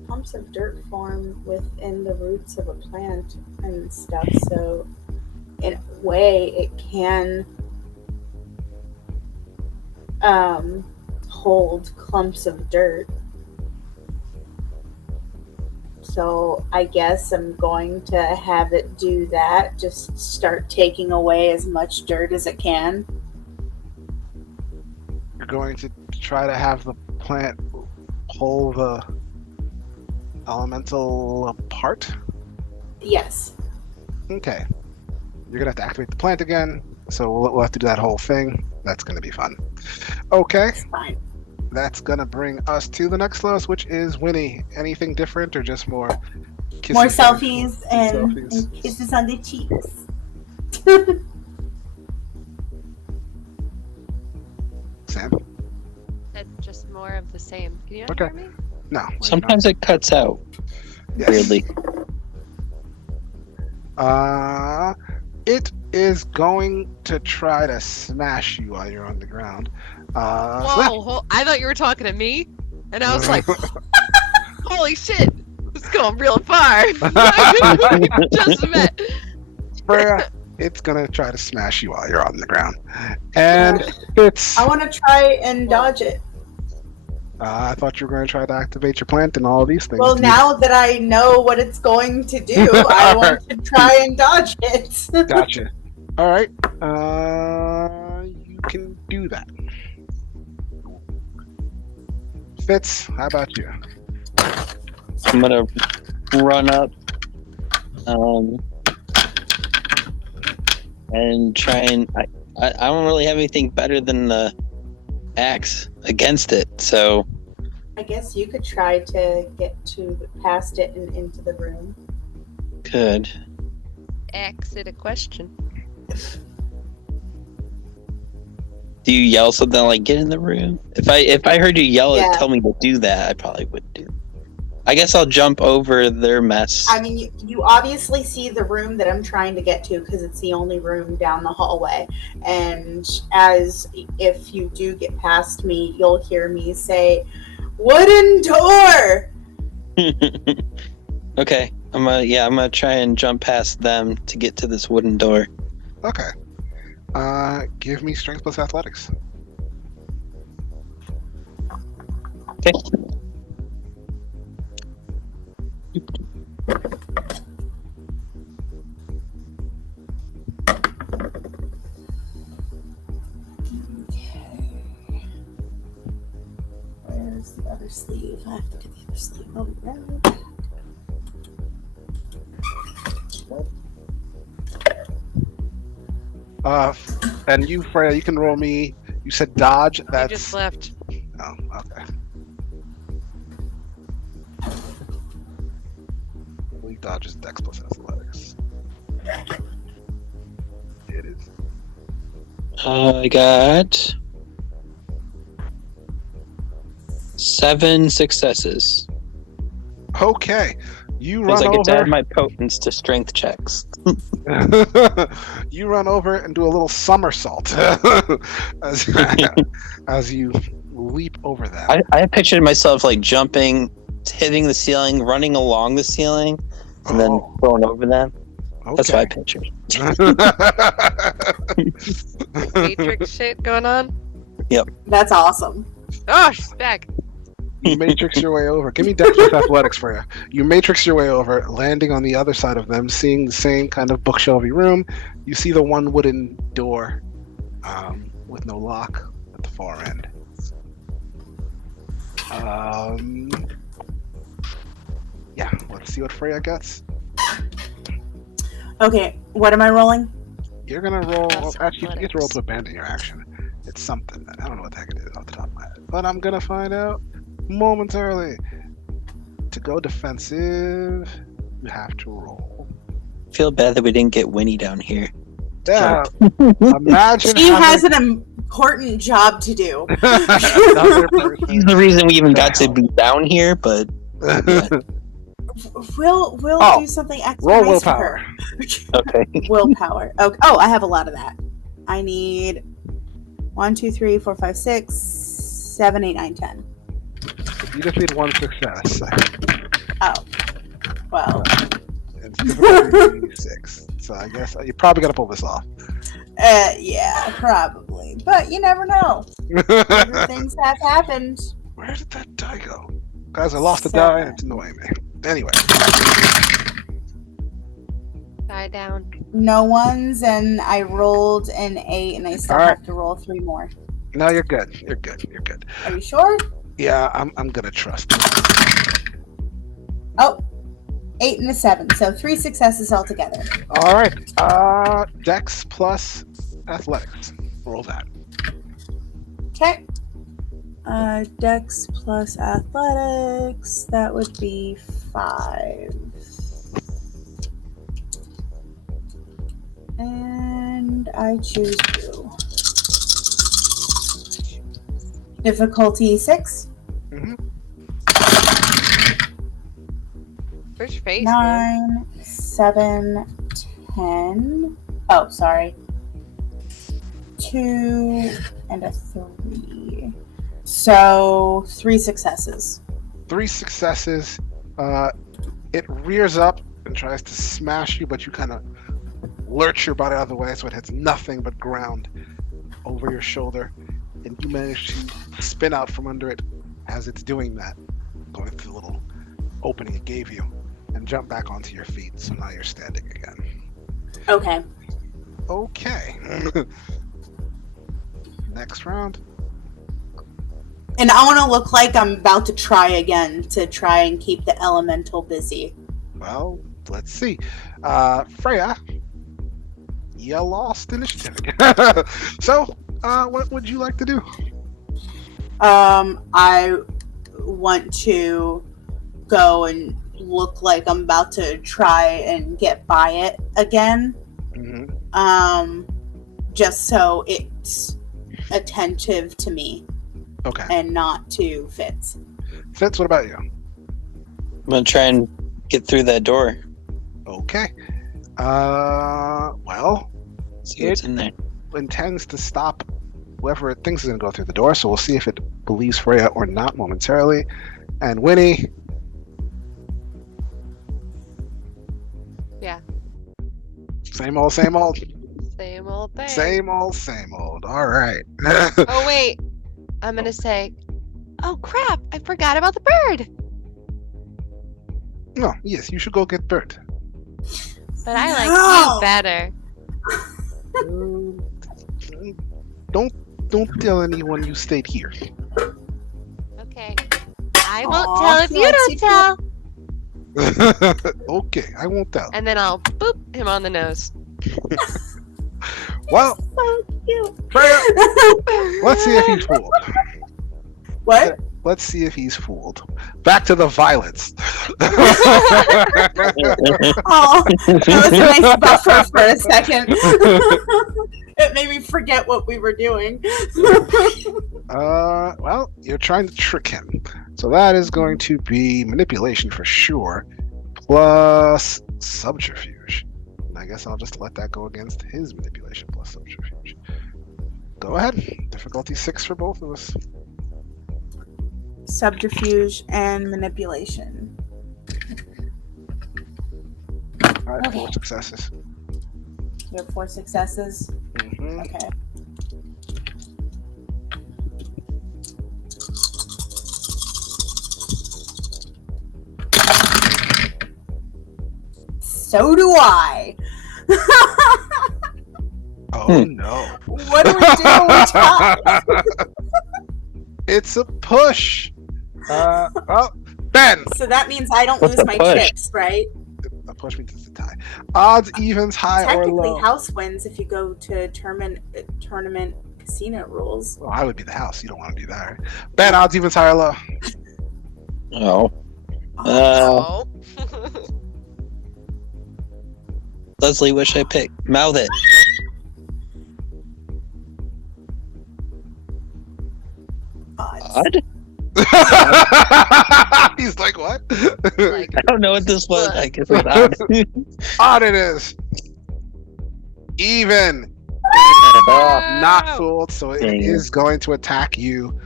clumps of dirt form within the roots of a plant and stuff, so in a way it can hold clumps of dirt. So I guess I'm going to have it do that. Just start taking away as much dirt as it can. You're going to try to have the plant pull the elemental apart? Yes. Okay. You're gonna have to activate the plant again, so we'll have to do that whole thing. That's gonna be fun. Okay, It's fine. that's gonna bring us to the next slowest, which is Winnie. Anything different or just more kisses? More selfies and selfies. kisses on the cheeks. Sam? Said just more of the same. Can you not Okay. hear me? No. Sometimes it cuts out Yes. weirdly. It is going to try to smash you while you're on the ground. Whoa, I thought you were talking to me, and I was like, holy shit, it's going real far. We just met. Freya, it's gonna try to smash you while you're on the ground. And it's. I want to try and dodge it. I thought you were going to try to activate your plant and all of these things. Well, now that I know what it's going to do, I want to try and dodge it. Gotcha. All right. You can do that. Fitz, how about you? I'm gonna run up, and try and I don't really have anything better than the axe against it, so I guess you could try to get past it and into the room. good. Exit a question. Do you yell something like "get in the room"? If I heard you yell Yeah. and tell me to do that, I probably would do. I guess I'll jump over their mess. I mean, you obviously see the room that I'm trying to get to because it's the only room down the hallway. And if you do get past me, you'll hear me say, "Wooden door!" Okay, I'm gonna try and jump past them to get to this wooden door. Okay. Give me strength plus athletics. Okay. Where's the other sleeve? I have to get the other sleeve. I'll be right back. And you, Freya, you can roll me. You said dodge. He That's. just left. Oh, okay. I believe dodge is dex plus athletics. It is. I got 7 successes. Okay. You Because run I get to add over. my potence to strength checks. You run over and do a little somersault as you leap over them. I pictured myself like jumping, hitting the ceiling, running along the ceiling, and then going over them. That's what I pictured. Matrix shit going on. That's awesome. Oh, she's back. You matrix your way over. Give me dex with athletics for you. You matrix your way over, landing on the other side of them, seeing the same kind of bookshelvy room. You see the one wooden door with no lock at the far end. Yeah, let's see what Freya gets. Okay, what am I rolling? You're gonna roll. That's Actually, you get to roll athletics. to abandon your action. It's something. I don't know what the heck it is off the top of my head, but I'm gonna find out momentarily. To go defensive, you have to roll. Feel bad that we didn't get Winnie down here. Yeah. Imagine She having has an important job to do. another person. He's the reason we even got to be down here, but We'll Oh, do something extra roll nice for willpower. her. okay. Willpower. Okay. Oh, I have a lot of that. I need 1, 2, 3, 4, 5, 6, 7, 8, 9, 10. You just need one success. Oh. Well. It's difficulty 6. So I guess you probably gotta pull this off. Yeah, probably. But you never know. Other things have happened. Where did that die go? Guys, I lost the die and it's annoying me. Anyway. Die down. No ones, and I rolled an 8, and I still All right. have to roll 3 more. No, you're good. You're good. You're good. Are you sure? Yeah, I'm gonna trust you. Oh, 8 and a 7. So 3 successes altogether. Alright. Dex plus athletics. Roll that. Okay. Dex plus athletics. That would be 5. And I choose you. Difficulty 6, Where's your face, man? 9, 7, 10, Oh, sorry. 2 and a 3. So 3 successes. 3 successes. It rears up and tries to smash you, but you kind of lurch your body out of the way, so it hits nothing but ground over your shoulder, and you manage to spin out from under it as it's doing that, going through the little opening it gave you, and jump back onto your feet. So now you're standing again. Okay. Okay. Next round. And I want to look like I'm about to try again to try and keep the elemental busy. Well, let's see. Freya, you lost initiative again. So, what would you like to do? I want to go and look like I'm about to try and get by it again. Mm-hmm. Just so it's attentive to me. Okay. And not to Fitz. Fitz, what about you? I'm gonna try and get through that door. Okay. Well, See what's in there. intends to stop whoever it thinks is going to go through the door, so we'll see if it believes Freya or not momentarily. And Winnie. Yeah. Same old, same old. Same old thing. Same old, same old. All right. Oh wait, I'm gonna say, oh crap, I forgot about the bird. No, yes, you should go get Bert. But I like No. you better. Don't tell anyone you stayed here. Okay. I won't Aw, tell if he you likes don't you tell. Okay, I won't tell. And then I'll boop him on the nose. Well, So cute. Freya, let's see if he's fooled. What? Let's see if he's fooled. Back to the violence. Oh, that was a nice buffer for a second. It made me forget what we were doing. Well, you're trying to trick him. So that is going to be manipulation for sure, plus subterfuge. And I guess I'll just let that go against his manipulation plus subterfuge. Go ahead. Difficulty 6 for both of us. Subterfuge and manipulation. All right, Okay. 4 successes. You have 4 successes. Mm-hmm. Okay. So do I. Oh no. What do we do when we tie? It's a push. Oh, Ben. So that means I don't What's lose a my push? chips, right? A push means it's a tie. Odds, evens, high or Technically, low. house wins if you go to tournament casino rules. Well, I would be the house. You don't want to do that, right? Ben, odds, evens, high or low. Oh. Oh. Leslie, what should I pick? Mouth it. Odds. Odd? He's like, what? Like, I don't know what this was. Look. I guess it's odd. Odd it is. Even. Not fooled, so it Dang it. is going to attack you,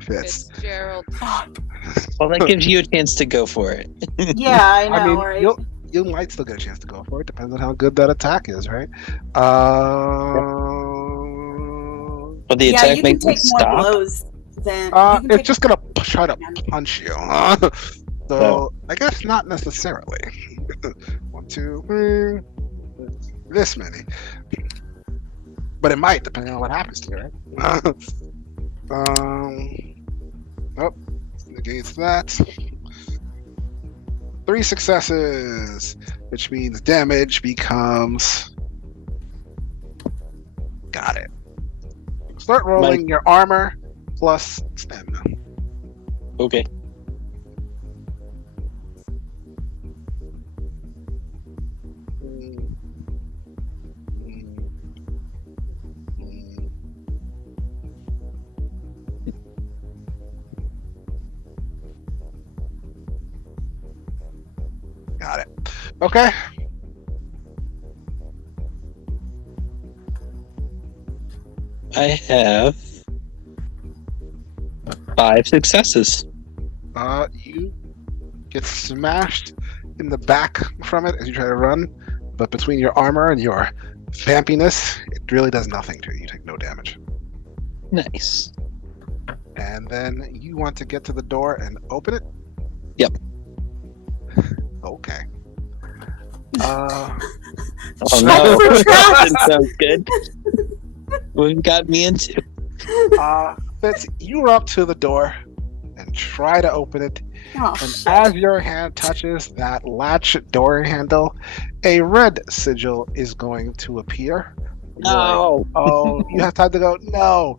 Fitz. Fitzgerald. Well, that gives you a chance to go for it. Yeah, I know, I mean, right? you might still get a chance to go for it. Depends on how good that attack is, right? But the Yeah, attack you can makes me take more stop. blows than you can It's take just gonna more try to damage. punch you. So Oh. I guess not necessarily. 1, 2, 3. This many. But it might, depending on what happens to you, right? Oh, negates that. 3 successes, which means damage becomes. Got it. Start rolling your armor plus stamina. Okay. Got it. Okay. I have 5 successes. You get smashed in the back from it as you try to run, but between your armor and your vampiness, it really does nothing to you. You take no damage. Nice. And then you want to get to the door and open it? Yep. Okay. Oh Check no, for traps. that sounds good. What got me into? Fitz, you run up to the door and try to open it. Oh, And shit. as your hand touches that latch door handle, a red sigil is going to appear. No. Oh, you have time to go, no.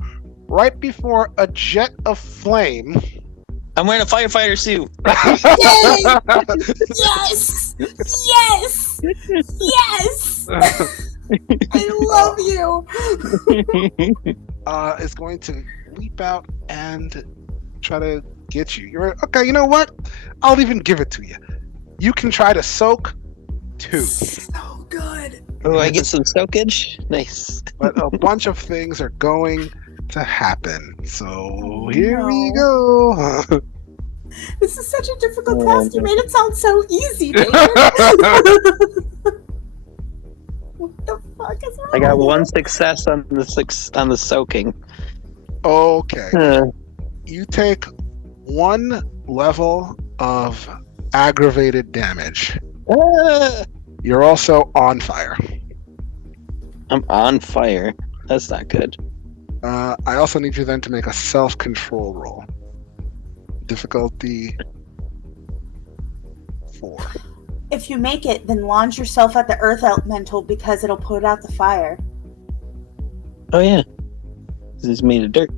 Right before a jet of flame. I'm wearing a firefighter suit. Yes! Yes! Yes! I love you! Is going to leap out and try to get you. You're okay, you know what? I'll even give it to you. You can try to soak 2. So good. Oh, I get some soakage. Nice. But a bunch of things are going to happen. So Oh, here we no. go. This is such a difficult Oh, task. You made it sound so easy, David. What the fuck is wrong I got with one you? success on the soaking. Okay. Uh, You take 1 level of aggravated damage. ah, You're also on fire. I'm on fire. That's not good. I also need you then to make a self-control roll. Difficulty 4. If you make it, then launch yourself at the earth elemental because it'll put out the fire. Oh yeah, this is made of dirt.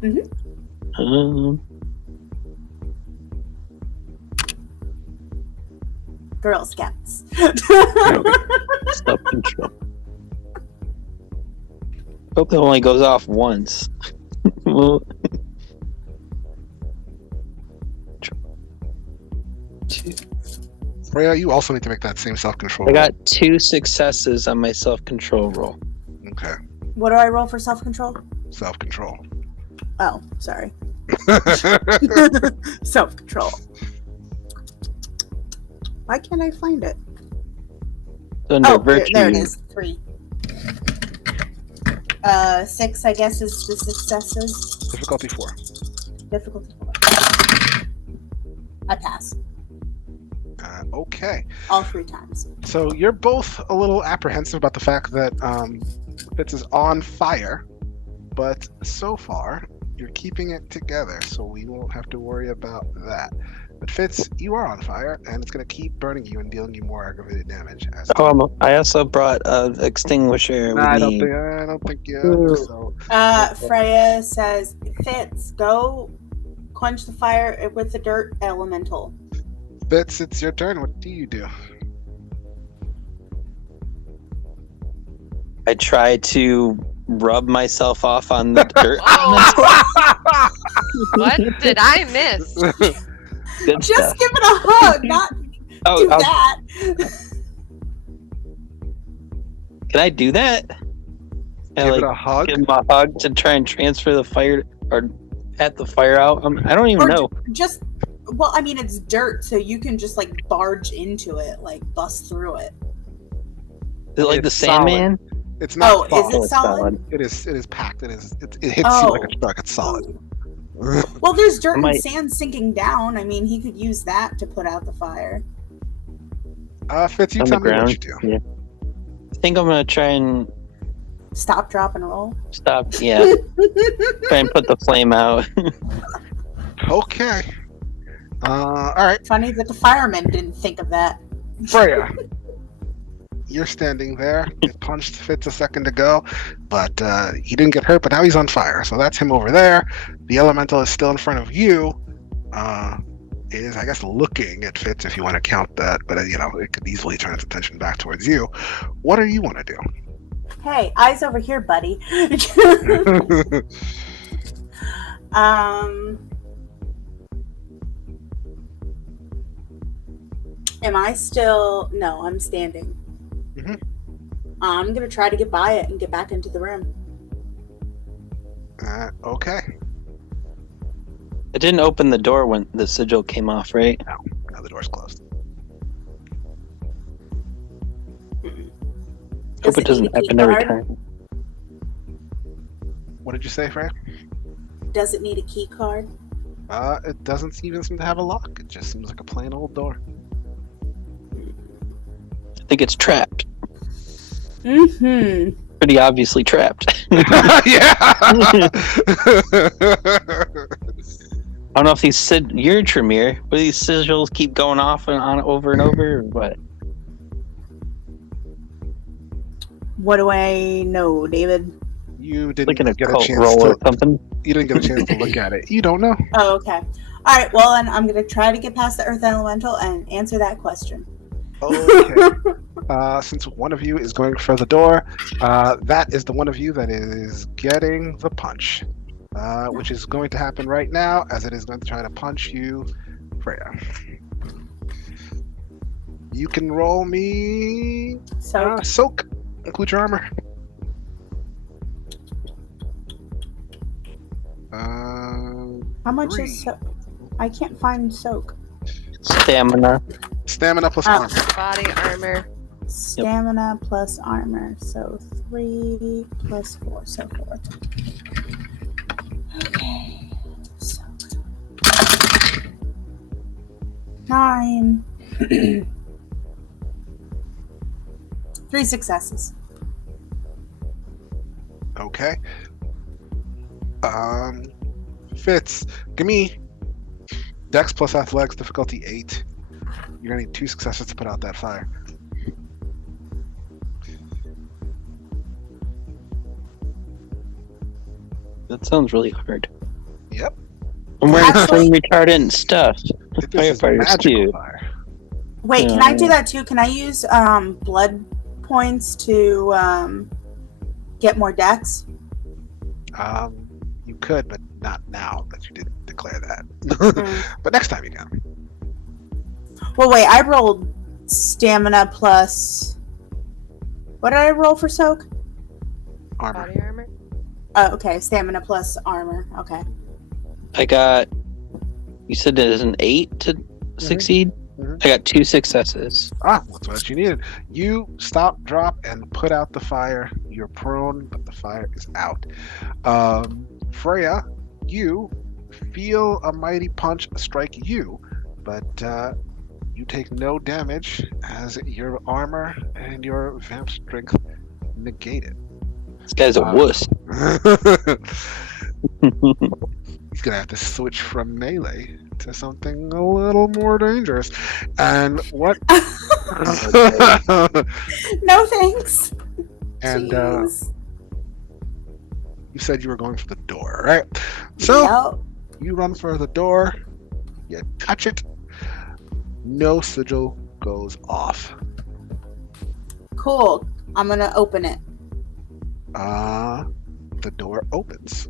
Mhm. Girl Scouts. Self-control. Hope it only goes off once. Well, two. Freya, you also need to make that same self-control I roll. got 2 successes on my self-control roll. Okay. What do I roll for self-control? Self-control. Oh, sorry. Self-control. Why can't I find it? Under Oh, virtue. there it is. 3. 6, I guess, is the successes. Difficulty 4. Difficulty 4. I pass. Okay. All 3 times. So you're both a little apprehensive about the fact that Fitz is on fire, but so far you're keeping it together, so we won't have to worry about that. But Fitz, you are on fire, and it's going to keep burning you and dealing you more aggravated damage. As I also brought an extinguisher with I me. don't think you have, so Freya says, Fitz, go quench the fire with the dirt elemental. Fitz, it's your turn. What do you do? I try to rub myself off on the dirt. Oh, what did I miss? Good Just stuff. give it a hug, not do I'll- that. Can I do that? Can I, Give it a hug. give him a hug to try and transfer the fire or pat the fire out? I don't even Or know. just, well, I mean, it's dirt, so you can just like barge into it, like bust through it. Is it like the It's solid. Sandman? It's not. Oh, is false. it it's solid? It is packed. It hits you like a truck. It's solid. Well, there's dirt I might- and sand sinking down. I mean, he could use that to put out the fire. Fitz, you On tell the me what ground? you do. Yeah. I think I'm gonna try and Stop, drop, and roll. stop. Yeah. Try and put the flame out. Okay. All right, Funny that the firemen didn't think of that. Freya. You're standing there. You punched Fitz a second ago, but he didn't get hurt. But now he's on fire, so that's him over there. The elemental is still in front of you. It is, I guess, looking at Fitz if you want to count that, but it could easily turn its attention back towards you. What do you want to do? Hey, eyes over here, buddy. Am I still? No, I'm standing. Mhm. I'm gonna try to get by it and get back into the room. Okay. It didn't open the door when the sigil came off, right? Now the door's closed. Hope it doesn't need a key happen every card? time. What did you say, Freya? Does it need a key card? It doesn't even seem to have a lock. It just seems like a plain old door. I think it's trapped. Mm-hmm. Pretty obviously trapped. Yeah. I don't know if these you're Tremere. Will these sigils keep going off and on over and over, or what? What do I know, David? You didn't Like in a get a cult chance roll or to. something. You didn't get a chance to look at it. You don't know. Oh, okay. All right. Well, then I'm gonna try to get past the Earth Elemental and answer that question. Okay. Since one of you is going for the door, that is the one of you that is getting the punch, which is going to happen right now, as it is going to try to punch you, Freya. You can roll me So soak. Include your armor. how much 3. is soak? I can't find soak. Stamina. Stamina plus Oh. armor. Body armor. Stamina plus armor. So 3 plus 4. So 4. Okay. So 9. 3 successes. Okay. Fitz, give me Dex plus Athletics, difficulty 8. You're gonna need 2 successes to put out that fire. That sounds really hard. Yep. I'm wearing Actually- flame retardant stuff. This is Firefighter's magical cute. fire. Wait, can I do Yeah. that too? Can I use blood points to get more dex? You could, but not now that you didn't declare that. Mm. But next time you can. Well, wait, I rolled stamina plus. What did I roll for soak? Armor. Body armor. Oh, okay, stamina plus armor. Okay. I got. You said it is an 8 to succeed? Mhm. I got 2 successes. That's what you needed. You stop, drop, and put out the fire. You're prone, but the fire is out. Freya, you feel a mighty punch strike you, but you take no damage as your armor and your vamp strength negate it. This guy's a wuss. He's gonna have to switch from melee to something a little more dangerous. And what? No thanks. And Jeez. you said you were going for the door, right? So Yep. you run for the door, you touch it, no sigil goes off. Cool. I'm gonna open it. The door opens.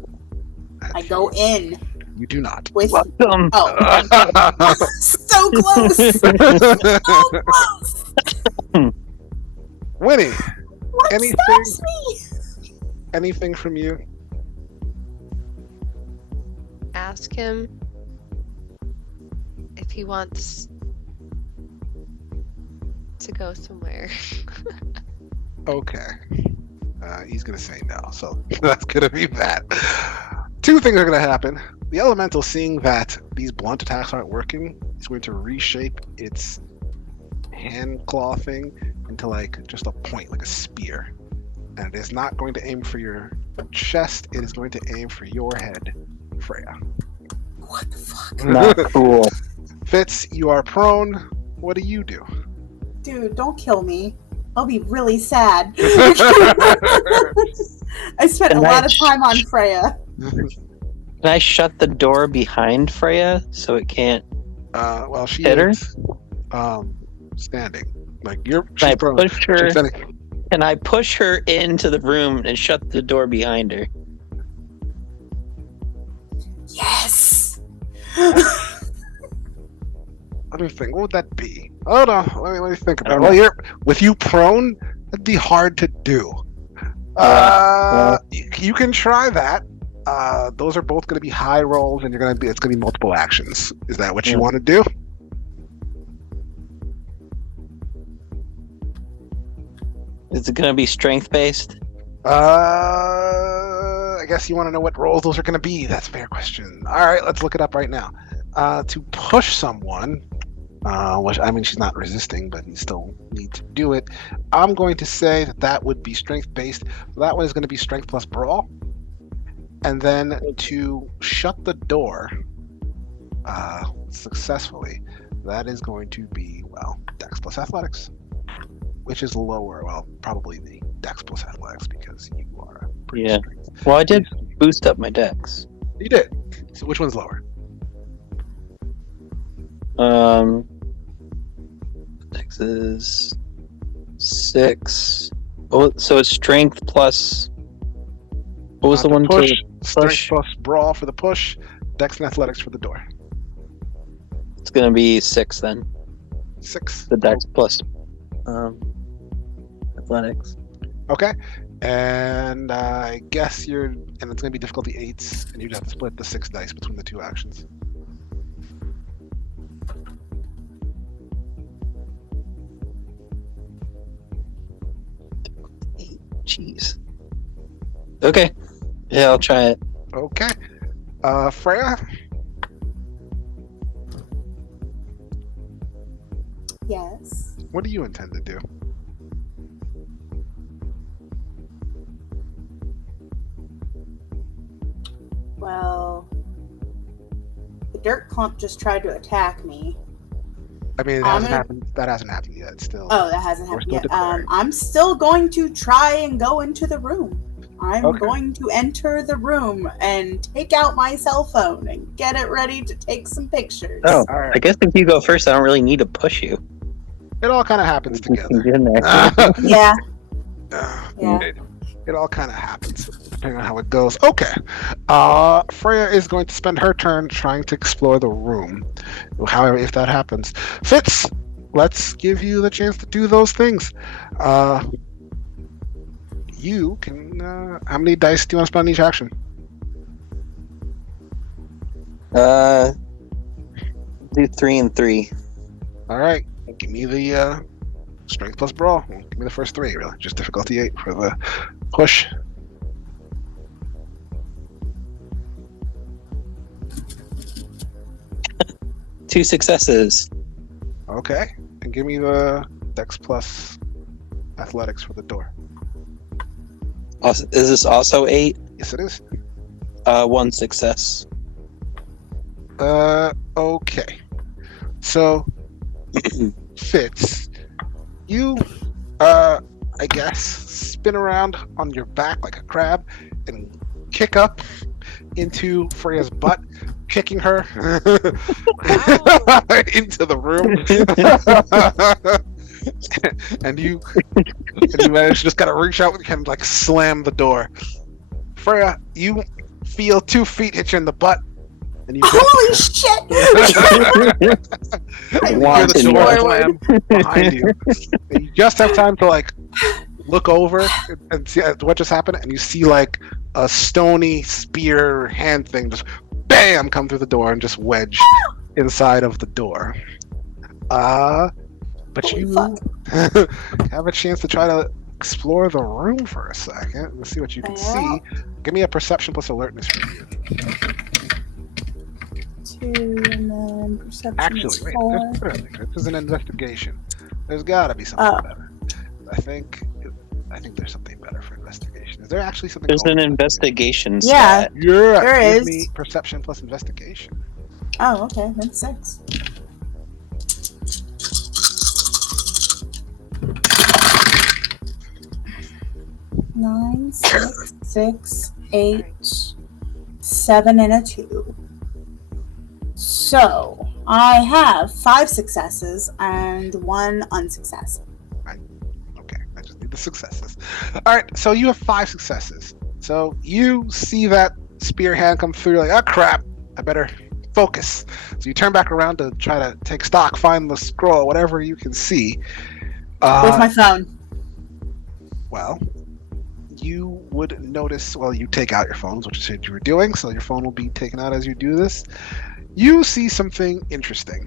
I go in You do not. with. Welcome. Oh, so close. So close. Winnie, What Anything- stops me? anything from you? Ask him if he wants to go somewhere. Okay. He's gonna say no, so that's gonna be that. 2 things are gonna happen. The elemental, seeing that these blunt attacks aren't working, is going to reshape its hand claw thing into like just a point, like a spear. And it is not going to aim for your chest, it is going to aim for your head, Freya. What the fuck? Not cool. Fitz, you are prone. What do you do? Dude, don't kill me. I'll be really sad. I spent a Can lot I of time on Freya. Can I shut the door behind Freya so it can't? Well, she Hit her? is standing. Like you're Can she's I prone. push her? She's standing. Can I push her into the room and shut the door behind her? Yes. Let me think. What would that be? Hold on. Let me think I about it. don't Well, know. you're with you prone. That'd be hard to do. Yeah. You can try that. those are both going to be high rolls, and it's going to be multiple actions. Is that what you want to do? Is it going to be strength based? I guess you want to know what rolls those are going to be. That's a fair question. All right, let's look it up right now. To push someone, which I mean she's not resisting, but you still need to do it. I'm going to say that would be strength based. So that one is going to be strength plus brawl, and then to shut the door successfully, that is going to be Dex plus athletics, which is lower. Well, probably the Dex plus athletics because you are pretty strength. Well, I did boost up my Dex. You did. So which one's lower? Dex is 6. Oh, so it's strength plus. What was the one push? to Strength push? plus brawl for the push. Dex and athletics for the door. It's gonna be 6 then. 6. The Dex plus athletics. Okay. And I guess and it's going to be difficulty 8s, and you'd have to split the 6 dice between the 2 actions. Jeez. Okay. Yeah, I'll try it. Okay. Freya? Yes. What do you intend to do? Well, the dirt clump just tried to attack me. I mean, it hasn't happened. That hasn't happened yet. It's still. Oh, that hasn't happened still yet. declaring. I'm still going to try and go into the room. I'm Okay. going to enter the room and take out my cell phone and get it ready to take some pictures. Oh, All right. I guess if you go first, I don't really need to push you. It all kind of happens You can together. get in there. Yeah. Yeah. It all kind of happens depending on how it goes. Okay. Freya is going to spend her turn trying to explore the room. However, if that happens, Fitz, let's give you the chance to do those things. You can. How many dice do you want to spend on each action? Do 3 and 3. All right. Give me the strength plus brawl. Give me the first 3, really. Just difficulty 8 for the push. Two successes. Okay. And give me the Dex plus athletics for the door. Also, is this also 8? Yes, it is. 1 success. Okay. So, Fitz, you, I guess, spin around on your back like a crab and kick up into Freya's butt, kicking her into the room. and you manage to just gotta reach out and like slam the door. Freya, you feel 2 feet hit you in the butt, and you Holy shit! you hear the door slam behind you. And you just have time to like look over and see what just happened, and you see like a stony spear hand thing just bam come through the door and just wedge inside of the door. But Holy you fuck. have a chance to try to explore the room for a second. Let's see what you can see. Give me a perception plus alertness for you. 2 and then perception Actually, is wait, 4. this is an investigation. There's gotta be something better. I think there's something better for investigation. Is there actually something There's called an investigation Yeah. stat. Yeah, There give is. me perception plus investigation. Oh, okay. That's 6. Nine, 6, 6, 8, 7, and a 2. So I have 5 successes and 1 unsuccess. Okay, I just need the successes. All right, so you have 5 successes. So you see that spear hand come through. You're like, oh crap! I better focus. So you turn back around to try to take stock, find the scroll, whatever you can see. With my phone. Well, you would notice, well, you take out your phones, which you said you were doing, so your phone will be taken out as you do this. You see something interesting.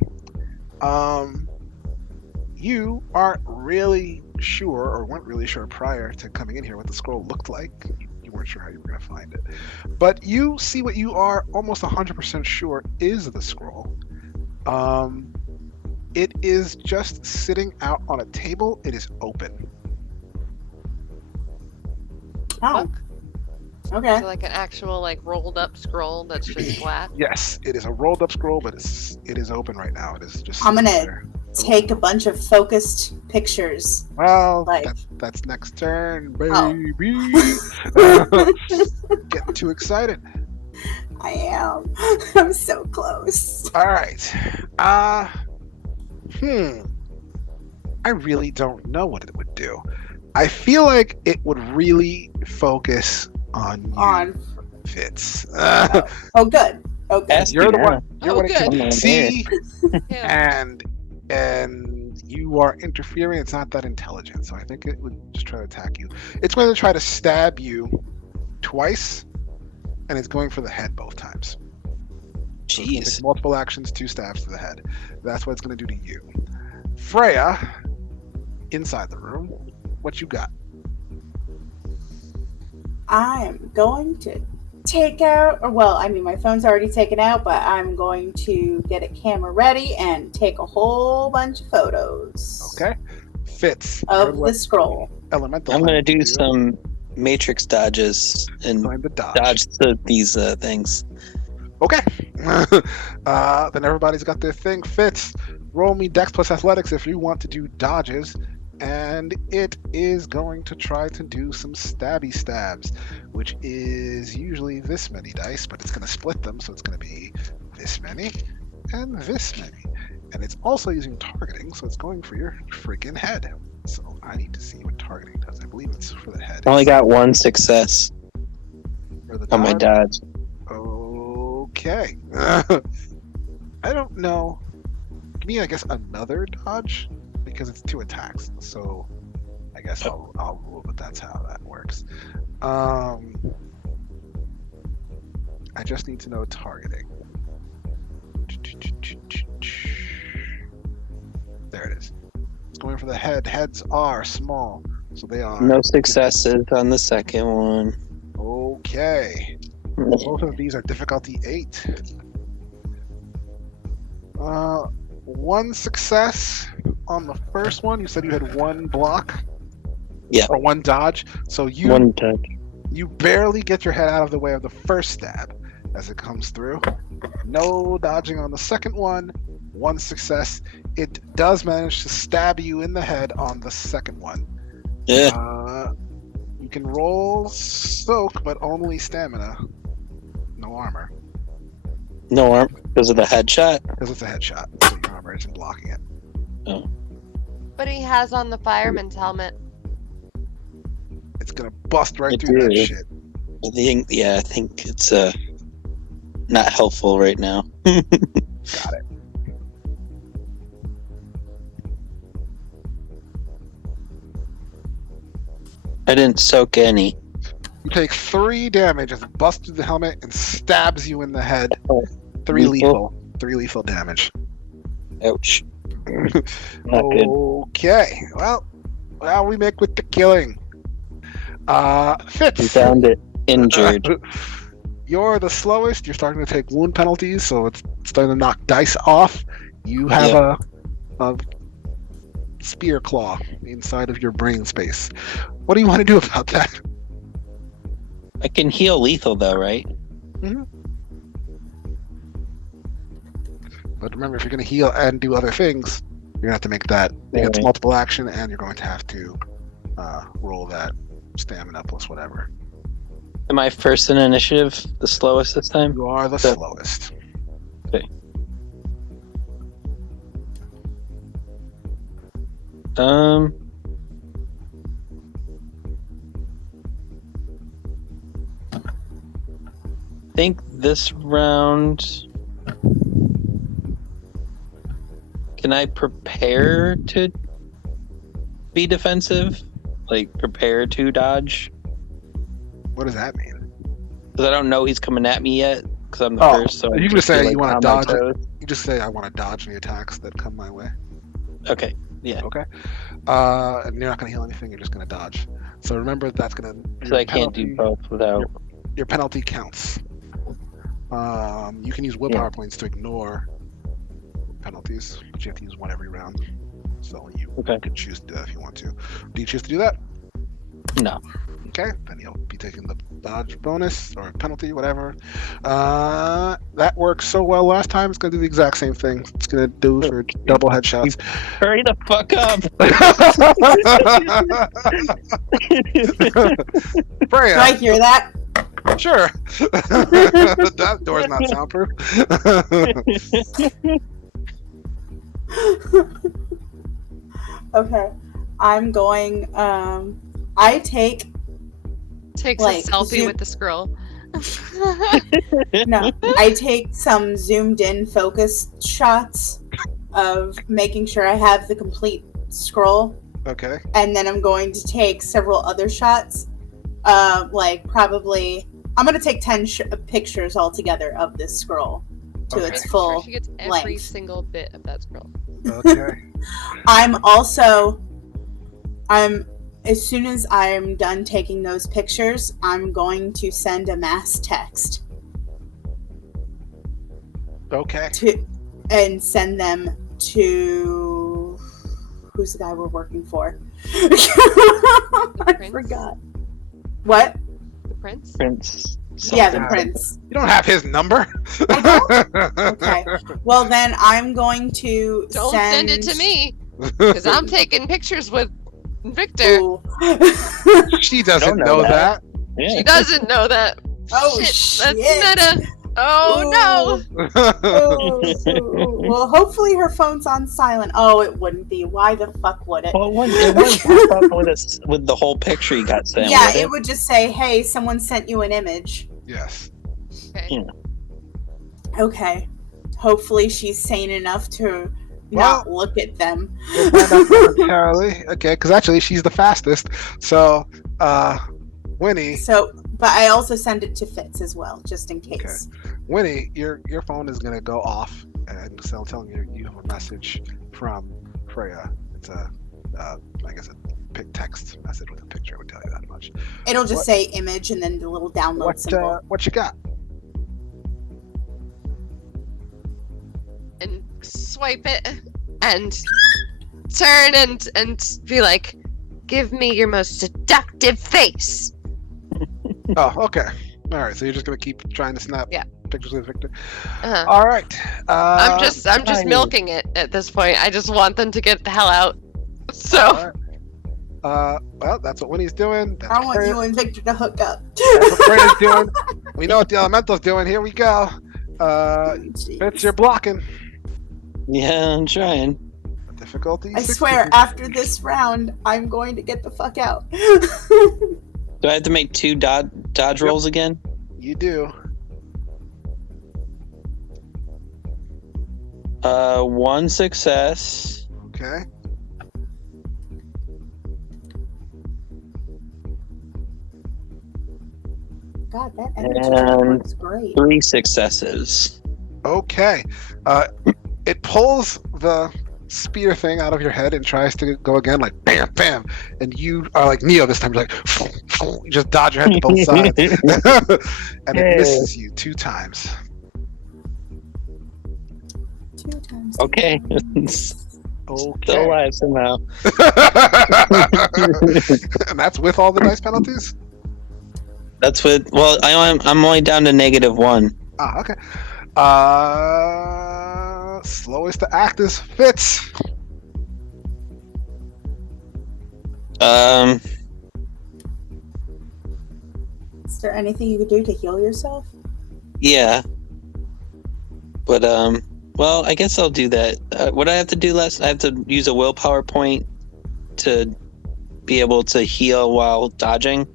You aren't really sure, or weren't really sure prior to coming in here, what the scroll looked like. You weren't sure how you were going to find it. But you see what you are almost 100% sure is the scroll. It is just sitting out on a table. It is open. Oh, okay. So like an actual like rolled up scroll that's just flat. Yes, it is a rolled up scroll, but it is open right now. It is just. I'm gonna there. take a bunch of focused pictures. Well, Like- that's next turn, baby. Oh. Getting too excited. I am. I'm so close. All right. I really don't know what it would do. I feel like it would really focus on you, On. Fitz. Oh, good. Oh, good. Yes. You're the Yeah. one. You're Oh, what it good. can see, Yeah. and you are interfering. It's not that intelligent, so I think it would just try to attack you. It's going to try to stab you twice, and it's going for the head both times. So it's gonna Jeez. take multiple actions, 2 stabs to the head. That's what it's going to do to you. Freya, inside the room, what you got? I am going to take out, or well, I mean, my phone's already taken out, but I'm going to get a camera ready and take a whole bunch of photos Okay. Fitz. of the scroll. Elemental. I'm gonna plan do for you. some matrix dodges and Find the dodge. dodge these things. Okay. Then everybody's got their thing. Fitz, roll me Dex plus Athletics if you want to do dodges. And it is going to try to do some stabby stabs, which is usually this many dice, but it's going to split them, so it's going to be this many and this many. And it's also using targeting, so it's going for your freaking head. So I need to see what targeting does. I believe it's for the head. I only got 1 success For the on my dodge. dodge. Okay. I don't know. Give me, I guess, another dodge because it's 2 attacks. So I guess I'll rule, but that's how that works. I just need to know targeting. There it is. It's going for the head. Heads are small, so they are No successes on the second one. okay. Both of these are difficulty 8. 1 success on the first one. You said you had 1 block. Yeah. Or 1 dodge. So you 1 dodge. you barely get your head out of the way of the first stab as it comes through. No dodging on the second one. 1 success. It does manage to stab you in the head on the second one. Yeah. You can roll soak, but only stamina. No armor. No arm because of the headshot. Because it's a headshot, so your armor isn't blocking it. But he has on the fireman's helmet. It's gonna bust right It through that did. shit. I think it's not helpful right now. Got it. I didn't soak any. You take 3 damage as it busts through the helmet and stabs you in the head. Oh, 3 lethal? lethal. 3 lethal damage. Ouch. Not good. Okay. Well, we make with the killing. We Fitz. found it injured. You're the slowest. You're starting to take wound penalties, so it's starting to knock dice off. You have a spear claw inside of your brain space. What do you want to do about that? I can heal lethal though, right? But remember, if you're going to heal and do other things, you're going to have to make that. It's Right. multiple action, and you're going to have to roll that stamina plus whatever. Am I first in initiative? The slowest this time? You are the So- slowest. Um. Think this round. Can I prepare to be defensive? Like prepare to dodge? What does that mean? Because I don't know he's coming at me yet. Because I'm the Oh, first. So you I'm can just say like, you want on to my dodge it. toes. You just say I want to dodge the attacks that come my way. Okay. Yeah. Okay. And you're not going to heal anything. You're just going to dodge. So remember that's going to. So I can't do both without. Your penalty counts. You can use willpower points to ignore penalties, but you have to use one every round. So you can choose to do that if you want to. Do you choose to do that? No. Okay, then you'll be taking the dodge bonus or penalty, whatever. That worked so well last time. It's going to do the exact same thing. It's going to do for double headshots. Hurry the fuck up! Freya, Do I hear that? sure. That door's not soundproof. Okay. I'm going. I take. Takes Like, a selfie zoom- with the scroll. No, I take some zoomed in focus shots of making sure I have the complete scroll, Okay. and then I'm going to take several other shots. Like probably, I'm going to take 10 pictures altogether of this scroll to Okay. its Making full. sure she gets every length. single bit of that scroll. Okay. As soon as I'm done taking those pictures, I'm going to send a mass text Okay. and send them to who's the guy we're working for? I prince? forgot. What? The prince? Prince. Yeah, the something. prince. You don't have his number. Okay. Well, then I'm going to Don't send it to me, because I'm taking pictures with Victor. Ooh. She doesn't Don't know know that. Yeah. She doesn't know that. Oh, Shit, that's shit. meta. Oh Ooh. Well, hopefully her phone's on silent. Oh, it wouldn't be. Why the fuck would it? Well, it wouldn't pop up with the whole picture you got sent. Yeah, would it would just say, "Hey, someone sent you an image." Yes. no. Okay. Okay. Hopefully she's sane enough to not look at them. We'll find out momentarily. Okay, because actually she's the fastest. So, Winnie, But I also send it to Fitz as well, just in case. Winnie, your phone is gonna go off, and so telling you have a message from Freya. It's a, I guess a text message with a picture would tell you that much. It'll just What- say image and then the little download symbol. What you got? And swipe it and turn and be like, give me your most seductive face. Oh, okay. All right. So you're just gonna keep trying to snap pictures with Victor. Uh-huh. All right. I'm just nice. milking it at this point. I just want them to get the hell out. So All right. Well, that's what Winnie's doing. That's I what want Freya- you and Victor to hook up. That's what Freya's doing. We know what the elemental's doing. Here we go. Jeez. Fitz, you're blocking. Yeah, I'm trying. Difficulty. I 60. swear, after this round, I'm going to get the fuck out. Do I have to make 2 dodge rolls again? You do. 1 success. Okay. God, that energy And works great. 3 successes. Okay. It pulls the spear thing out of your head and tries to go again, like bam, bam, and you are like Neo this time. You're like, you just dodge your head to both sides, and it misses you 2 times. 2 times. Okay. Okay. Still alive somehow. And that's with all the dice penalties. That's what. Well, I'm only down to -1. Ah, okay. Slowest to act is Fitz. Is there anything you could do to heal yourself? Yeah. But well, I guess I'll do that. What I have to do last, I have to use a willpower point to be able to heal while dodging.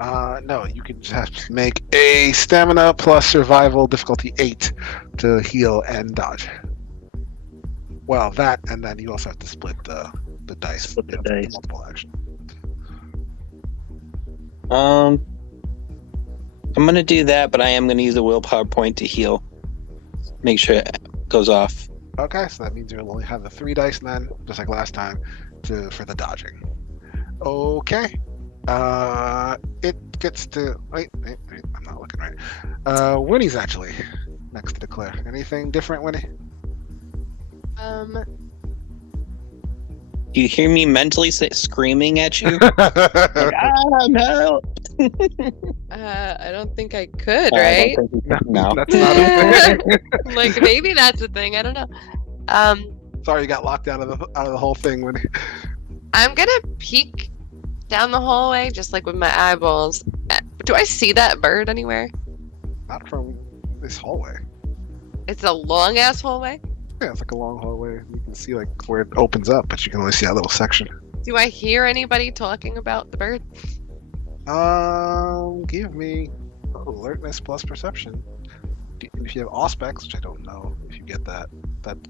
No, you can just make a stamina plus survival difficulty 8 to heal and dodge. Well, that, and then you also have to split the dice. Split the You know, dice. Multiple action. I'm gonna do that, but I am gonna use a willpower point to heal. Make sure it goes off. Okay, so that means you'll only have the 3 dice then, just like last time, for the dodging. Okay. It gets to wait, I'm not looking right. Winnie's actually next to declare. Anything different, Winnie? Do you hear me mentally screaming at you? No! I don't think I could, I right? don't think you can. No. That's not a thing. Like maybe that's a thing. I don't know. Sorry, you got locked out of the whole thing, Winnie. I'm gonna peek down the hallway just like with my eyeballs. Do I see that bird anywhere? Not from this hallway. It's a long ass hallway. Yeah, it's like a long hallway. You can see like where it opens up, but you can only see that little section. Do I hear anybody talking about the bird? Give me alertness plus perception. If you have auspex, which I don't know if you get that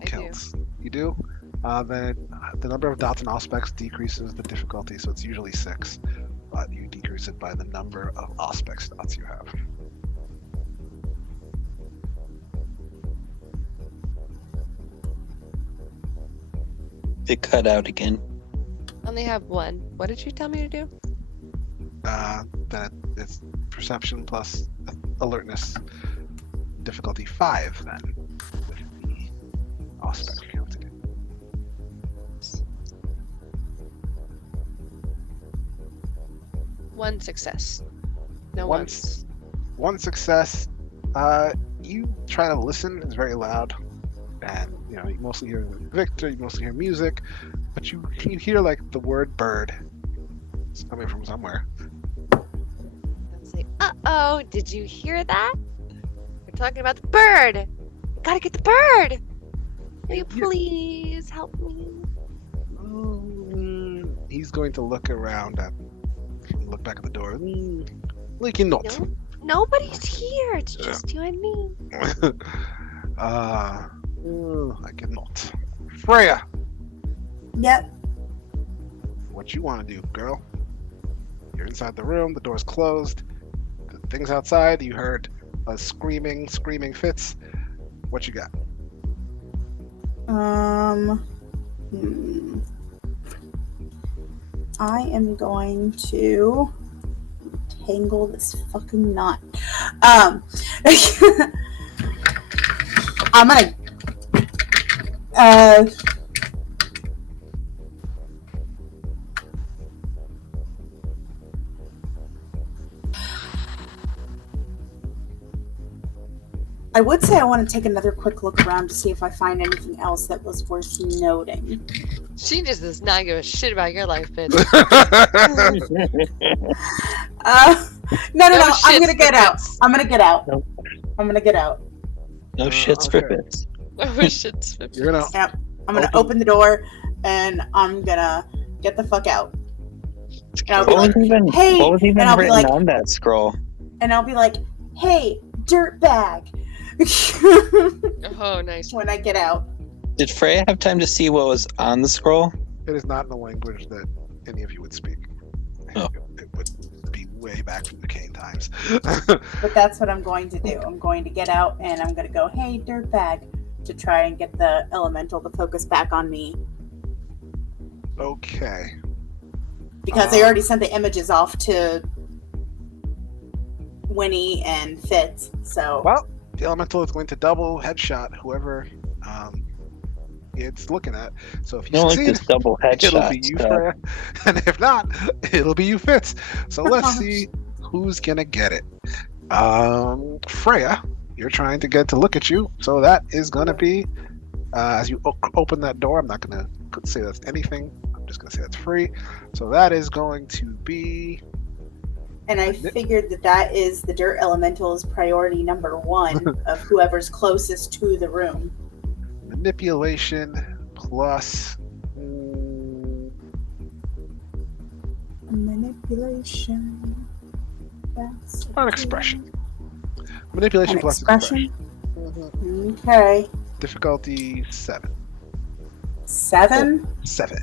counts. You do? Then the number of dots in auspex decreases the difficulty, so it's usually 6, but you decrease it by the number of auspex dots you have. It cut out again. I only have 1. What did you tell me to do? That it's perception plus alertness, difficulty 5 then, with the auspex counted. One success. No One ones. One success. You try to listen. It's very loud, and you mostly hear Victor. You mostly hear music, but you hear like the word "bird." It's coming from somewhere. Let's say, uh-oh, did you hear that? We're talking about the bird. Gotta get the bird. Will you please help me? He's going to look around and look back at the door. Like you're not. No, nobody's here. It's just you and me. I cannot. Freya, Yep. what you want to do, girl? You're inside the room. The door's closed. The things outside. You heard screaming fits. What you got? I am going to tangle this fucking knot. I'm gonna I would say I want to take another quick look around to see if I find anything else that was worth noting. She just does not give a shit about your life, bitch. No. I'm shits gonna get for out. bits. I'm gonna get out. Nope. I'm gonna get out. No shits for okay. bits. Oh shit. You're gonna Yep. I'm gonna open the door and I'm gonna get the fuck out. And I'll be What was like, hey, what was even and I'll be written like, on that scroll? and I'll be like, hey, dirtbag. Oh, nice. When I get out. Did Freya have time to see what was on the scroll? It is not in the language that any of you would speak. Oh. It would be way back from the Kane times. But that's what I'm going to do. I'm going to get out and I'm going to go, hey, dirtbag, to try and get the elemental to focus back on me. Okay. Because they already sent the images off to Winnie and Fitz. So, Well, the elemental is going to double headshot whoever it's looking at. So if you No, like succeed, this double it'll headshot be you, stuff. Freya. And if not, it'll be you, Fitz. So let's see who's gonna get it. Freya, you're trying to get to look at you. So that is gonna be as you open that door. I'm not gonna say that's anything. I'm just gonna say that's free. So that is going to be. and I figured that is the dirt elemental's priority number 1 of whoever's closest to the room. Manipulation plus Manipulation. That's an expression. Manipulation An plus expression? expression. Okay. Difficulty 7. 7? 7.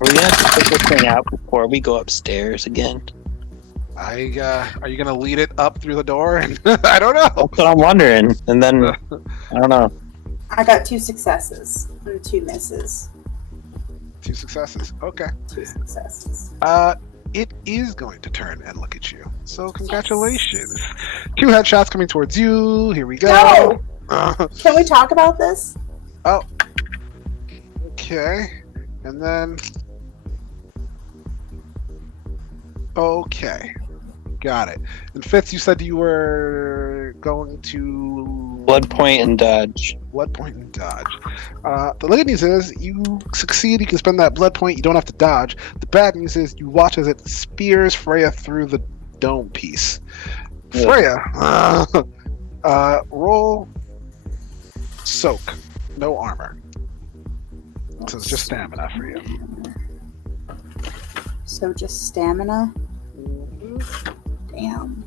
Are we gonna have to figure this thing out before we go upstairs again? Are you gonna lead it up through the door? And I don't know. That's what I'm wondering. And then I don't know. I got 2 successes and 2 misses. 2 successes. Okay. 2 successes. It is going to turn and look at you. So congratulations. 2 headshots coming towards you. Here we go. No! Can we talk about this? Oh. Okay. And then. Okay. Got it. And Fitz, you said you were going to Blood point and dodge. blood point and dodge. The good news is you succeed. You can spend that blood point. You don't have to dodge. The bad news is you watch as it spears Freya through the dome piece. Yeah. Freya, roll soak. No armor. So it's just stamina for you. So just stamina? Damn.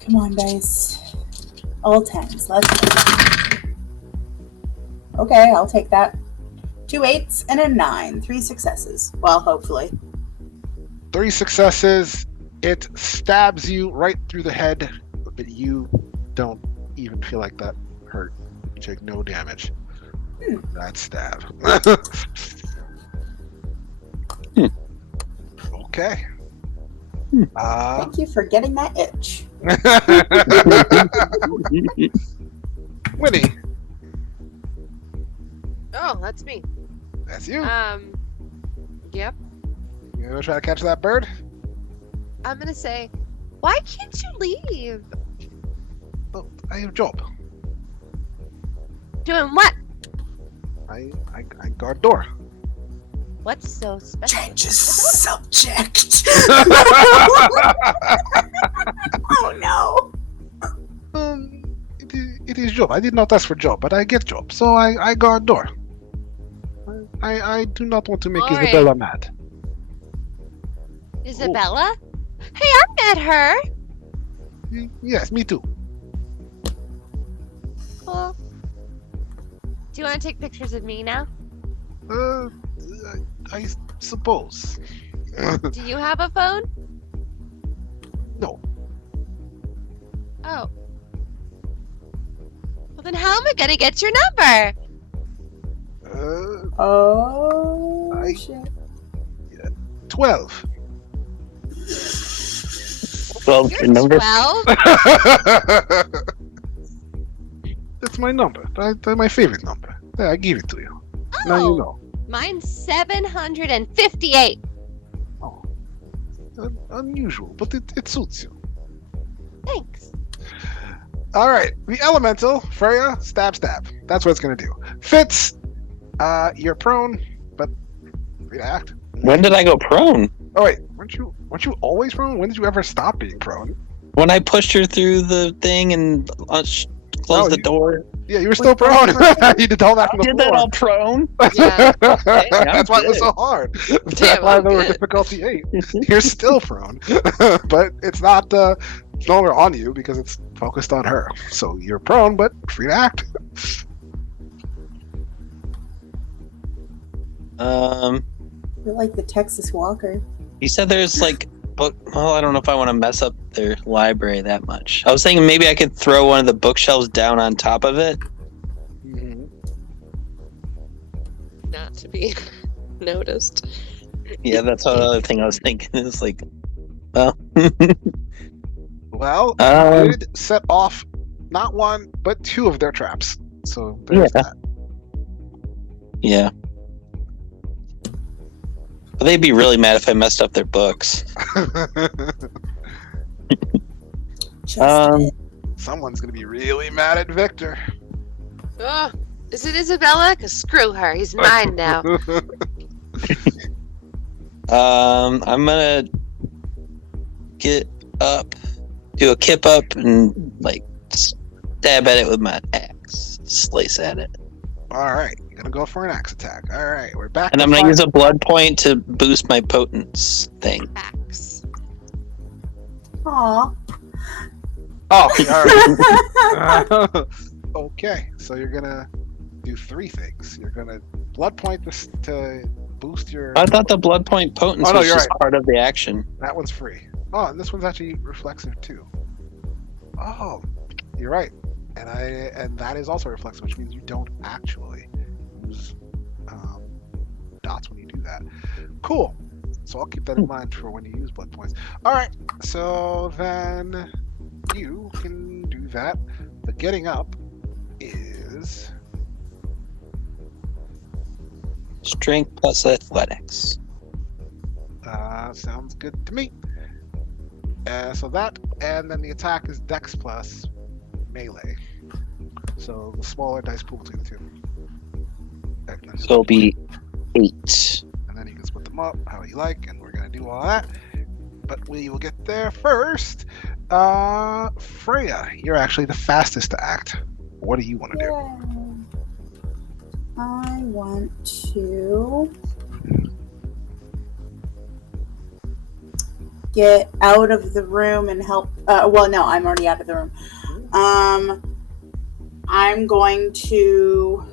Come on, dice. All 10s. Let's go. Okay, I'll take that. 2 8s and a 9. 3 successes. Well, hopefully. 3 successes. It stabs you right through the head, but you don't even feel like that hurt. You take no damage. That stab. Okay. Thank you for getting that itch. Winnie, Oh, that's me. that's you. Yep. You gonna try to catch that bird? I'm gonna say, why can't you leave? Oh, I have a job. Doing what? I guard door. What's so special? Changes subject. Oh no. It is job. I did not ask for job, but I get job, so I guard door. I do not want to make Alright. Isabella mad. Isabella? Hey, I met her. Yes, me too. Cool. Do you want to take pictures of me now? I suppose. Do you have a phone? No. Oh. Well, then how am I gonna get your number? Oh I- shit. 12. 12 You're your number. 12? That's my number. That's my favorite number. Yeah, I give it to you. Now you Oh, know. mine's 758. Oh. Unusual, but it suits you. Thanks. All right, the elemental, Freya, stab. That's what it's gonna do. Fitz, you're prone, but react. When did I go prone? Oh wait, weren't you always prone? When did you ever stop being prone? When I pushed her through the thing and closed the door. Yeah, you were still prone. You did all that from the Did floor. that all prone? Yeah. That's why it was good. so hard. That's Damn, why I'm there were good. difficulty 8. You're still prone, but it's not no longer on you because it's focused on her. So you're prone, but free to act. You're like the Texas Walker. You said there's like book. Well, I don't know if I want to mess up their library that much. I was thinking maybe I could throw one of the bookshelves down on top of it. Not to be noticed. Yeah, that's another thing I was thinking. Is like, well, Well, Um, you did set off not one but 2 of their traps. So there's that. yeah. But they'd be really mad if I messed up their books. Just Um, it. Someone's gonna be really mad at Victor. Oh, is it Isabella? Cause screw her, he's mine now. I'm gonna get up, do a kip up, and like stab at it with my axe, slice at it. All right, you're gonna go for an axe attack. All right, we're back. And to I'm gonna five. use a blood point to boost my potence thing. Axe. Aw. Oh, all right. Okay, so you're gonna do 3 things. You're gonna blood point to boost your. I thought the blood point potence Oh, no, was you're just right. part of the action. That one's free. Oh, and this one's actually reflexive too. Oh, you're right. And that is also reflexive, which means you don't actually use dots when you do that. Cool. So I'll keep that in mind for when you use blood points. All right. So then you can do that. The getting up is Strength plus athletics. sounds good to me. So that, and then the attack is Dex plus melee. So the smaller dice pool between the two. So it'll be 8. And then you can split them up how you like, and we're gonna do all that. But we will get there first. Freya, you're actually the fastest to act. What do you want to do? I want to get out of the room and help. Well, no, I'm already out of the room. I'm going to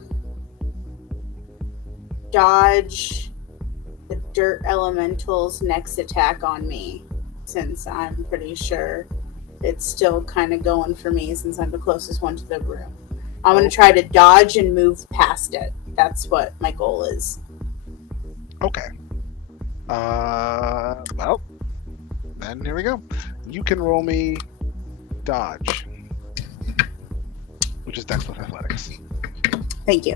dodge the dirt elemental's next attack on me, since I'm pretty sure it's still kind of going for me since I'm the closest one to the room. I'm going to try to dodge and move past it. That's what my goal is. Okay. Well, then here we go. You can roll me dodge, which is Dex plus athletics. Thank you.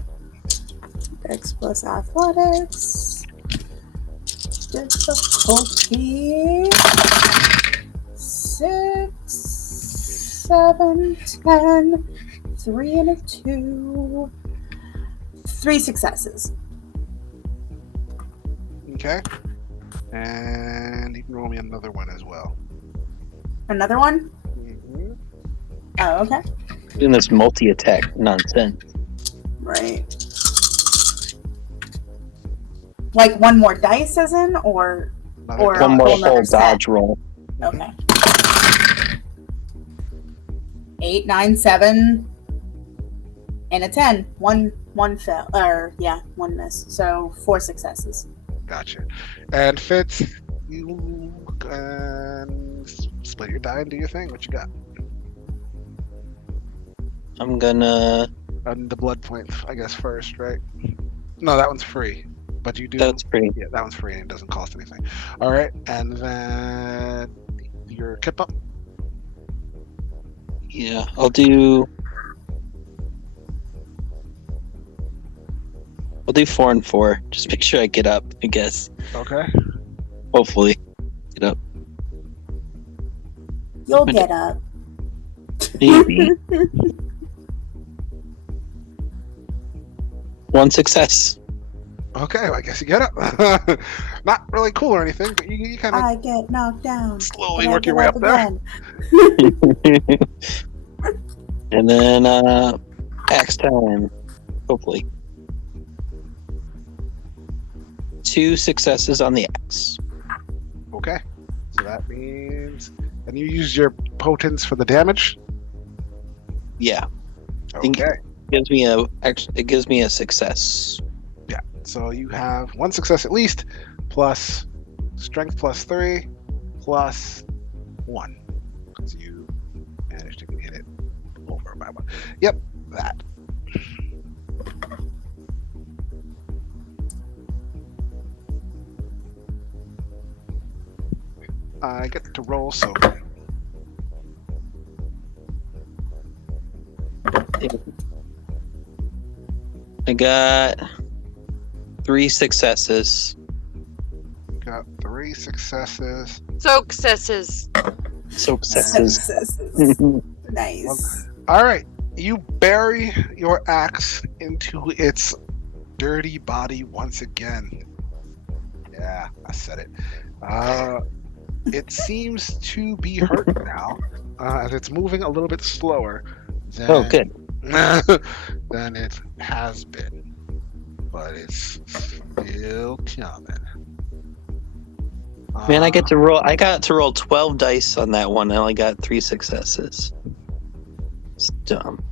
Dex plus athletics. Difficulty 6, 7, 10, 3 and a 2. 3 successes. Okay. And you can roll me another one as well. Another one? Mhm. Oh, okay. Doing this multi-attack nonsense. Right. Like one more dice as in, or Another Or- dodge. One more Roll another whole set. dodge roll. okay. 8, 9, 7, and a 10. One fail, or yeah, one miss. So 4 successes. Gotcha. And Fitz, you can split your die and do your thing. What you got? I'm gonna. And the blood point, I guess, first, right? No, that one's free. But you do. That's pretty. Yeah, that one's free and it doesn't cost anything. All right, and then your kip up. Yeah, I'll do 4 and 4. Just make sure I get up, I guess. Okay. Hopefully. Get up. You'll get up. Maybe. 1 success. Okay, well, I guess you get up. Not really cool or anything, but you kind of I get knocked down. slowly but I work your get way up there. again. And then axe time. Hopefully. 2 successes on the axe. Okay. So that means. And you use your potence for the damage? Yeah. think- Okay. It gives me a success. Yeah. So you have 1 success at least, plus strength plus 3, plus 1. Because you managed to hit it over by 1. Yep, that. I get to roll, so I got 3 successes. got 3 successes. Successes. Successes. Successes. Nice. All right, you bury your axe into its dirty body once again. Yeah, I said it. It seems to be hurt now, as it's moving a little bit slower than, Oh, good. than it has been. But it's still coming. Man, I got to roll 12 dice on that one. I only got 3 successes. It's dumb.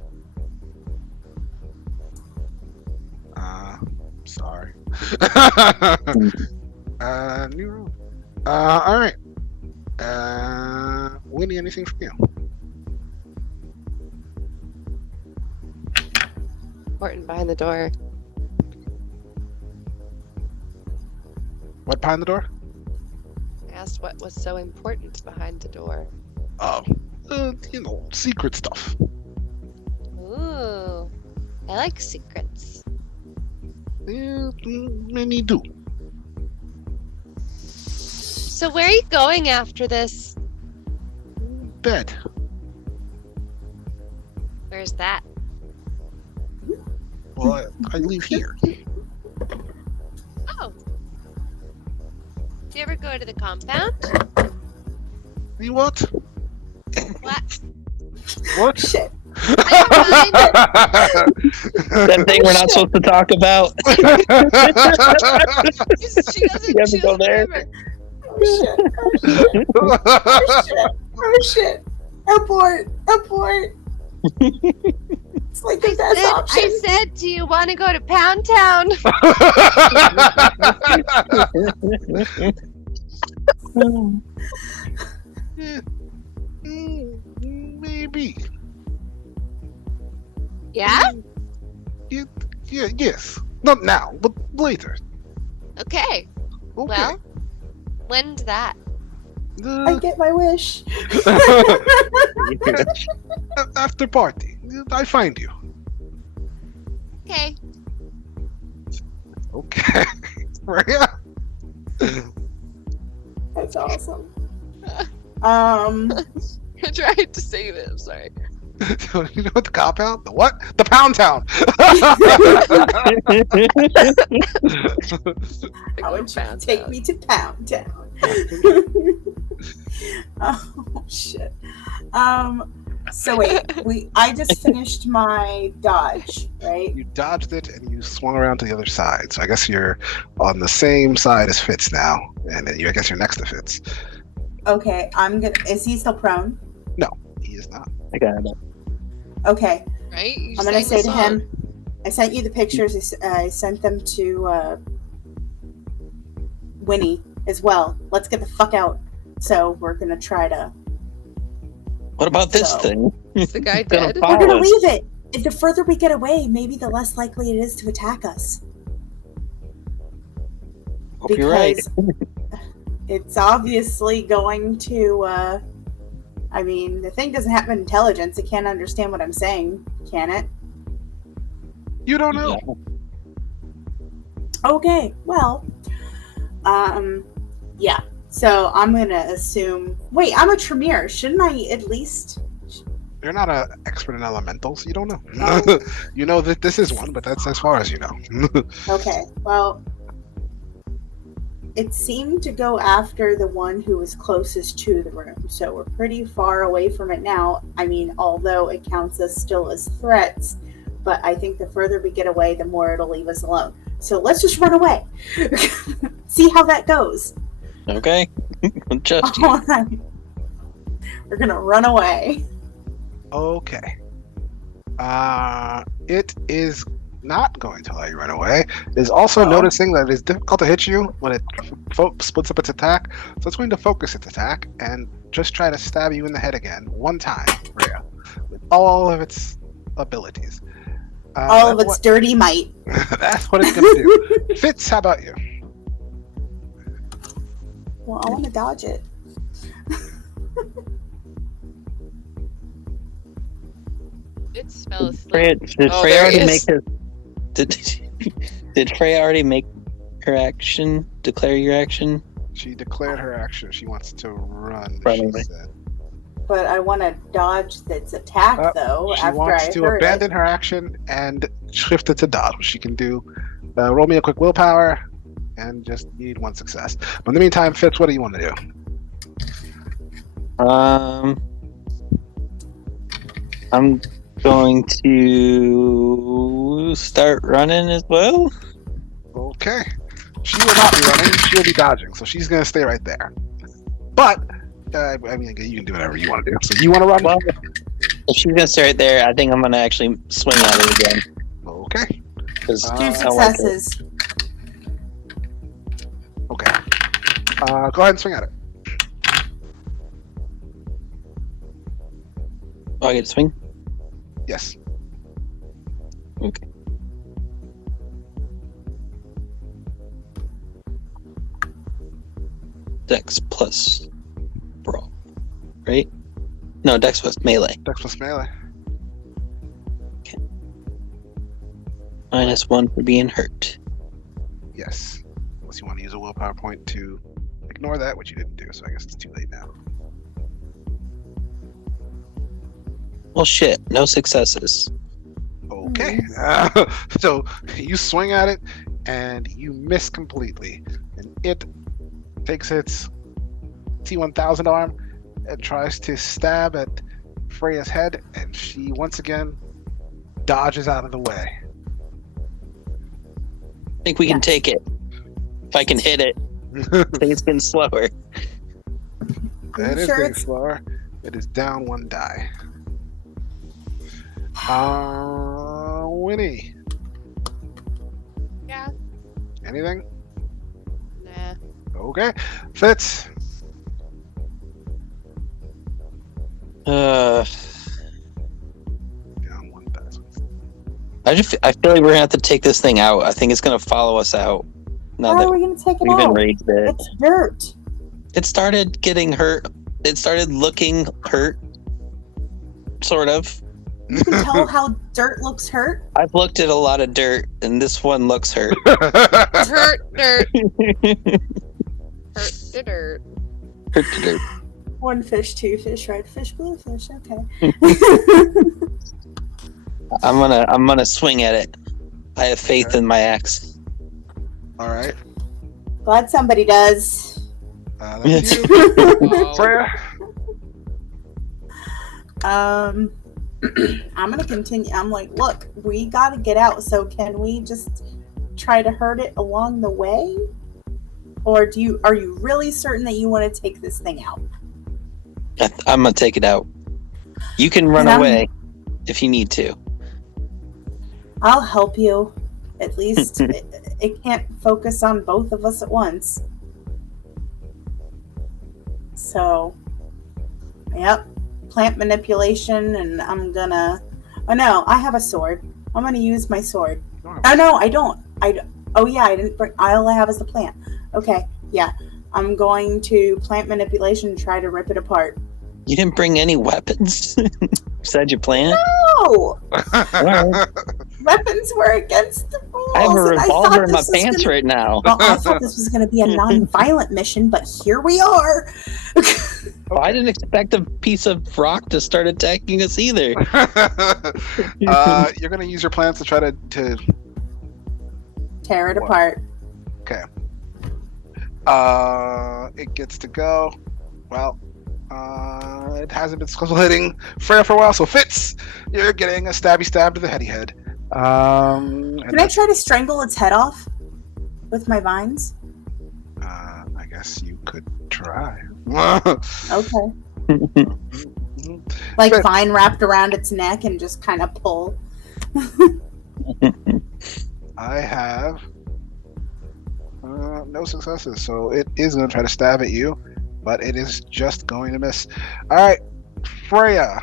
So New room. All right. Winnie, anything from you? Important behind the door. What behind the door? I asked what was so important behind the door. Oh, secret stuff. Ooh, I like secrets. Many do. So where are you going after this? Bed. Where's that? Well, I leave here. Oh. Do you ever go to the compound? You what? What? What? Shit. That thing we're not supposed to talk about. She doesn't. You ever She go doesn't there? remember. Oh shit. Oh shit. Oh shit. Abort. Abort. It's like the best option. I said, do you want to go to Pound Town? Maybe. Yeah? Yes. Not now, but later. Okay. Okay. Well, when's that? I get my wish. After party, I find you. Okay. Okay. Rhea? That's awesome. I tried to save it. I'm sorry. You know what the compound? The what? The Pound Town. How would you take me to Pound Town? Oh shit. So wait, I just finished my dodge, right? You dodged it and you swung around to the other side. So I guess you're on the same side as Fitz now, and then I guess you're next to Fitz. Okay, is he still prone? No, he is not. I got it. Okay, Right? You I'm gonna sang the say to song. him, I sent you the pictures. I sent them to Winnie as well. Let's get the fuck out. So we're gonna try to. What about this So- thing? Is the guy It's gonna dead? follow We're gonna us. leave it. If the further we get away, maybe the less likely it is to attack us. Hope you're right. It's obviously going to. I mean, the thing doesn't have intelligence. It can't understand what I'm saying, can it? You don't know. Okay, well, yeah. So I'm gonna assume. Wait, I'm a Tremere. Shouldn't I at least? You're not an expert in elementals. You don't know. Oh. You know that this is one, but that's as far as you know. Okay, well, it seemed to go after the one who was closest to the room, so we're pretty far away from it now. I mean, although it counts us still as threats, but I think the further we get away, the more it'll leave us alone. So let's just run away. See how that goes. Okay. Just you. All right. We're gonna run away. Okay. It is not going to let you run away. It is also noticing that it is difficult to hit you when it splits up its attack. So it's going to focus its attack and just try to stab you in the head again, one time, Rhea, with all of its abilities. All of its dirty might. That's what it's going to do. Fitz, how about you? Well, I want to dodge it. It smells asleep. Freya, did Oh, Freya there already he make is. her? Did Freya already make her action? Declare your action? She declared her action. She wants to run. She Probably. said. But I want to dodge its attack, though, She after wants I to heard abandon her action and shift it to dodge. She can do. Roll me a quick willpower, and just need one success. But in the meantime, Fitz, what do you want to do? I'm going to start running as well. Okay. She will not be running. She'll be dodging, so she's going to stay right there. But, I mean, you can do whatever you want to do. So you want to run? Well, if she's gonna stay right there, I think I'm gonna actually swing at it again. Okay. 'Cause Two I like it. successes. Go ahead and swing at it. Oh, I get to swing? Yes. Okay. Dex plus brawl, right? No, Dex plus melee. Dex plus melee. -1 for being hurt. Yes. Unless you want to use a willpower point to ignore that, which you didn't do, so I guess it's too late now. Well, shit, no successes. Okay. So you swing at it, and you miss completely. And it takes its T-1000 arm and tries to stab at Freya's head, and she once again dodges out of the way. I think we can take it. If I can hit it. I think it's been slower. That is sure getting it's- slower. It is down 1 die. Winnie. Yeah. Anything? Nah. Okay. Fitz. Uh, Down 1 die. I feel like we're gonna have to take this thing out. I think it's gonna follow us out. Now How that are we going to take it we've out? enraged it. It's dirt. It started getting hurt. It started looking hurt. Sort of. You can tell how dirt looks hurt. I've looked at a lot of dirt, and this one looks hurt. Dirt, dirt, dirt. Hurt to dirt. 1 fish, 2 fish, red fish, blue fish. Okay. I'm gonna swing at it. I have faith in my axe. All right. Glad somebody does. That's you. Oh. Freya. I'm gonna continue. I'm like, look, we gotta get out. So can we just try to hurt it along the way, or are you really certain that you want to take this thing out? I'm gonna take it out. You can run And away if you need to. I'll help you. At least it can't focus on both of us at once. So, yep. Plant manipulation, and I'm gonna. Oh no, I have a sword. I'm gonna use my sword. Oh no, I don't. Oh yeah, I didn't bring. All I have is the plant. Okay, yeah. I'm going to plant manipulation and try to rip it apart. You didn't bring any weapons besides your plant? No, Alright. weapons were against the rules. I have a and I revolver thought in my this was pants gonna- right now. Well, I thought this was going to be a non-violent mission, but here we are. I didn't expect a piece of rock to start attacking us either. You're gonna use your plans to try to Tear it What? apart. it gets to go. Well, it hasn't been successful hitting Freya for a while, so Fitz, you're getting a stabby stab to the heady head. Can I try to strangle its head off with my vines? I guess you could try. Okay. Like Good. vine wrapped around its neck and just kind of pull. I have no successes, so it is going to try to stab at you, but it is just going to miss. All right, Freya,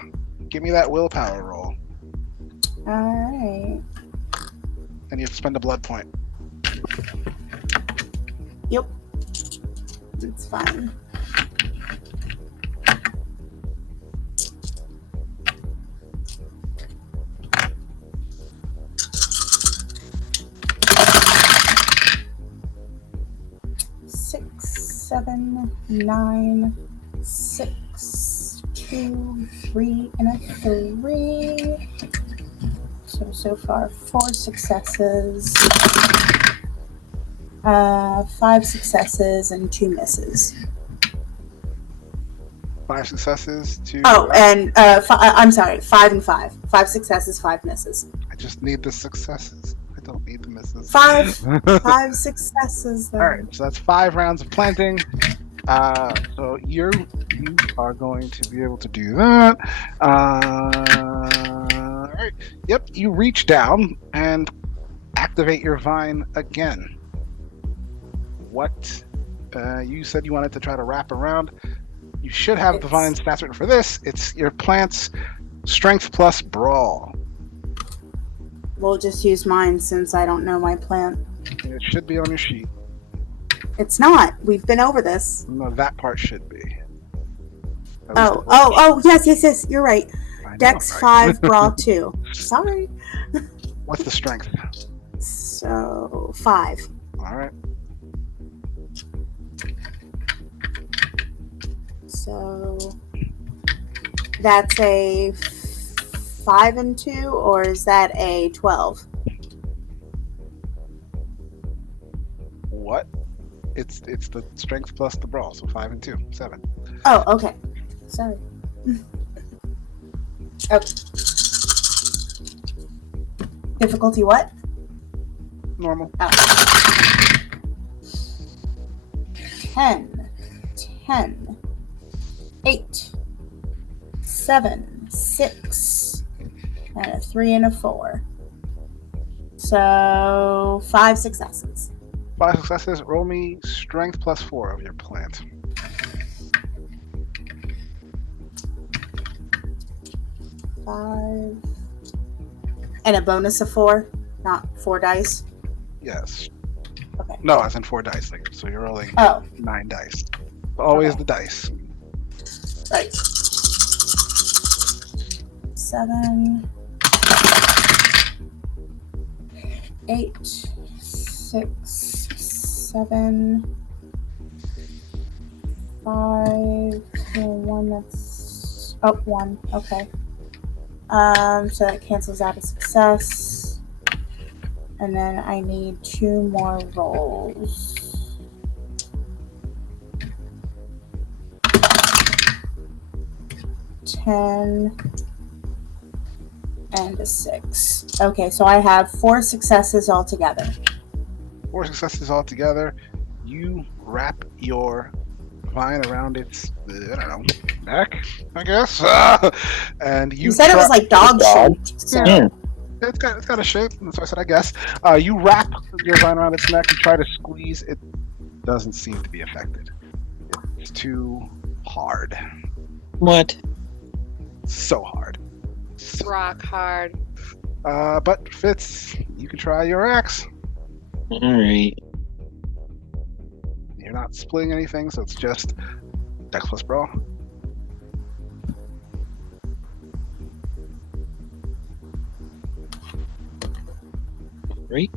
give me that willpower roll, Alright. and you have to spend a blood point. Yep. It's fine. Six, 7, 9, 6, 2, 3, and a 3. So far, 4 successes. 5 successes and 2 misses. 5 successes to. Oh, and I'm sorry, 5 and 5. 5 successes, 5 misses. I just need the successes. I don't need the misses. 5 successes. Then. All right, so that's 5 rounds of planting. So you are going to be able to do that. All right. Yep, you reach down and activate your vine again. What You said you wanted to try to wrap around. You should have It's- divine stats written for this. It's your plant's strength plus brawl. We'll just use mine since I don't know my plant. It should be on your sheet. It's not. We've been over this. No, that part should be. At least Oh, the- oh, yes. You're right. I know, Dex right? 5, Brawl 2. Sorry. What's the strength? So 5. All right. So that's a 5 and 2, or is that a 12? What? It's the strength plus the brawl, so 5 and 2, 7. Oh, okay. Sorry. Okay. Difficulty what? Normal. 10, 8, 7, 6, and a 3 and a 4. So 5 successes. 5 successes. Roll me strength plus 4 of your plant. 5. And a bonus of 4, not 4 dice. Yes. Okay. No, as in 4 dice. Like, so you're rolling Oh, 9 dice. Always Okay. the dice. right. 7, 8, 6, 7, 5, 1. That's 1. Okay. So that cancels out a success, and then I need 2 more rolls. $10 and a 6. Okay, so I have 4 successes altogether. 4 successes altogether. You wrap your vine around its, I don't know, neck, I guess. And you You said it was like dog Dog. shaped. So Yeah. it's got a shape. That's why I said I guess. You wrap your vine around its neck and try to squeeze. It doesn't seem to be affected. It's too hard. What? So hard. Rock hard. But Fitz, you can try your axe. All right. You're not splitting anything, so it's just Dex plus Brawl. Right.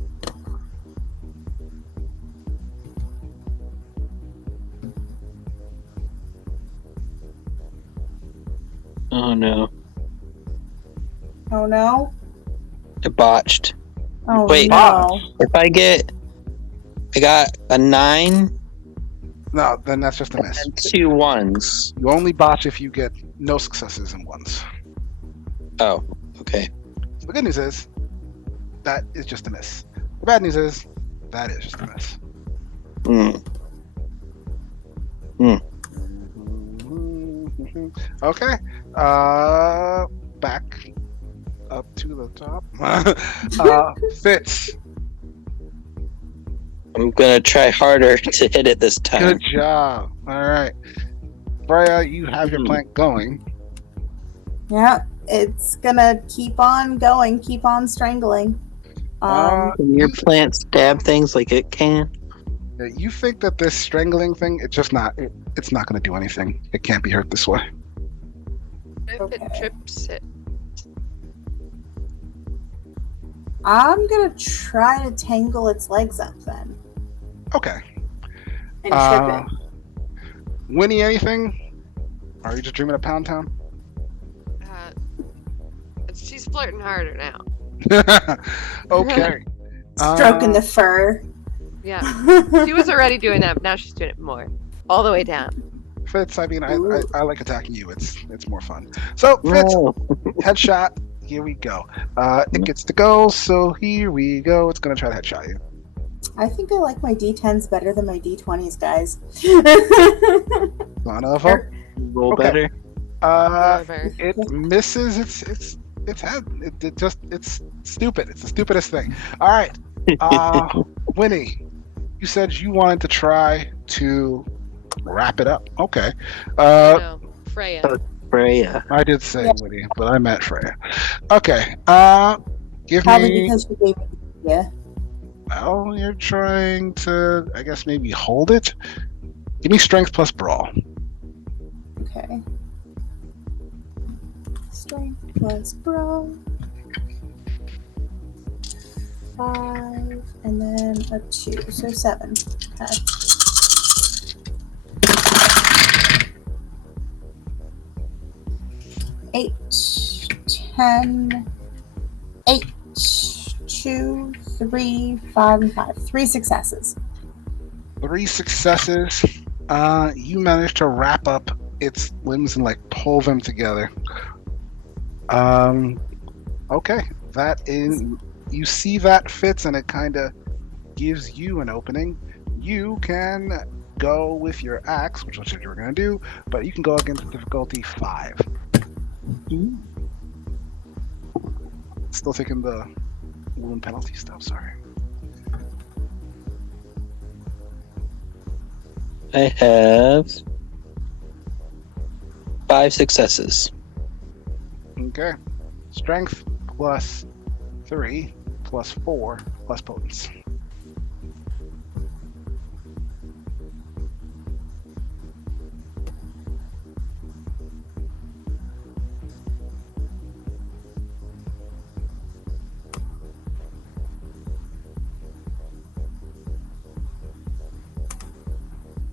Oh no. oh no. I botched. Oh Wait. no. If I got a 9 No, then that's just a miss. and 2 1s. You only botch if you get no successes and ones. Oh, okay. So the good news is that is just a miss. The bad news is that is just a miss. Mm. Okay. Back up to the top. Fitz, I'm gonna try harder to hit it this time. good job. All right. Freya, you have your plant going. Yeah, it's gonna keep on going, keep on strangling. Can your plant stab things like it can? You think that this strangling thing, it's not going to do anything. It can't be hurt this way. If Okay. it trips it. I'm gonna try to tangle its legs up then Okay. and trip Uh, it. Winnie, anything? Or are you just dreaming of Pound Town? She's flirting harder now. Okay. Stroking the fur. Yeah. She was already doing that, but now she's doing it more. All the way down. Fitz, I mean, I like attacking you. It's more fun. So, Fitz, No. headshot. Here we go. It gets to go, so here we go. It's going to try to headshot you. I think I like my D10s better than my D20s, guys. Son of a. Roll Okay. better. Whatever. It misses its head. It's stupid. It's the stupidest thing. All right. Winnie, you said you wanted to try to wrap it up. Okay. No, Freya. Freya. I did say Yeah. Woody, but I meant Freya. Okay. Give Probably me. because you gave me the idea. Well, you're trying to, I guess, maybe hold it. Give me strength plus brawl. Okay. Strength plus brawl. 5, and then a 2, so 7. Okay. Eight, 10, 8, 2, 3, 5, and 5. 3 successes. 3 successes. You managed to wrap up its limbs and like pull them together. Okay, that is. You see that fits, and it kind of gives you an opening. You can go with your axe, which I said you were going to do, but you can go against difficulty 5. Still taking the wound penalty stuff. Sorry. I have 5 successes. Okay. Strength plus 3 plus 4 plus potence.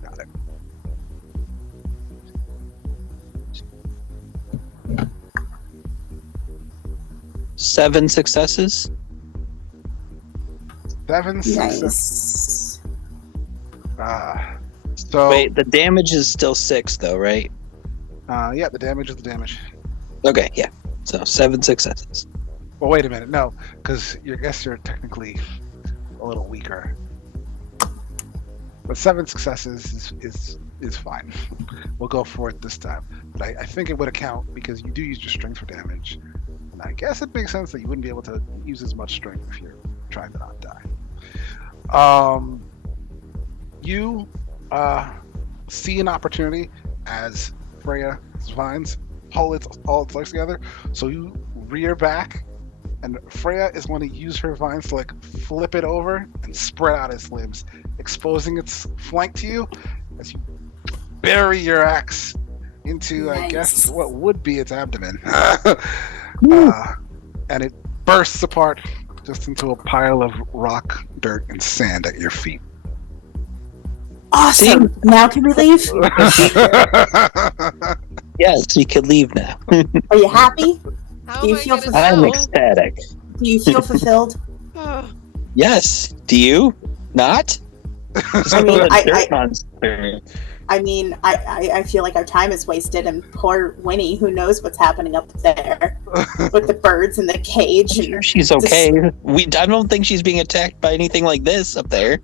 Got it. Seven successes. 7 successes. Nice. So Wait, the damage is still 6 though, right? yeah, the damage is the damage. Okay, yeah. So 7 successes. Well, wait a minute. No, because I guess you're technically a little weaker. But 7 successes is fine. We'll go for it this time. But I think it would account because you do use your strength for damage. And I guess it makes sense that you wouldn't be able to use as much strength if you're trying to not die. You see an opportunity as Freya's vines pull all its legs together. So you rear back, and Freya is going to use her vines to like flip it over and spread out its limbs, exposing its flank to you as you bury your axe into, I guess, Nice. what would be its abdomen. And it bursts apart just into a pile of rock, dirt, and sand at your feet. Awesome. Now can we leave? Yes, you can leave now. Are you happy? How Do you am I feel gonna for- I'm know? ecstatic. Do you feel fulfilled? Yes. Do you? Not? I mean, A I- dirt monster. I mean, I feel like our time is wasted, and poor Winnie, who knows what's happening up there with the birds in the cage. I'm And sure she's okay. I don't think she's being attacked by anything like this up there.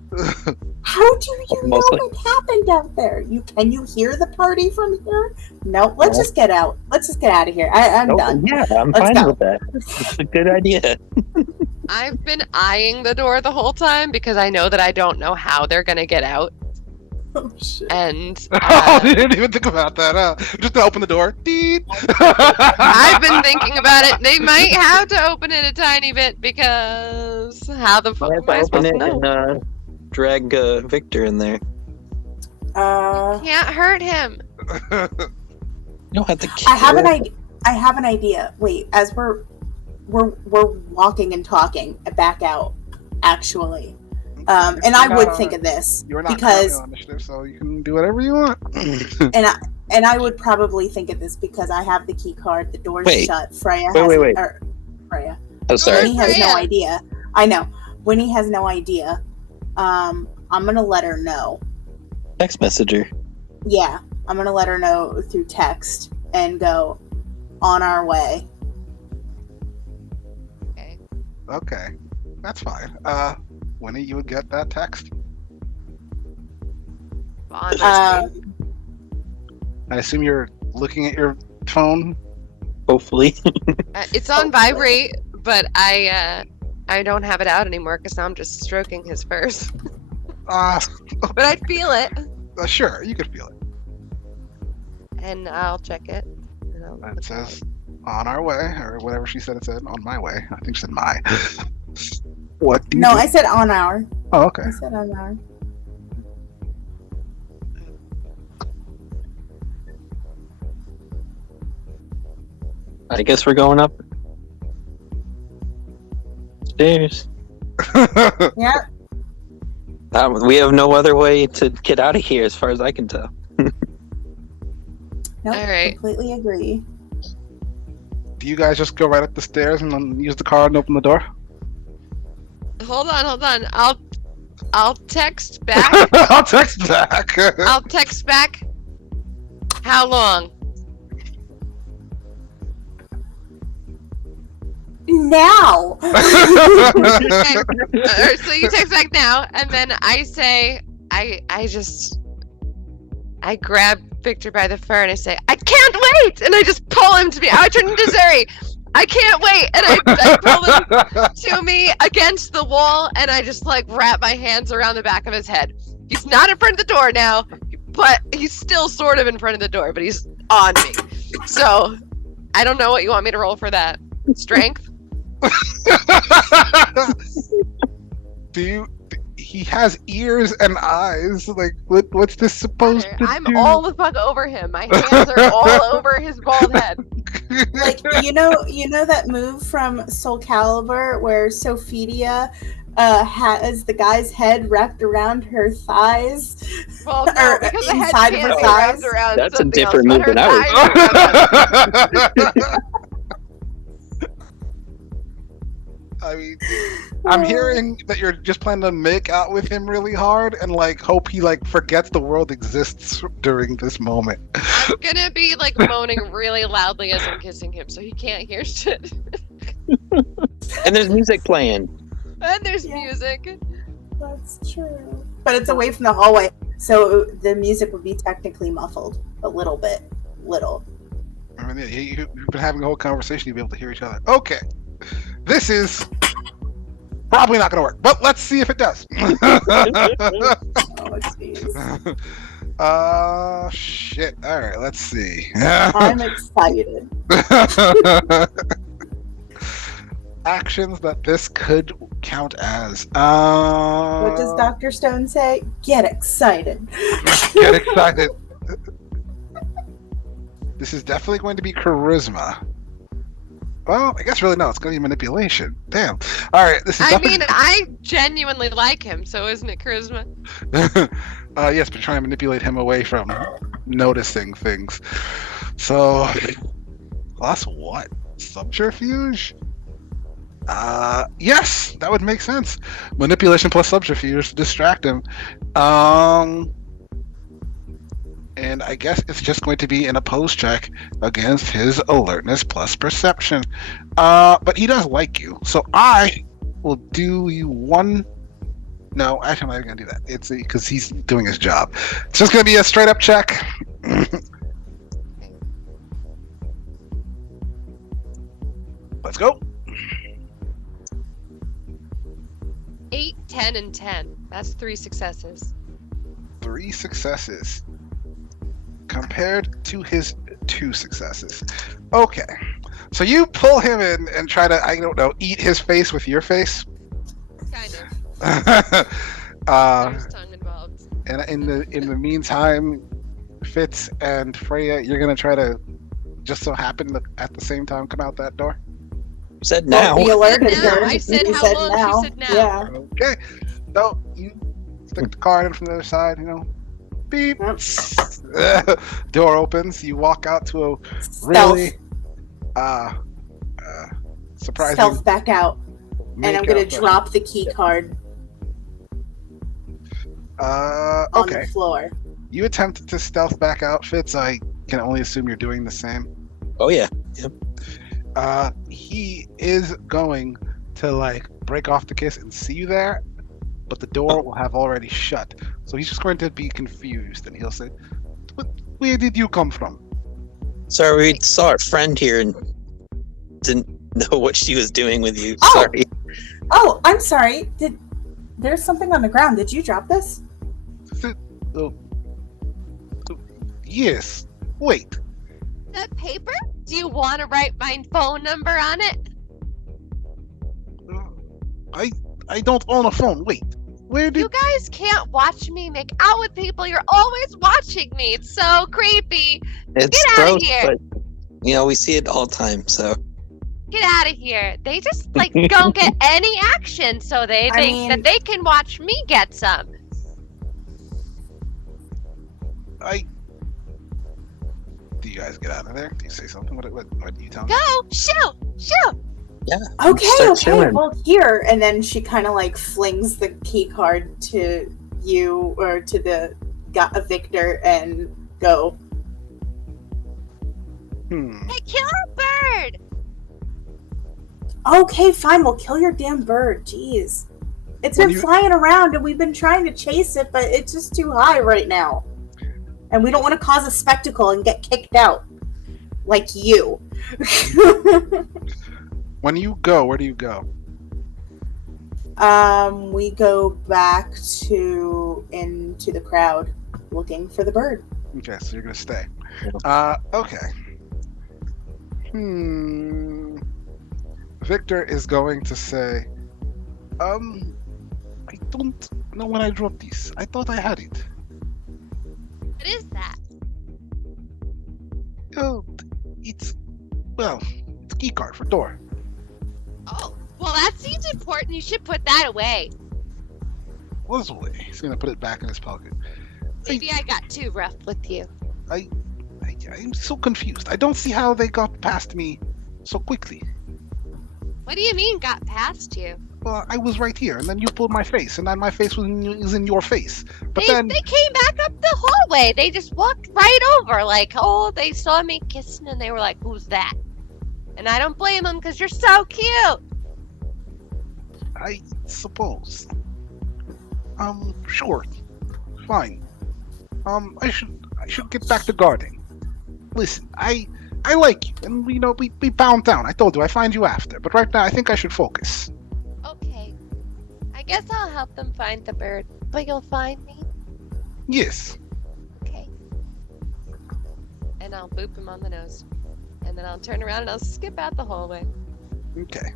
how do you know Mostly. what happened out there? Can you hear the party from here? No, let's No. just get out. Let's just get out of here. I'm Nope. done. Yeah, I'm Let's fine go. with that. It's a good idea. I've been eyeing the door the whole time because I know that I don't know how they're gonna get out. Oh, shit. And Oh, you didn't even think about that, huh? Just to open the door. Deed. I've been thinking about it. They might have to open it a tiny bit because how the fuck I am have to I open supposed to it know? and drag Victor in there. Can't hurt him. You don't have to kill I have an idea. I have an idea. Wait, as we're walking and talking back out, actually, and I would think of this You're not because, currently on initiative, so you can do whatever you want. and I would probably think of this because I have the key card. The door's Wait. shut. Freya Wait, has wait, wait. Or, Freya. Oh, sorry. Winnie has no Freya. idea. I know. Winnie has no idea. I'm gonna let her know. Text messenger. Yeah, I'm gonna let her know through text and go on our way. Okay. Okay, that's fine. Winnie, you would get that text. On Um, I assume you're looking at your phone. Hopefully. It's on vibrate, but I don't have it out anymore because now I'm just stroking his furs. But I feel it. Sure, you could feel it. And I'll check it. And I'll It says on our way, or whatever she said it said, on my way. I think she said my. What do you No, do? I said on our. Oh, okay. I said on our. I guess we're going up stairs. Yeah. We have no other way to get out of here, as far as I can tell. Nope, All right. completely agree. Do you guys just go right up the stairs and then use the card and open the door? Hold on. I'll text back. I'll text back. I'll text back. How long? Now. Okay. So you text back now, and then I say, I grab Victor by the fur and I say, I can't wait, and I just pull him to me. I turn into Zuri. I can't wait, and I pull him to me against the wall, and I just like wrap my hands around the back of his head. He's not in front of the door now, but he's still sort of in front of the door, but he's on me. So I don't know what you want me to roll for that. Strength? He has ears and eyes. Like, what's this supposed to I'm do? all the fuck over him. My hands are all over his bald head. Like you know that move from Soul Calibur where Sophidia has the guy's head wrapped around her thighs. Well, no, Or because the head inside of can't her be wrapped thighs. around That's a something different else, move but than her I was- thighs are wrapped. I mean, I'm hearing that you're just planning to make out with him really hard and like hope he like forgets the world exists during this moment. I'm gonna be like moaning really loudly as I'm kissing him, so he can't hear shit. And there's music playing. And there's Yeah. music. That's true. But it's away from the hallway, so the music would be technically muffled a little bit. Little. I mean, you've been having a whole conversation. You'll be able to hear each other. Okay, this is probably not going to work, but let's see if it does. Oh, jeez. Shit. All right, let's see. I'm excited. Actions that this could count as. What does Dr. Stone say? Get excited. Get excited. This is definitely going to be charisma. Well, I guess really no, it's going to be manipulation. Damn. All right, this is I definitely... mean, I genuinely like him, so isn't it charisma? Yes, but trying to manipulate him away from noticing things. So, plus what? Subterfuge? Yes, that would make sense. Manipulation plus subterfuge to distract him. And I guess it's just going to be an opposed check against his alertness plus perception. But he does like you, so I will do you one. No, actually, I'm not even gonna do that. It's because he's doing his job. It's just gonna be a straight up check. Let's go. 8, 10, and 10. That's 3 successes. 3 successes compared to his 2 successes. Okay, so you pull him in and try to, I don't know, eat his face with your face. Kind of. uh, There's tongue involved. and in the meantime, Fitz and Freya, you're gonna try to just so happen to at the same time come out that door. Said now. Be alerted. Now. her. I said You how long, she said now. Yeah. Okay, so you stick the card in from the other side, you know. Beep. Door opens. You walk out to a really surprising. Stealth back out. And I'm gonna makeout. drop the key card on Okay. the floor. You attempted to stealth back out, Fitz. I can only assume you're doing the same. Oh yeah. He is going to like break off the kiss and see you there, but the door will have already shut. So he's just going to be confused, and he'll say, "Where did you come from?" Sorry, we saw our friend here and didn't know what she was doing with you. Oh. Sorry. Oh, I'm sorry. There's something on the ground. Did you drop this? Is it? Oh, yes. Wait. That paper? Do you want to write my phone number on it? I don't own a phone. Wait. Where did? You guys can't watch me make out with people. You're always watching me. It's so creepy. It's Get outta gross, here. but we see it all the time. So Get out of here. They just don't get any action, so they I think mean- that they can watch me get some. Do you guys get out of there? Do you say something? What do you tell me? Go! Shoot! Okay, Start okay. chewing. Well, here, and then she kind of like flings the key card to you or to the Victor and go. Hey, kill a bird! Okay, fine. We'll kill your damn bird. Jeez, it's been flying around, and we've been trying to chase it, but it's just too high right now, and we don't want to cause a spectacle and get kicked out, like you. When you go, where do you go? We go back into the crowd, looking for the bird. Okay, so you're gonna stay. Okay. Victor is going to say, I don't know when I dropped this. I thought I had it. What is that? Oh, it's key card for door. Oh, well, that seems important. You should put that away. Was away. He's gonna put it back in his pocket. Maybe I got too rough with you. I'm so confused. I don't see how they got past me so quickly. What do you mean got past you? Well, I was right here, and then you pulled my face, and then my face was in your face. But They then, came back up the hallway. They just walked right over. Like, oh, they saw me kissing, and they were like, who's that? And I don't blame them, because you're so cute. I suppose. Sure. Fine. I should get back to guarding. Listen, I like you, and we bound down. I told you, I find you after. But right now, I think I should focus. Okay. I guess I'll help them find the bird. But you'll find me? Yes. Okay. And I'll boop him on the nose. And then I'll turn around and I'll skip out the hallway. Okay.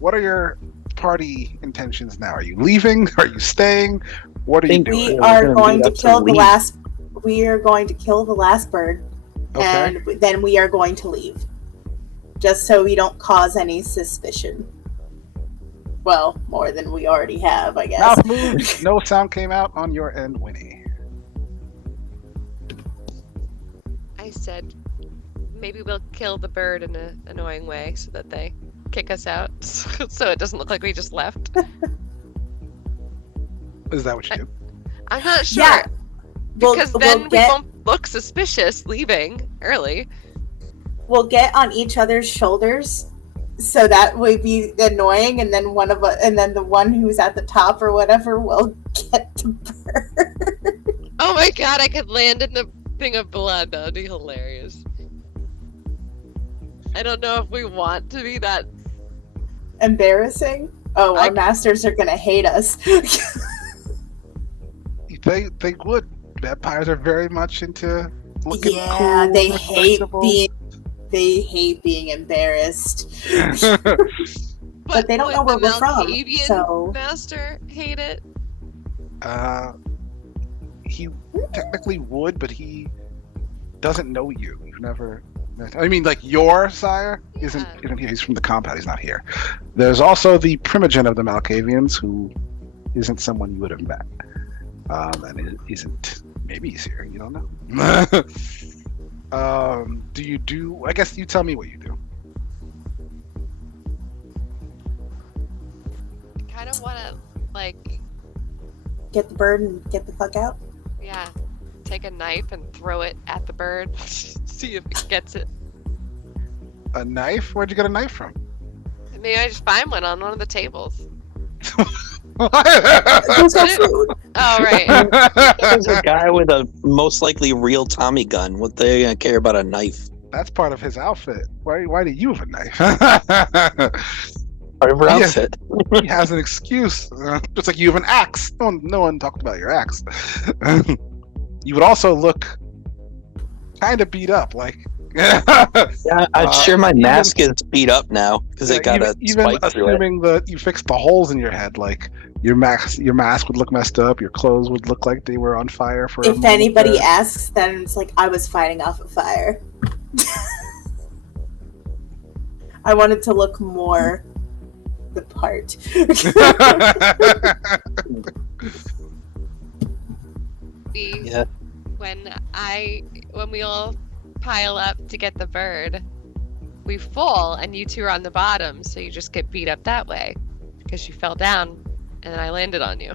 What are your party intentions now? Are you leaving? Are you staying? What are you doing? We we're are gonna going meet to up to kill the leave. last. We are going to kill the last bird, Okay. and then we are going to leave, just so we don't cause any suspicion. Well, more than we already have, I guess. Mouth moved. No sound came out on your end, Winnie. I said maybe we'll kill the bird in an annoying way so that they kick us out, so it doesn't look like we just left. Is that what you do? I'm not sure. Yeah. Because then we get, won't look suspicious leaving early. we'll get on each other's shoulders, so that would be annoying, and then the one who's at the top or whatever will get the bird. Oh my god, I could land in the thing of blood. That would be hilarious. I don't know if we want to be that. Embarrassing. Oh, our masters are gonna hate us. They would. Vampires are very much into looking Yeah, cool, they hate respectable. being embarrassed. But they don't would know where the we're from, Malkavian so master hate it. He technically would, but he doesn't know you. You've never met. I mean, like your sire isn't here. He's from the compound. He's not here. There's also the primogen of the Malkavians, who isn't someone you would have met. And it isn't. Maybe he's here. You don't know. I guess you tell me what you do. I kind of want to, like, get the bird and get the fuck out. yeah, take a knife and throw it at the bird. See if it gets it. A knife? Where'd you get a knife from? Maybe I just find one on one of the tables. There's no food. Oh, right. There's a guy with a most likely real Tommy gun. What they gonna care about a knife? That's part of his outfit. Why do you have a knife? Part of her Yeah. outfit. He has an excuse. Just like you have an axe. No one talked about your axe. You would also look kind of beat up. Like, Yeah, I'm sure my even- mask is beat up now because it got a even spike through it. assuming that you fixed the holes in your head, like your mask would look messed up. Your clothes would look like they were on fire for. a If moment anybody there. asks, then it's like I was fighting off a fire. I wanted to look more the part. Yeah. When we all pile up to get the bird, we fall and you two are on the bottom, so you just get beat up that way because you fell down and then I landed on you.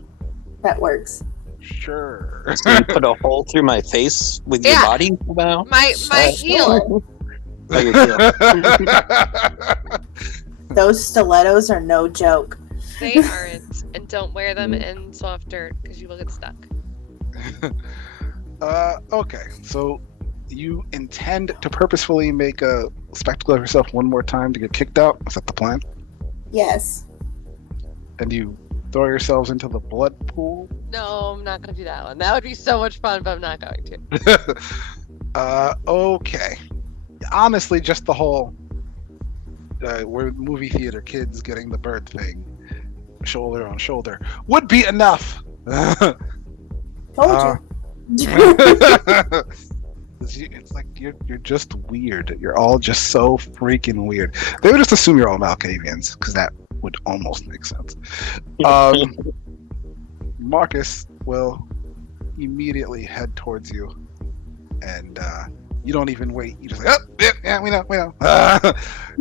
That works. Sure. So you put a hole through my face with your Yeah. body now? My heel. Oh, your heel. Those stilettos are no joke. They aren't, and don't wear them in soft dirt because you will get stuck. Okay, so you intend to purposefully make a spectacle of yourself one more time to get kicked out? Is that the plan? Yes. And you throw yourselves into the blood pool? No, I'm not gonna do that one. That would be so much fun, but I'm not going to. Okay. Honestly, just the whole we're movie theater kids getting the bird thing, shoulder on shoulder, would be enough. Told you. It's like you're just weird. You're all just so freaking weird. They would just assume you're all Malkavians, because that would almost make sense. Marcus will immediately head towards you, and you don't even wait. You just like, oh, yeah, we know.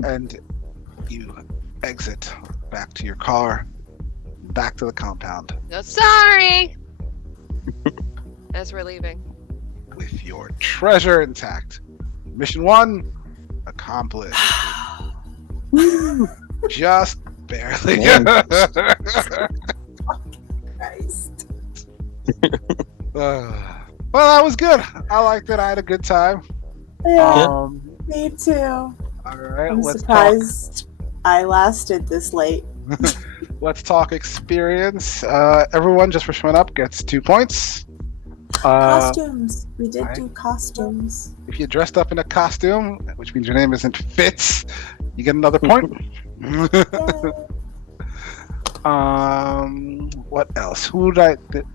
And you exit back to your car, back to the compound. No, sorry. As we're leaving. With your treasure intact. Mission 1 accomplished. Just barely. Man. Christ. Well, that was good. I liked it. I had a good time. Yeah, me too. All right, I'm let's surprised I lasted this late. Let's talk experience. Everyone, just for showing up, gets 2 points. Costumes. We did right. do costumes. If you dressed up in a costume, which means your name isn't Fitz, you get another point. What else?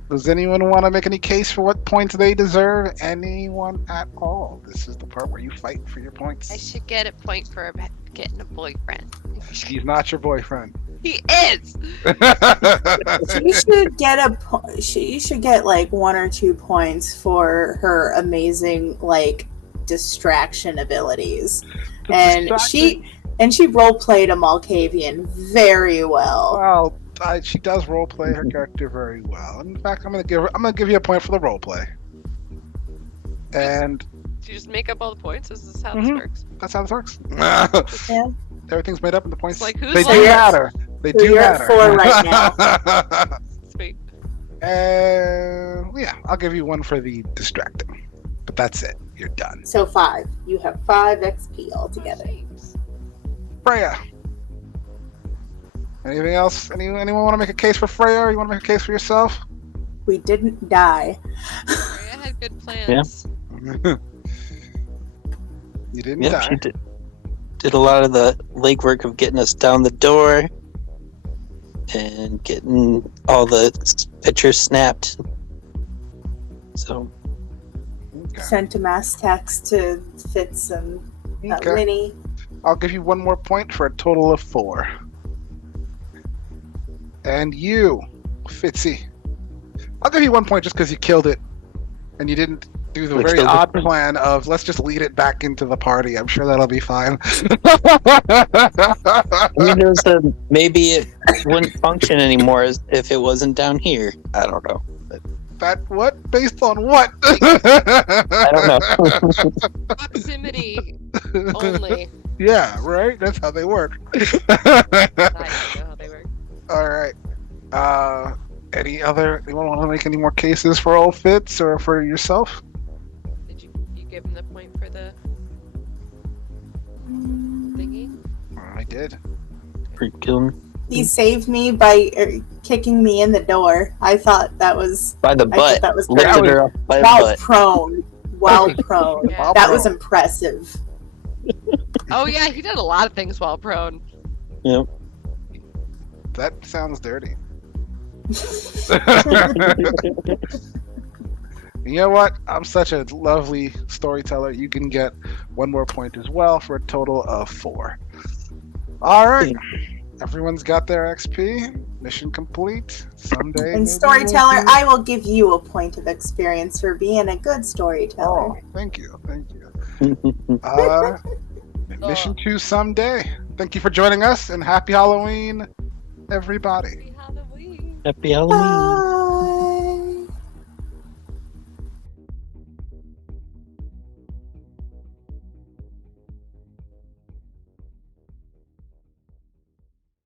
Does anyone want to make any case for what points they deserve? Anyone at all? This is the part where you fight for your points. I should get a point for getting a boyfriend. He's not your boyfriend. He is. She should get she should get like 1 or 2 points for her amazing like distraction abilities. She role played a Malkavian very well. Well, she does role play her character very well. In fact, I'm gonna give you a point for the role play. And Do you just make up all the points? Is this how this works? that's how this works. Yeah. Everything's made up in the points. It's like, who's they like- do matter. They So do you're at matter. 4 right now. Sweet. Yeah, I'll give you 1 for the distracting. But that's it. You're done. So 5. You have 5 XP altogether. Freya. Anything else? Anyone want to make a case for Freya? Or you want to make a case for yourself? We didn't die. Maria had good plans. You didn't Yep, die. she did a lot of the legwork of getting us down the door and getting all the pictures snapped. So, Okay. Sent a mass text to Fitz and Okay. Winnie. I'll give you 1 more point for a total of 4. And you, Fitzy. I'll give you 1 point just because you killed it. And you didn't do the We very killed it. odd plan of let's just lead it back into the party. I'm sure that'll be fine. I mean, there was maybe it wouldn't function anymore if it wasn't down here. I don't know. That what? Based on what? I don't know. Proximity only. Yeah, right? That's how they work. I don't know how they work. All right. Anyone want to make any more cases for old Fitz or for yourself? Did you give him the point for the thingy? I did. for killing He saved me by kicking me in the door. I thought that was by the I butt. thought that was Lifted great. her up by the While butt. prone. While prone. Yeah. That was impressive. Oh yeah, he did a lot of things while prone. Yep. That sounds dirty. You know what? I'm such a lovely storyteller. You can get one more point as well for a total of 4. All right. Everyone's got their XP. Mission complete. Someday. And maybe storyteller, we'll do- I will give you a point of experience for being a good storyteller. Oh, thank you. Thank you. Mission 2 someday. Thank you for joining us and happy Halloween, everybody. Happy Halloween. Happy Halloween.